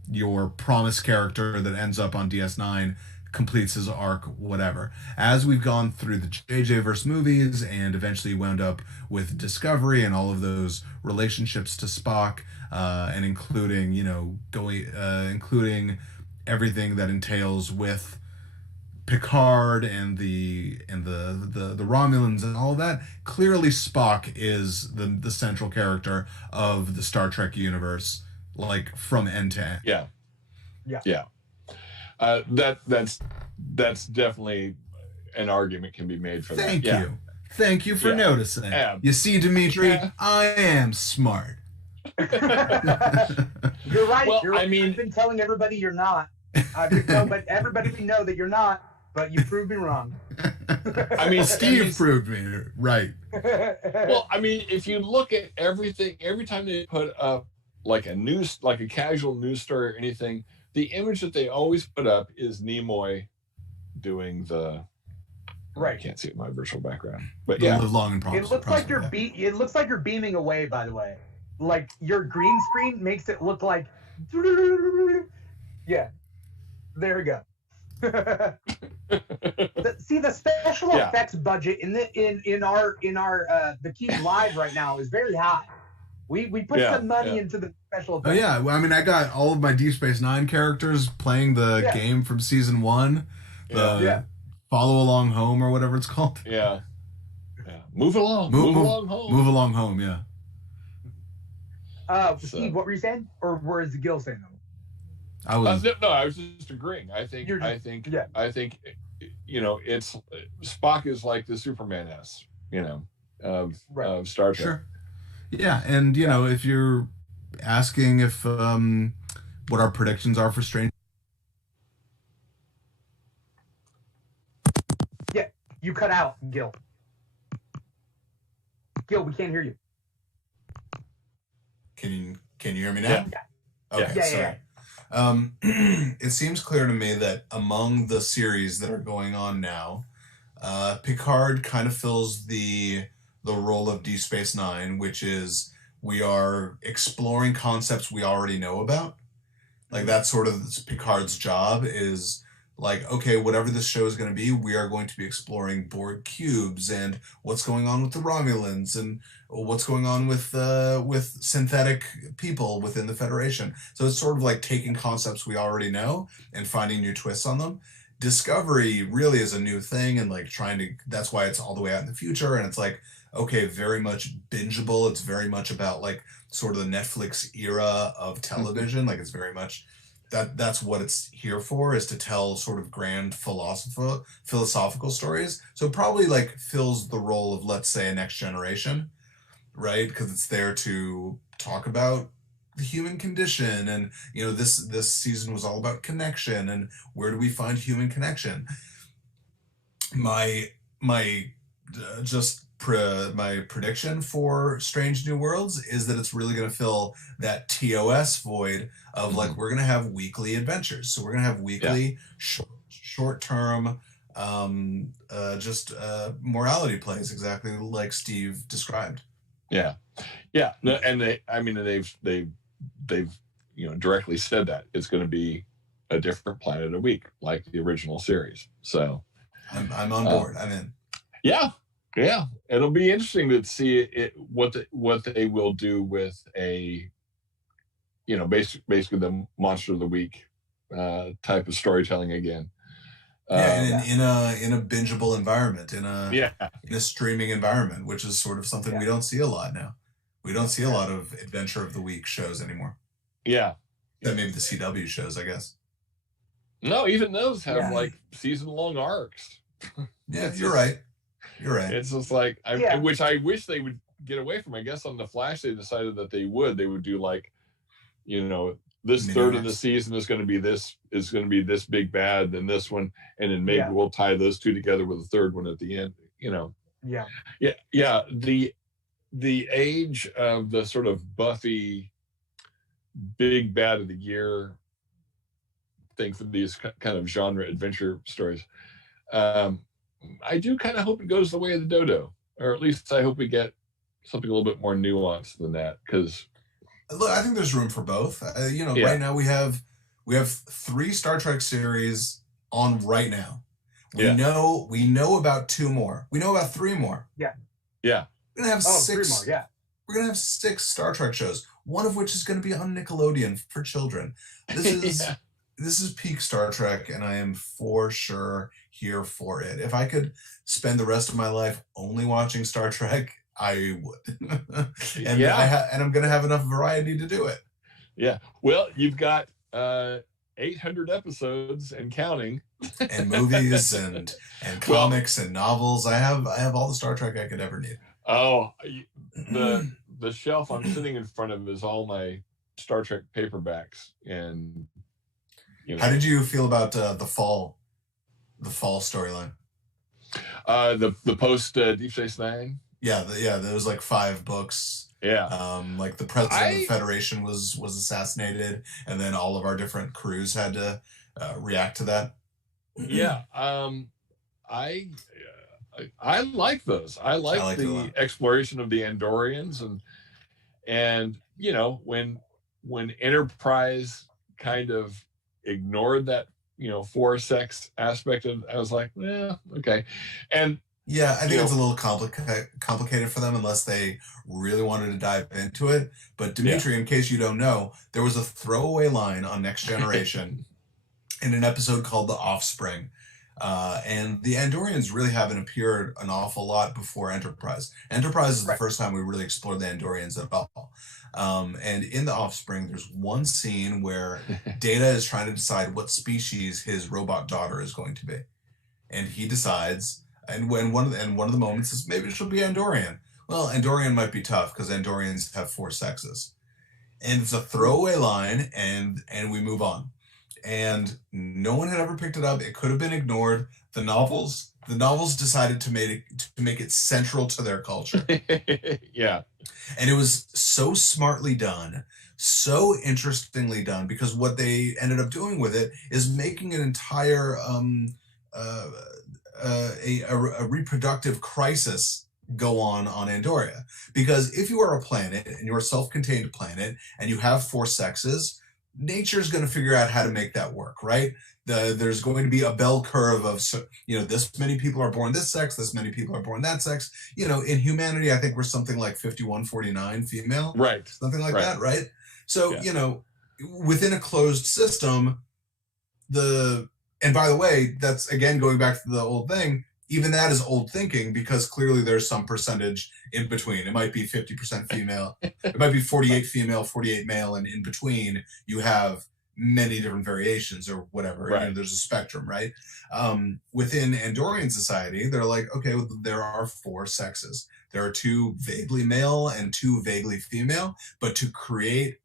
your promised character that ends up on DS9, completes his arc, whatever. As we've gone through the JJ verse movies and eventually wound up with Discovery and all of those relationships to Spock, and including, including everything that entails with Picard and the Romulans and all of that. Clearly Spock is the central character of the Star Trek universe, like from end to end. Yeah. That's definitely an argument can be made for that. Thank you for noticing. You see, Dimitri, I am smart. You're right. Well, I've been telling everybody you're not. But everybody we know that you're not. But you proved me wrong. Steve proved me right. Well, if you look at everything, every time they put up like a casual news story or anything, the image that they always put up is Nimoy doing the. Right. I can't see it in my virtual background, but live long and prosper. It looks like it looks like you're beaming away. By the way, like your green screen makes it look like. Yeah, there we go. See, the special effects budget in our the Keeg Live right now is very high. We put some money into the special effects. Oh yeah, well, I got all of my Deep Space Nine characters playing the game from season 1. Follow Along Home or whatever it's called. Yeah. Move along home. Move along home. Yeah. Steve, what were you saying, or was Gil saying that? I was just agreeing. I think it's Spock is like the Superman S, of Star Trek. Sure. Yeah, and if you're asking if what our predictions are for Strange. Yeah, you cut out, Gil. Gil, we can't hear you. Can you hear me now? Yeah. Okay, sorry. It seems clear to me that among the series that are going on now, Picard kind of fills the role of Deep Space Nine, which is we are exploring concepts we already know about. Like that's sort of Picard's job is like, okay, whatever this show is going to be, we are going to be exploring Borg cubes and what's going on with the Romulans and what's going on with synthetic people within the Federation. So it's sort of like taking concepts we already know and finding new twists on them. Discovery really is a new thing and like that's why it's all the way out in the future. And it's like, okay, very much bingeable. It's very much about like sort of the Netflix era of television. Like it's very much that's what it's here for, is to tell sort of grand philosophical stories. So probably like fills the role of, let's say, a Next Generation, right? Because it's there to talk about the human condition, and this season was all about connection and where do we find human connection. My prediction for Strange New Worlds is that it's really going to fill that TOS void of like we're going to have weekly adventures. So we're going to have weekly short-term morality plays, exactly like Steve described. Yeah. No, and they've directly said that it's going to be a different planet a week, like the original series. So I'm on board. I'm in. Yeah, it'll be interesting to see what they will do with a, basically the Monster of the Week type of storytelling again. Yeah, in a bingeable environment, in Yeah. a streaming environment, which is sort of something we don't see a lot now. We don't see a lot of Adventure of the Week shows anymore. Yeah. That maybe the CW shows, I guess. No, even those have like season-long arcs. Yeah, you're right. You're right. It's just like, which I wish they would get away from. I guess on The Flash, they decided that they would do like, this third of the season is going to be this big bad, and this one, and then maybe we'll tie those two together with a third one at the end. Yeah. The age of the sort of Buffy big bad of the year thing for these kind of genre adventure stories. I do kind of hope it goes the way of the dodo, or at least I hope we get something a little bit more nuanced than that. Because look, I think there's room for both. Right now we have 3 Star Trek series on right now. We know about 2 more. We know about 3 more. Yeah. We're gonna have 6 3 more. Yeah. We're gonna have 6 Star Trek shows. One of which is going to be on Nickelodeon for children. This is peak Star Trek, and I am for sure here for it. If I could spend the rest of my life only watching Star Trek, I would. And I'm going to have enough variety to do it. Yeah. Well, you've got 800 episodes and counting, and movies and comics and novels. I have all the Star Trek I could ever need. Oh, the shelf I'm sitting in front of is all my Star Trek paperbacks, and How did you feel about the fall storyline? The post Deep Space Nine. Yeah, there was like 5 books. Yeah. Like the president of the Federation was assassinated, and then all of our different crews had to react to that. Yeah. I like those. I like the exploration of the Andorians, and when Enterprise kind of ignored that force sex aspect of, I was like, yeah, okay. And yeah, I think it's a little complicated for them unless they really wanted to dive into it. But Dimitri, in case you don't know, there was a throwaway line on Next Generation in an episode called The Offspring. And the Andorians really haven't appeared an awful lot before Enterprise. Enterprise is the first time we really explored the Andorians at all. And in The Offspring, there's one scene where Data is trying to decide what species his robot daughter is going to be. And he decides, and one of the moments is, maybe she'll be Andorian. Well, Andorian might be tough because Andorians have 4 sexes. And it's a throwaway line, and we move on. And no one had ever picked it up. It could have been ignored. The novels decided to make it central to their culture. Yeah. And it was so smartly done, so interestingly done, because what they ended up doing with it is making an entire a reproductive crisis go on Andoria. Because if you are a planet and you're a self-contained planet and you have 4 sexes, nature's going to figure out how to make that work, right? There's going to be a bell curve of, this many people are born this sex, this many people are born that sex. In humanity, I think we're something like 51-49 female. Right. Something like that, right? So, within a closed system, and by the way, that's again going back to the old thing, even that is old thinking, because clearly there's some percentage in between. It might be 50% female. It might be 48 female, 48 male, and in between you have many different variations or whatever. Right. There's a spectrum, right? Within Andorian society, they're like, okay, well, there are 4 sexes. There are 2 vaguely male and 2 vaguely female, but to create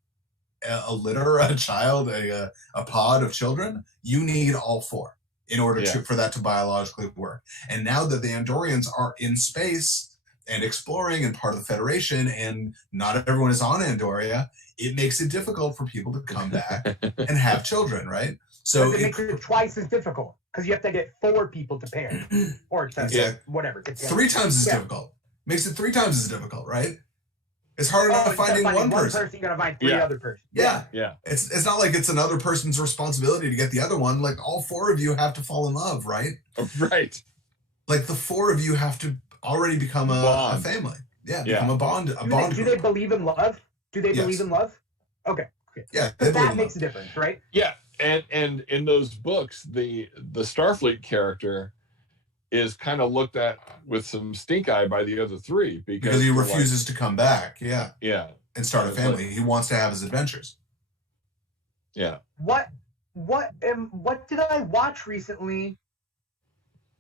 a litter, a child, a pod of children, you need all 4. In order for that to biologically work. And now that the Andorians are in space and exploring and part of the Federation, and not everyone is on Andoria, it makes it difficult for people to come back and have children, right? So it makes it twice as difficult, because you have to get 4 people to pair, or to whatever. 3 times as difficult. Makes it 3 times as difficult, right? It's hard enough finding one person. You gotta find 3 other persons. Yeah. Yeah. It's not like it's another person's responsibility to get the other one. Like, all 4 of you have to fall in love, right? Right. Like, the 4 of you have to already become a family. Yeah. Become a bond. Do they believe in love? Do they believe in love? Okay. Yeah. That makes a difference, right? Yeah. and in those books, the Starfleet character is kind of looked at with some stink eye by the other three because he refuses to come back. Yeah. And start a family. He wants to have his adventures. Yeah. What did I watch recently?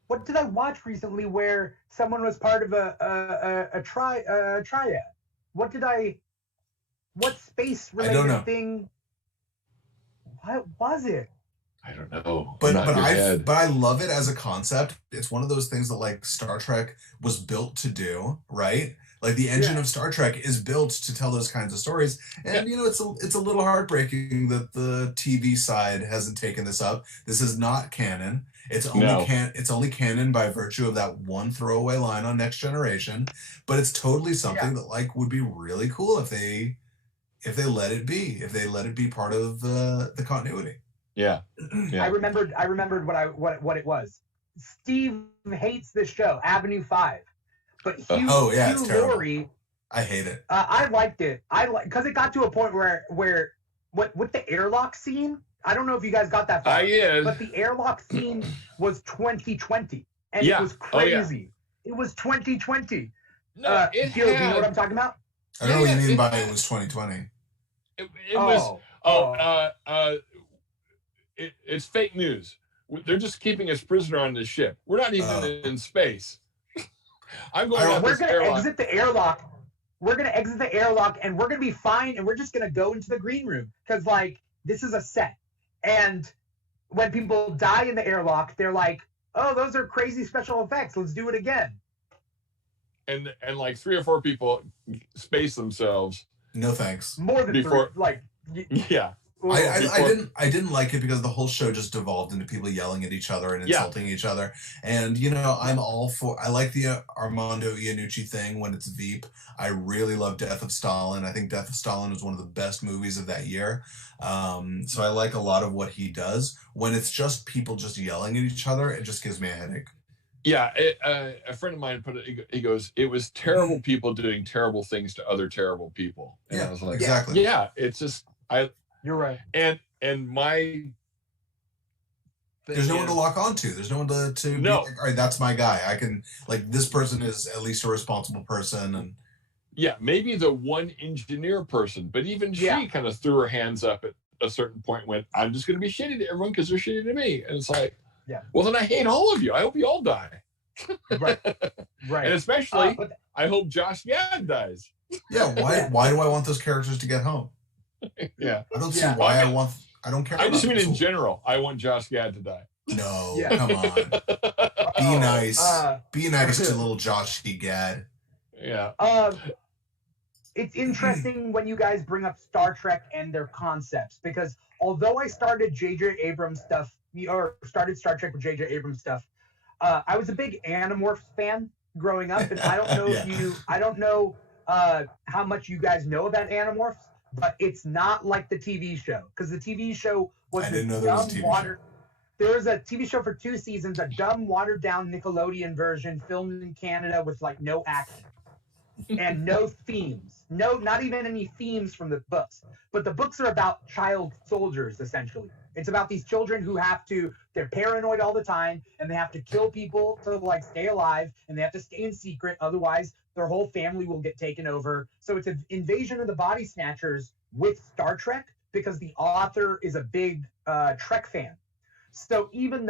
What did I watch recently where someone was part of a triad? What space related thing? What was it? I don't know. But I love it as a concept. It's one of those things that like Star Trek was built to do, right? Like the engine of Star Trek is built to tell those kinds of stories. And you know, it's a little heartbreaking that the TV side hasn't taken this up. This is not canon. It's only canon by virtue of that one throwaway line on Next Generation. But it's totally something that like would be really cool if they let it be. If they let it be part of the continuity. Yeah. I remembered what it was. Steve hates this show, Avenue 5. But Hugh Laurie, I hate it. I liked it. Because it got to a point where with the airlock scene, I don't know if you guys got that far. But the airlock scene was 2020. And it was crazy. It was 2020. No, do you know what I'm talking about? I don't know what you mean by it was 2020. It's fake news. They're just keeping us prisoner on this ship. We're not even in space. I'm going. We're going to exit the airlock. We're going to exit the airlock, and we're going to be fine. And we're just going to go into the green room because, like, this is a set. And when people die in the airlock, they're like, "Oh, those are crazy special effects. Let's do it again." And like 3 or 4 people space themselves. No thanks. More than 3. Like, yeah. I didn't like it because the whole show just devolved into people yelling at each other and insulting each other. And you know, I like the Armando Iannucci thing when it's Veep. I really love Death of Stalin. I think Death of Stalin is one of the best movies of that year. So I like a lot of what he does. When it's just people just yelling at each other, it just gives me a headache. Yeah, a friend of mine put it. He goes, "It was terrible people doing terrible things to other terrible people." And I was like, exactly. Yeah, it's just You're right. And my there's no one to lock onto. There's no one to be like, all right, that's my guy. I can like this person is at least a responsible person. And yeah, maybe the one engineer person, but even she kind of threw her hands up at a certain point. Went, I'm just going to be shitty to everyone because they're shitty to me. And it's like, well, then I hate all of you. I hope you all die. Right. And especially, I hope Josh Gad dies. Yeah. Why do I want those characters to get home? Yeah. I don't see why I don't care. I just mean in general, I want Josh Gad to die. No, come on. Be nice. Be nice to little Josh Gad. Yeah. It's interesting when you guys bring up Star Trek and their concepts, because although I started J.J. Abrams stuff, or started Star Trek with J.J. Abrams stuff, I was a big Animorphs fan growing up, and I don't know I don't know how much you guys know about Animorphs. But it's not like the TV show, because the TV show was there was a TV show. There was a TV show for 2 seasons, a dumb, watered-down Nickelodeon version filmed in Canada with like no action and no themes, not even any themes from the books. But the books are about child soldiers essentially. It's about these children who they're paranoid all the time, and they have to kill people to like stay alive, and they have to stay in secret, otherwise their whole family will get taken over. So it's an invasion of the body snatchers with Star Trek, because the author is a big Trek fan. So even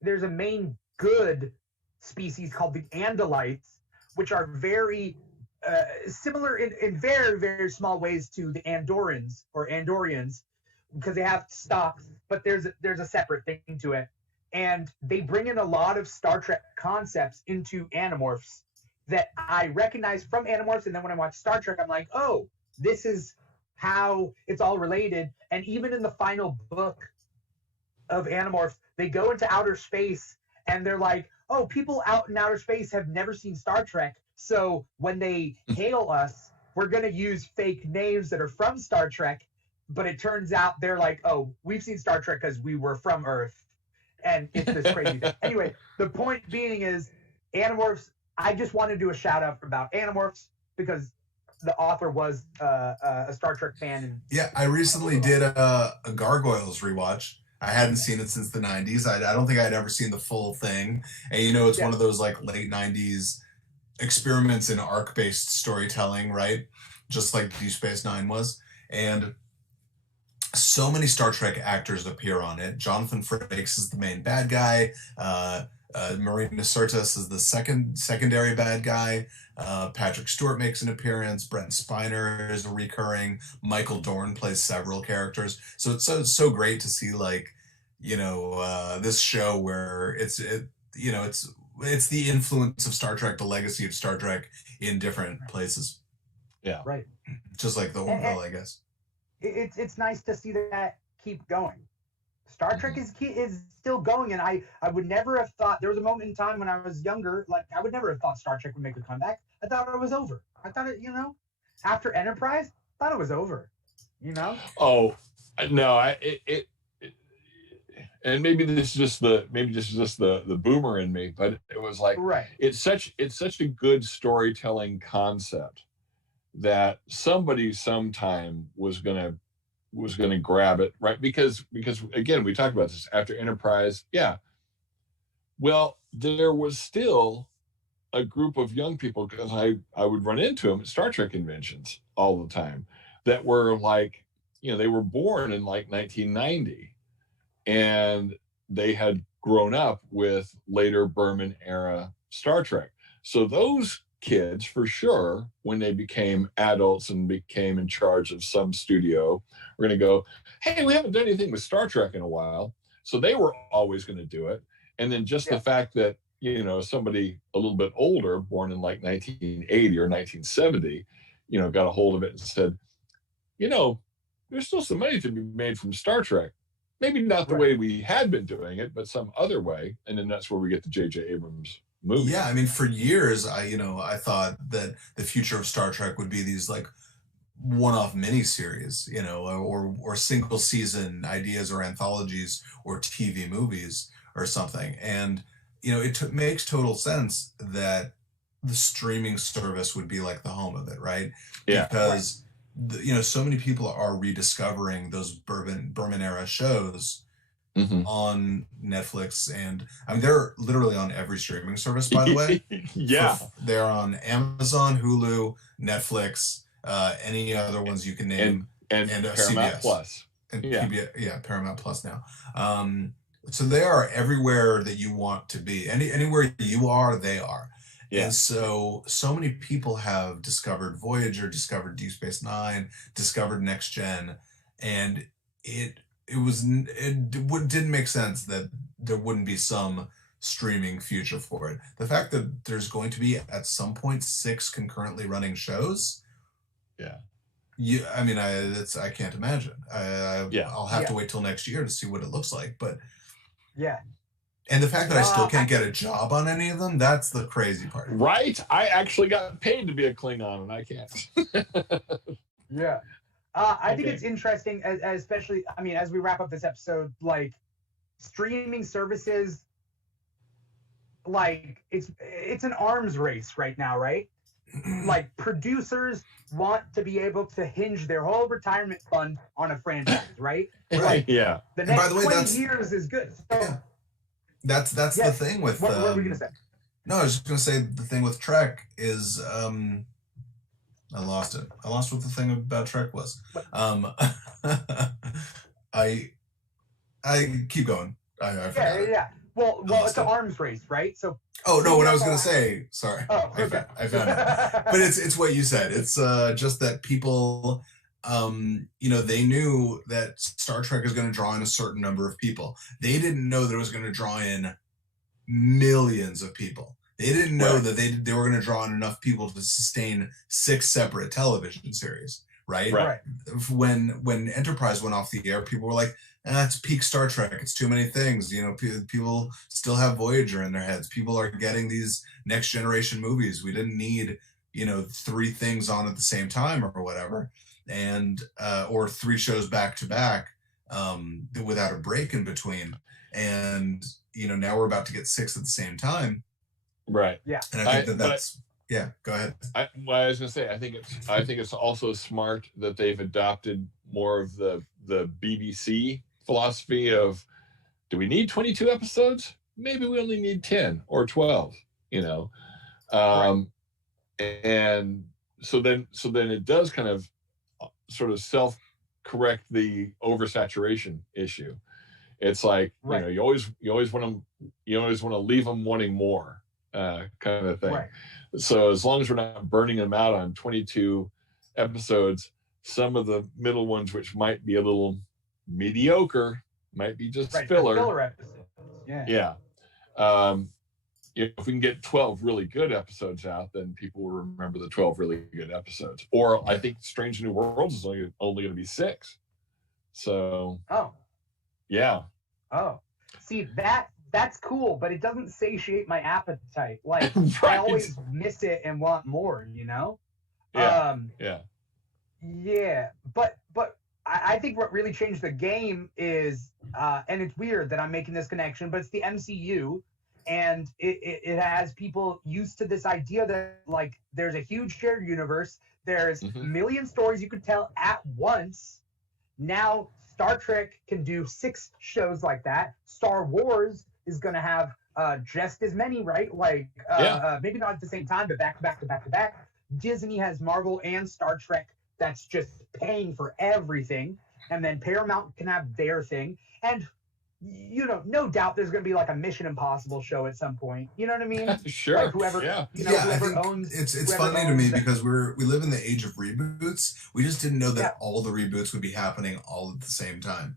there's a main good species called the Andalites, which are very similar in very, very small ways to the Andorans or Andorians, because they have stocks, but there's a separate thing to it. And they bring in a lot of Star Trek concepts into Animorphs that I recognize from Animorphs, and then when I watch Star Trek, I'm like, oh, this is how it's all related. And even in the final book of Animorphs, they go into outer space, and they're like, oh, people out in outer space have never seen Star Trek, so when they hail us, we're going to use fake names that are from Star Trek. But it turns out they're like, oh, we've seen Star Trek because we were from Earth. And it's this crazy thing. Anyway, the point being is Animorphs, I just want to do a shout out about Animorphs, because the author was a Star Trek fan. And yeah, I recently did a Gargoyles rewatch. I hadn't seen it since the 90s. I don't think I'd ever seen the full thing. And it's one of those like late 90s experiments in arc-based storytelling, right? Just like Deep Space Nine was. And so many Star Trek actors appear on it. Jonathan Frakes is the main bad guy. Marina Sirtis is the secondary bad guy. Patrick Stewart makes an appearance. Brent Spiner is a recurring. Michael Dorn plays several characters. So it's so great to see this show where it's the influence of Star Trek, the legacy of Star Trek in different places. Yeah, right. Just like the Orville, I guess. It's nice to see that keep going. Star Trek is still going, and I would never have thought, there was a moment in time when I was younger, like I would never have thought Star Trek would make a comeback. I thought it was over. I thought it, after Enterprise, I thought it was over. Oh no, and maybe this is just the boomer in me, but it was like, right. It's such a good storytelling concept that somebody sometime was gonna grab it, right? Because again, we talked about this after Enterprise. Yeah. Well, there was still a group of young people, because I would run into them at Star Trek conventions all the time, that were like, they were born in like 1990, and they had grown up with later Berman era Star Trek. So those kids, for sure, when they became adults and became in charge of some studio, we're going to go, hey, we haven't done anything with Star Trek in a while. So they were always going to do it. And then just the fact that, somebody a little bit older, born in like 1980 or 1970, got a hold of it and said, there's still some money to be made from Star Trek. Maybe not the way we had been doing it, but some other way. And then that's where we get the J.J. Abrams movie. Yeah, I mean, for years, I thought that the future of Star Trek would be these like one-off miniseries, or single season ideas or anthologies or TV movies or something. And it makes total sense that the streaming service would be like the home of it, right? Yeah. Because so many people are rediscovering those Berman era shows. Mm-hmm. On Netflix, and I mean they're literally on every streaming service, by the way. Yeah, they're on Amazon, Hulu, Netflix, any other ones you can name, and Paramount CBS. Plus, and PBS, Paramount Plus now. So they are everywhere that you want to be. Anywhere you are, they are. Yeah. And so many people have discovered Voyager, discovered Deep Space Nine, discovered Next Gen, and it didn't make sense that there wouldn't be some streaming future for it. The fact that there's going to be at some point 6 concurrently running shows. Yeah. I can't imagine. I'll have to wait till next year to see what it looks like. But yeah. And the fact that I still can't get a job on any of them, that's the crazy part. Right? I actually got paid to be a Klingon and I can't. Yeah. I think it's interesting, especially, as we wrap up this episode, like streaming services, like it's an arms race right now, right? Like producers want to be able to hinge their whole retirement fund on a franchise, right? Right. Yeah. The next 20 years is good. So, yeah. That's the thing with. What were we gonna say? No, I was just gonna say the thing with Trek is. I lost it. I lost what the thing about Trek was. I keep going. I forgot it. Well, it's an arms race, right? So. Oh no! What I was going to say. Sorry. Oh, okay. I found it. But it's what you said. It's just that people, they knew that Star Trek is going to draw in a certain number of people. They didn't know that it was going to draw in millions of people. They didn't know that they were going to draw in enough people to sustain 6 separate television series, right? Right. When Enterprise went off the air, people were like, it's peak Star Trek. It's too many things. People still have Voyager in their heads. People are getting these next generation movies. We didn't need, 3 things on at the same time or whatever, and or 3 shows back to back without a break in between. And now we're about to get 6 at the same time. Right. Yeah. And I think that's Yeah, go ahead. I was gonna say, I think it's also smart that they've adopted more of the BBC philosophy of, do we need 22 episodes? Maybe we only need 10 or 12. You know, and so then it does kind of sort of self-correct the oversaturation issue. It's like, you know, you always want to leave them wanting more, kind of thing. So as long as we're not burning them out on 22 episodes, some of the middle ones, which might be a little mediocre, might be just filler. Filler episodes. Yeah. If we can get 12 really good episodes out, then people will remember the 12 really good episodes. Or I think Strange New Worlds is only going to be 6. So. Oh. Yeah. Oh. See, that's cool, but it doesn't satiate my appetite. Like, Right. I always miss it and want more, you know? Yeah. Yeah, but I think what really changed the game is, and it's weird that I'm making this connection, but it's the MCU, and it has people used to this idea that, like, there's a huge shared universe, there's a million stories you could tell at once. Now Star Trek can do 6 shows like that. Star Wars is going to have just as many, right? Like, maybe not at the same time, but back to back to back to back. Disney has Marvel and Star Trek that's just paying for everything. And then Paramount can have their thing. And, you know, no doubt there's going to be like a Mission Impossible show at some point. You know what I mean? Sure. Like whoever, whoever I think owns. it's funny to me because we live in the age of reboots. We just didn't know that all the reboots would be happening all at the same time.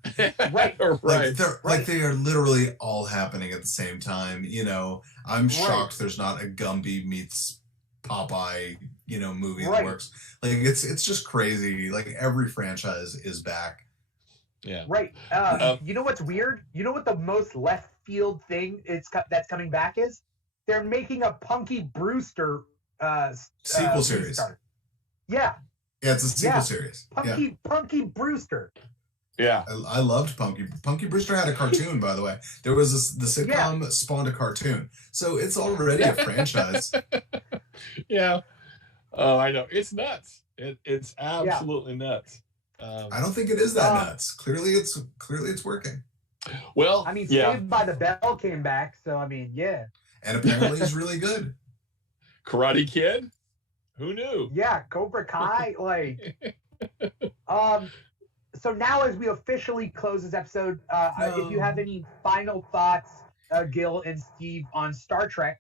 Right. Like they are literally all happening at the same time. You know, I'm shocked there's not a Gumby meets Popeye, you know, movie that works. Like it's just crazy. Like every franchise is back. Yeah. Right. You know what's weird? You know what the most left field thing that's coming back is? They're making a Punky Brewster sequel series. Yeah. Yeah, it's a sequel series. Punky Brewster. Yeah. I loved Punky. Punky Brewster had a cartoon, by the way. There was the sitcom spawned a cartoon. So it's already a franchise. Yeah. Oh, I know. It's nuts. It's absolutely nuts. I don't think it is that nuts. Clearly it's working. Well, I mean, Saved by the Bell came back, so I mean, yeah. And apparently it's really good. Karate Kid? Who knew? Yeah, Cobra Kai, like. So now, as we officially close this episode, if you have any final thoughts, Gil and Steve, on Star Trek,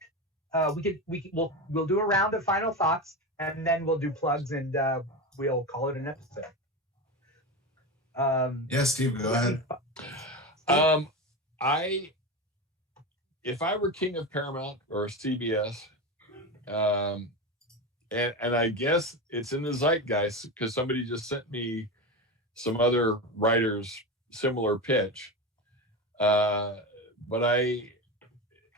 we'll do a round of final thoughts, and then we'll do plugs, and we'll call it an episode. Yeah, Steve, go ahead. If I were king of Paramount or CBS, and I guess it's in the zeitgeist because somebody just sent me some other writers' similar pitch, but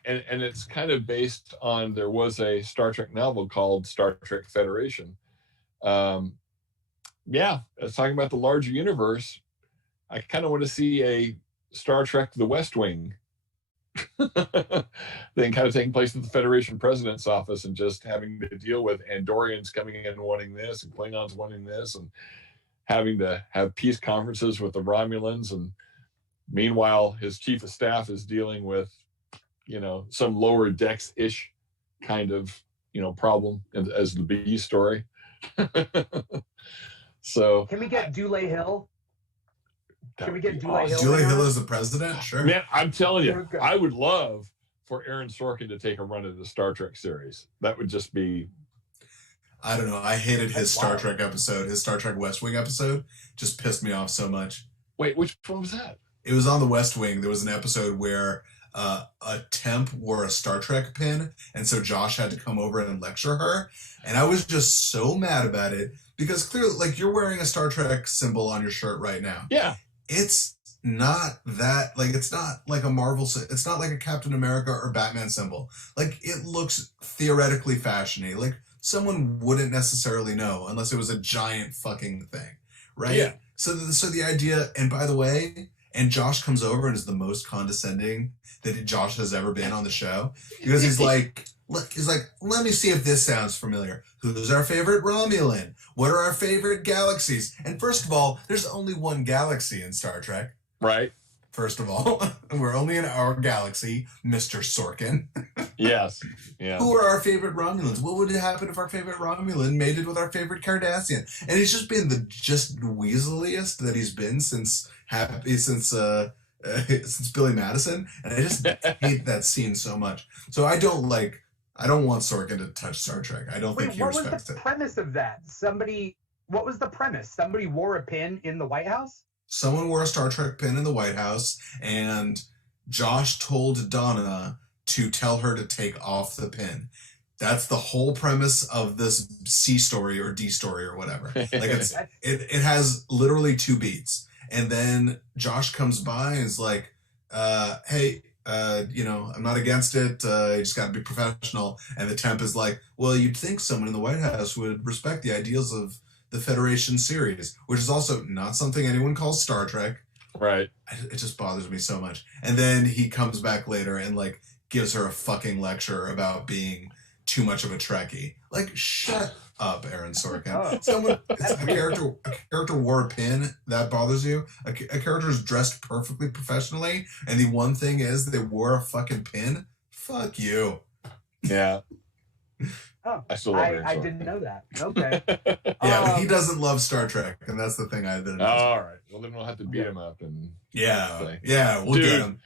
it's kind of based on, there was a Star Trek novel called Star Trek Federation. It's talking about the larger universe. I kind of want to see a Star Trek The West Wing thing kind of taking place at the Federation president's office, and just having to deal with Andorians coming in wanting this and Klingons wanting this, and having to have peace conferences with the Romulans. And meanwhile, his chief of staff is dealing with, you know, some lower decks-ish kind of, you know, problem as the B story. So can we get Dule Hill? Can we get Dule Hill? Dule Hill as the president? Sure. Man, I'm telling you, I would love for Aaron Sorkin to take a run at the Star Trek series. That would just be... I don't know. I hated his Star Trek episode. His Star Trek West Wing episode just pissed me off so much. Wait, which one was that? It was on the West Wing. There was an episode where a temp wore a Star Trek pin, and so Josh had to come over and lecture her. And I was just so mad about it because clearly, like, you're wearing a Star Trek symbol on your shirt right now. Yeah. It's not that, like, it's not like a Marvel, it's not like a Captain America or Batman symbol. Like, it looks theoretically fashiony. Like, someone wouldn't necessarily know unless it was a giant fucking thing, right? Yeah. So the idea, and by the way, And Josh comes over and is the most condescending that Josh has ever been on the show, because he's like, let me see if this sounds familiar. Who's our favorite Romulan? What are our favorite galaxies? And first of all, there's only one galaxy in Star Trek. Right. First of all, we're only in our galaxy, Mr. Sorkin. Yes. Yeah. Who are our favorite Romulans? What would happen if our favorite Romulan mated with our favorite Cardassian? And he's just been the weaseliest that he's been since Billy Madison. And I just hate that scene so much. So I don't want Sorkin to touch Star Trek. I don't think he respects it. What was the premise of that? What was the premise? Somebody wore a pin in the White House? Someone wore a Star Trek pin in the White House, and Josh told Donna to tell her to take off the pin. That's the whole premise of this C story or D story or whatever. Like it has literally 2 beats. And then Josh comes by and is like, hey, I'm not against it. You just got to be professional. And the temp is like, well, you'd think someone in the White House would respect the ideals of the Federation series, which is also not something anyone calls Star Trek. Right. It just bothers me so much. And then he comes back later and gives her a fucking lecture about being too much of a Trekkie. Shut up, Aaron Sorkin. A character wore a pin, that bothers you? A character is dressed perfectly professionally, and the one thing is they wore a fucking pin? Fuck you. Yeah. Oh, I still love Aaron Sorkin. I didn't know that. Okay. Yeah, he doesn't love Star Trek, and that's the thing I didn't know. All right. Well, then we'll have to beat him up and we'll get him.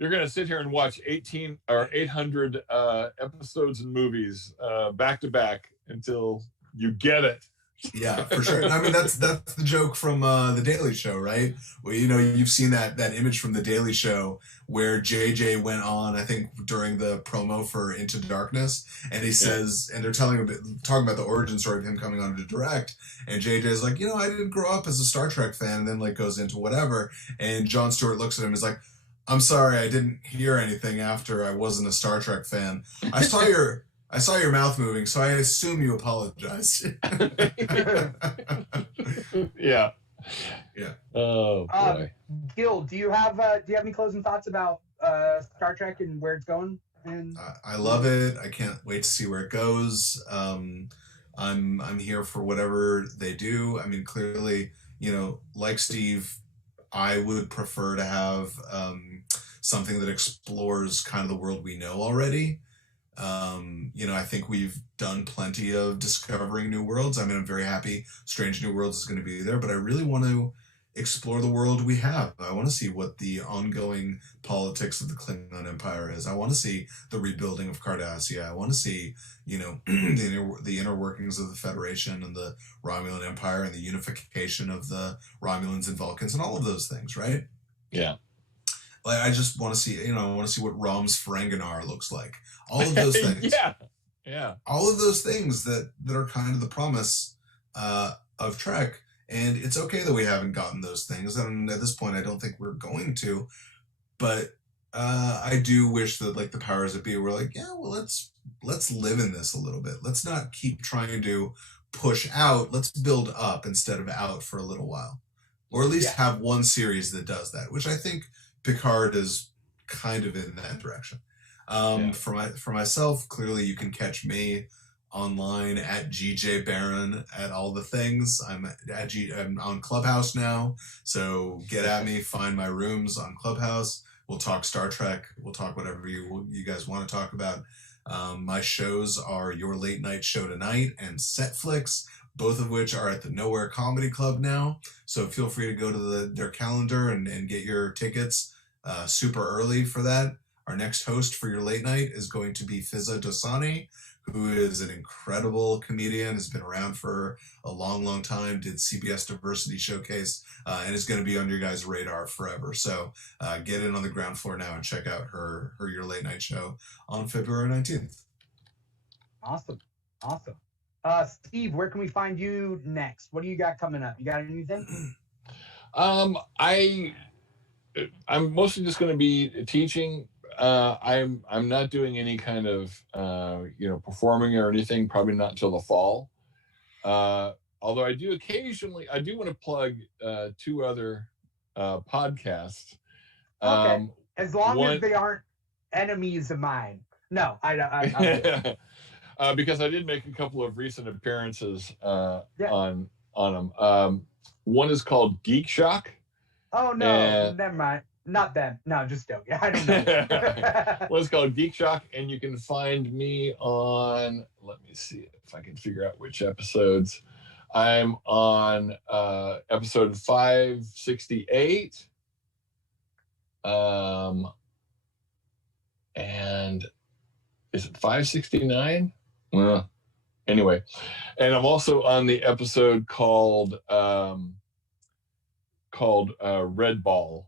You're gonna sit here and watch 800 episodes and movies back to back until you get it. Yeah, for sure. I mean, that's the joke from The Daily Show, right? Well, you've seen that image from The Daily Show where JJ went on, I think, during the promo for Into Darkness, and he says, and they're talking about the origin story of him coming on to direct, and JJ's like, I didn't grow up as a Star Trek fan, and then goes into whatever, and Jon Stewart looks at him and is like, I'm sorry, I didn't hear anything after I wasn't a Star Trek fan. I saw your mouth moving, so I assume you apologized. Yeah. Yeah. Oh boy. Gil, do you have any closing thoughts about Star Trek and where it's going? I love it. I can't wait to see where it goes. I'm here for whatever they do. I mean, clearly, like Steve, I would prefer to have something that explores kind of the world we know already. I think we've done plenty of discovering new worlds. I mean, I'm very happy Strange New Worlds is going to be there, but I really want to explore the world we have. I want to see what the ongoing politics of the Klingon Empire is. I want to see the rebuilding of Cardassia. I want to see, the inner workings of the Federation and the Romulan Empire and the unification of the Romulans and Vulcans and all of those things, right? Yeah. I just want to see, I want to see what Rom's Ferenginar looks like. All of those things. Yeah. All of those things that are kind of the promise of Trek. And it's okay that we haven't gotten those things. And at this point, I don't think we're going to. But I do wish that the powers that be were let's live in this a little bit. Let's not keep trying to push out. Let's build up instead of out for a little while. Or at least have one series that does that, which I think Picard is kind of in that direction. For myself, clearly you can catch me online at GJ Barron at all the things. I'm on Clubhouse now, so get at me. Find my rooms on Clubhouse. We'll talk Star Trek. We'll talk whatever you guys want to talk about. My shows are Your Late Night Show Tonight and Set Flicks, both of which are at the Nowhere Comedy Club now. So feel free to go to their calendar and get your tickets super early for that. Our next host for Your Late Night is going to be Fizza Dosani, who is an incredible comedian, has been around for a long, long time, did CBS Diversity Showcase, and is going to be on your guys' radar forever. So get in on the ground floor now and check out her Your Late Night show on February 19th. Awesome. Steve, where can we find you next? What do you got coming up? You got anything? I'm mostly just going to be teaching. I'm not doing any kind of performing or anything, probably not until the fall. Although I do want to plug two other podcasts. Okay. As long as they aren't enemies of mine. No, I'm good. Because I did make a couple of recent appearances on them. One is called Geek Shock. Oh no, never mind. Not them. No, just joking. I don't know. One's called Geek Shock, and you can find me on. Let me see if I can figure out which episodes. I'm on episode 568. And is it 569? Well, anyway, and I'm also on the episode called Red Bull.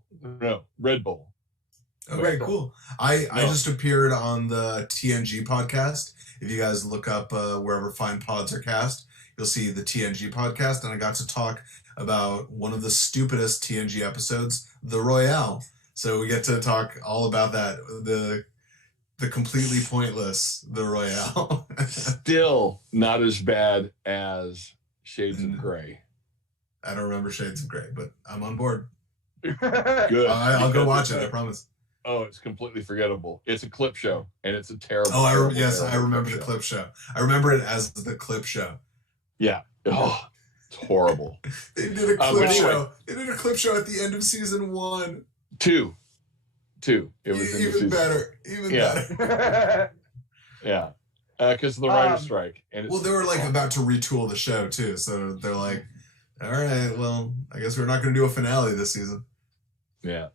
Okay, cool. I just appeared on the TNG podcast. If you guys look up wherever fine pods are cast, you'll see the TNG podcast, and I got to talk about one of the stupidest TNG episodes, the Royale. So we get to talk all about that, the completely pointless, the Royale. Still not as bad as Shades of Grey. I don't remember Shades of Grey, but I'm on board. Good. I'll go watch it, I promise. Oh, it's completely forgettable. It's a clip show, and it's a terrible. Oh, I remember the clip show. I remember it as the clip show. Yeah. Oh, it's horrible. They did a clip show. They did a clip show at the end of season 1. Two. It was even better. Better. Yeah. Because of the writer's strike. And they were like about to retool the show too, so they're like, all right, well, I guess we're not going to do a finale this season. Yeah.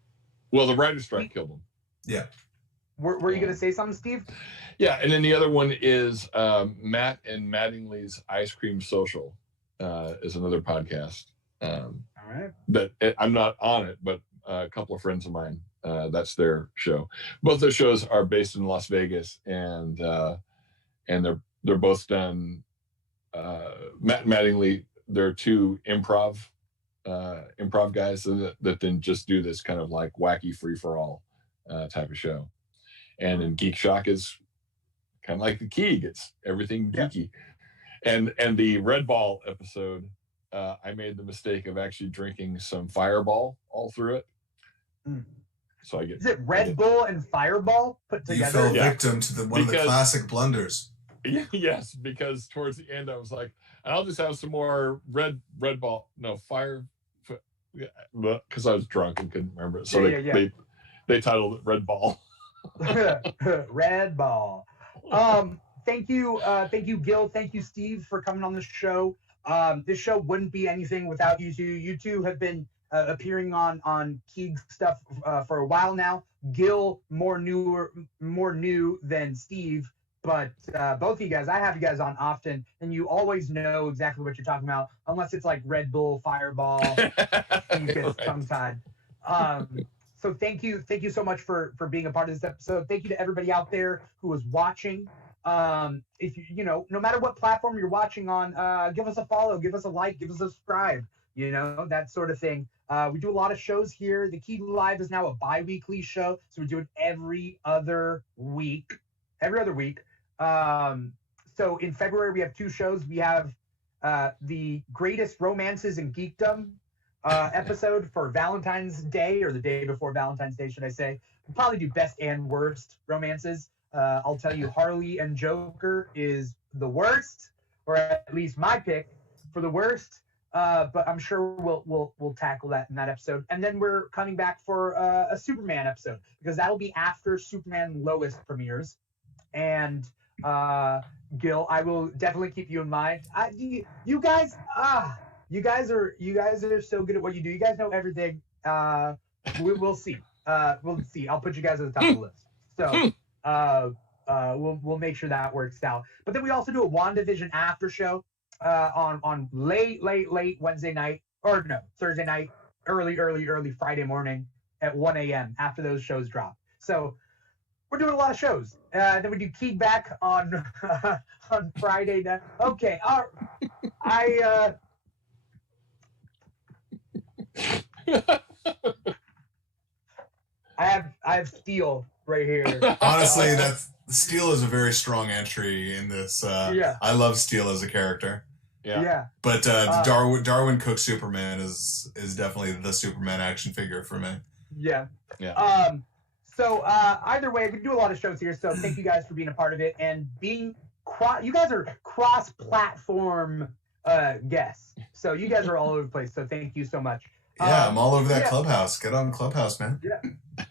Well, the writer's strike killed them. Yeah. Were you going to say something, Steve? Yeah, and then the other one is Matt and Mattingly's Ice Cream Social is another podcast. All right. That I'm not on it, but a couple of friends of mine, that's their show. Both those shows are based in Las Vegas, and they're both done. Matt and Mattingly, they're two improv guys that then just do this kind of like wacky free for all type of show. And then Geek Shock is kind of like the Keeg. It's everything geeky. And the Red Ball episode, I made the mistake of actually drinking some Fireball all through it. So I get. Is it Red Bull and Fireball put together? You fell victim to one of the classic blunders. Yes, because towards the end I was like, I'll just have some more Red Ball. No, Fire. Because I was drunk and couldn't remember it. So they titled it Red Ball. Red Ball. Thank you, Gil. Thank you, Steve, for coming on the show. This show wouldn't be anything without you two. You two have been appearing on Keeg stuff for a while now. Gil more new than Steve, but both of you guys, I have you guys on often, and you always know exactly what you're talking about, unless it's like Red Bull, Fireball, and you get tongue-tied. So thank you so much for being a part of this episode. Thank you to everybody out there who was watching. If you no matter what platform you're watching on, give us a follow, give us a like, give us a subscribe, that sort of thing. We do a lot of shows here. The Keeg Live is now a bi-weekly show, so we do it every other week. So in February we have 2 shows. We have the Greatest Romances in Geekdom episode for Valentine's Day, or the day before Valentine's Day, should I say. We'll probably do best and worst romances. I'll tell you, Harley and Joker is the worst, or at least my pick for the worst. But I'm sure we'll tackle that in that episode. And then we're coming back for a Superman episode, because that'll be after Superman Lois premieres. And Gil, I will definitely keep you in mind. You guys are so good at what you do. You guys know everything. We'll see. We'll see. I'll put you guys at the top of the list. So we'll make sure that works out. But then we also do a WandaVision after show on late Wednesday night, or no, Thursday night, early Friday morning at 1 a.m. after those shows drop. So we're doing a lot of shows. Then we do Keeg back on on Friday night. Okay, I have Steel right here. Honestly, Steel is a very strong entry in this. I love Steel as a character. Yeah. But Darwin Cook Superman is definitely the Superman action figure for me. Yeah. Yeah. So either way, we do a lot of shows here. So thank you guys for being a part of it and being you guys are cross-platform guests. So you guys are all over the place. So thank you so much. Yeah, I'm all over that Clubhouse. Get on Clubhouse, man. Yeah.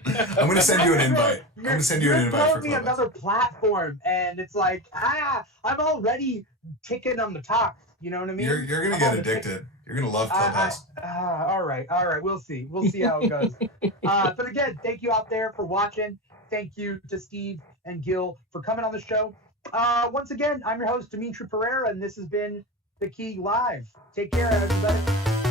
I'm gonna send you an invite. I'm gonna send you an invite for me Clubhouse. another platform, and it's like I'm already ticking on the top. You know what I mean? You're gonna get addicted. You're gonna love Clubhouse. All right. We'll see how it goes. But again, thank you out there for watching. Thank you to Steve and Gil for coming on the show. Once again, I'm your host Dimitri Pereira, and this has been the Keeg Live. Take care, everybody.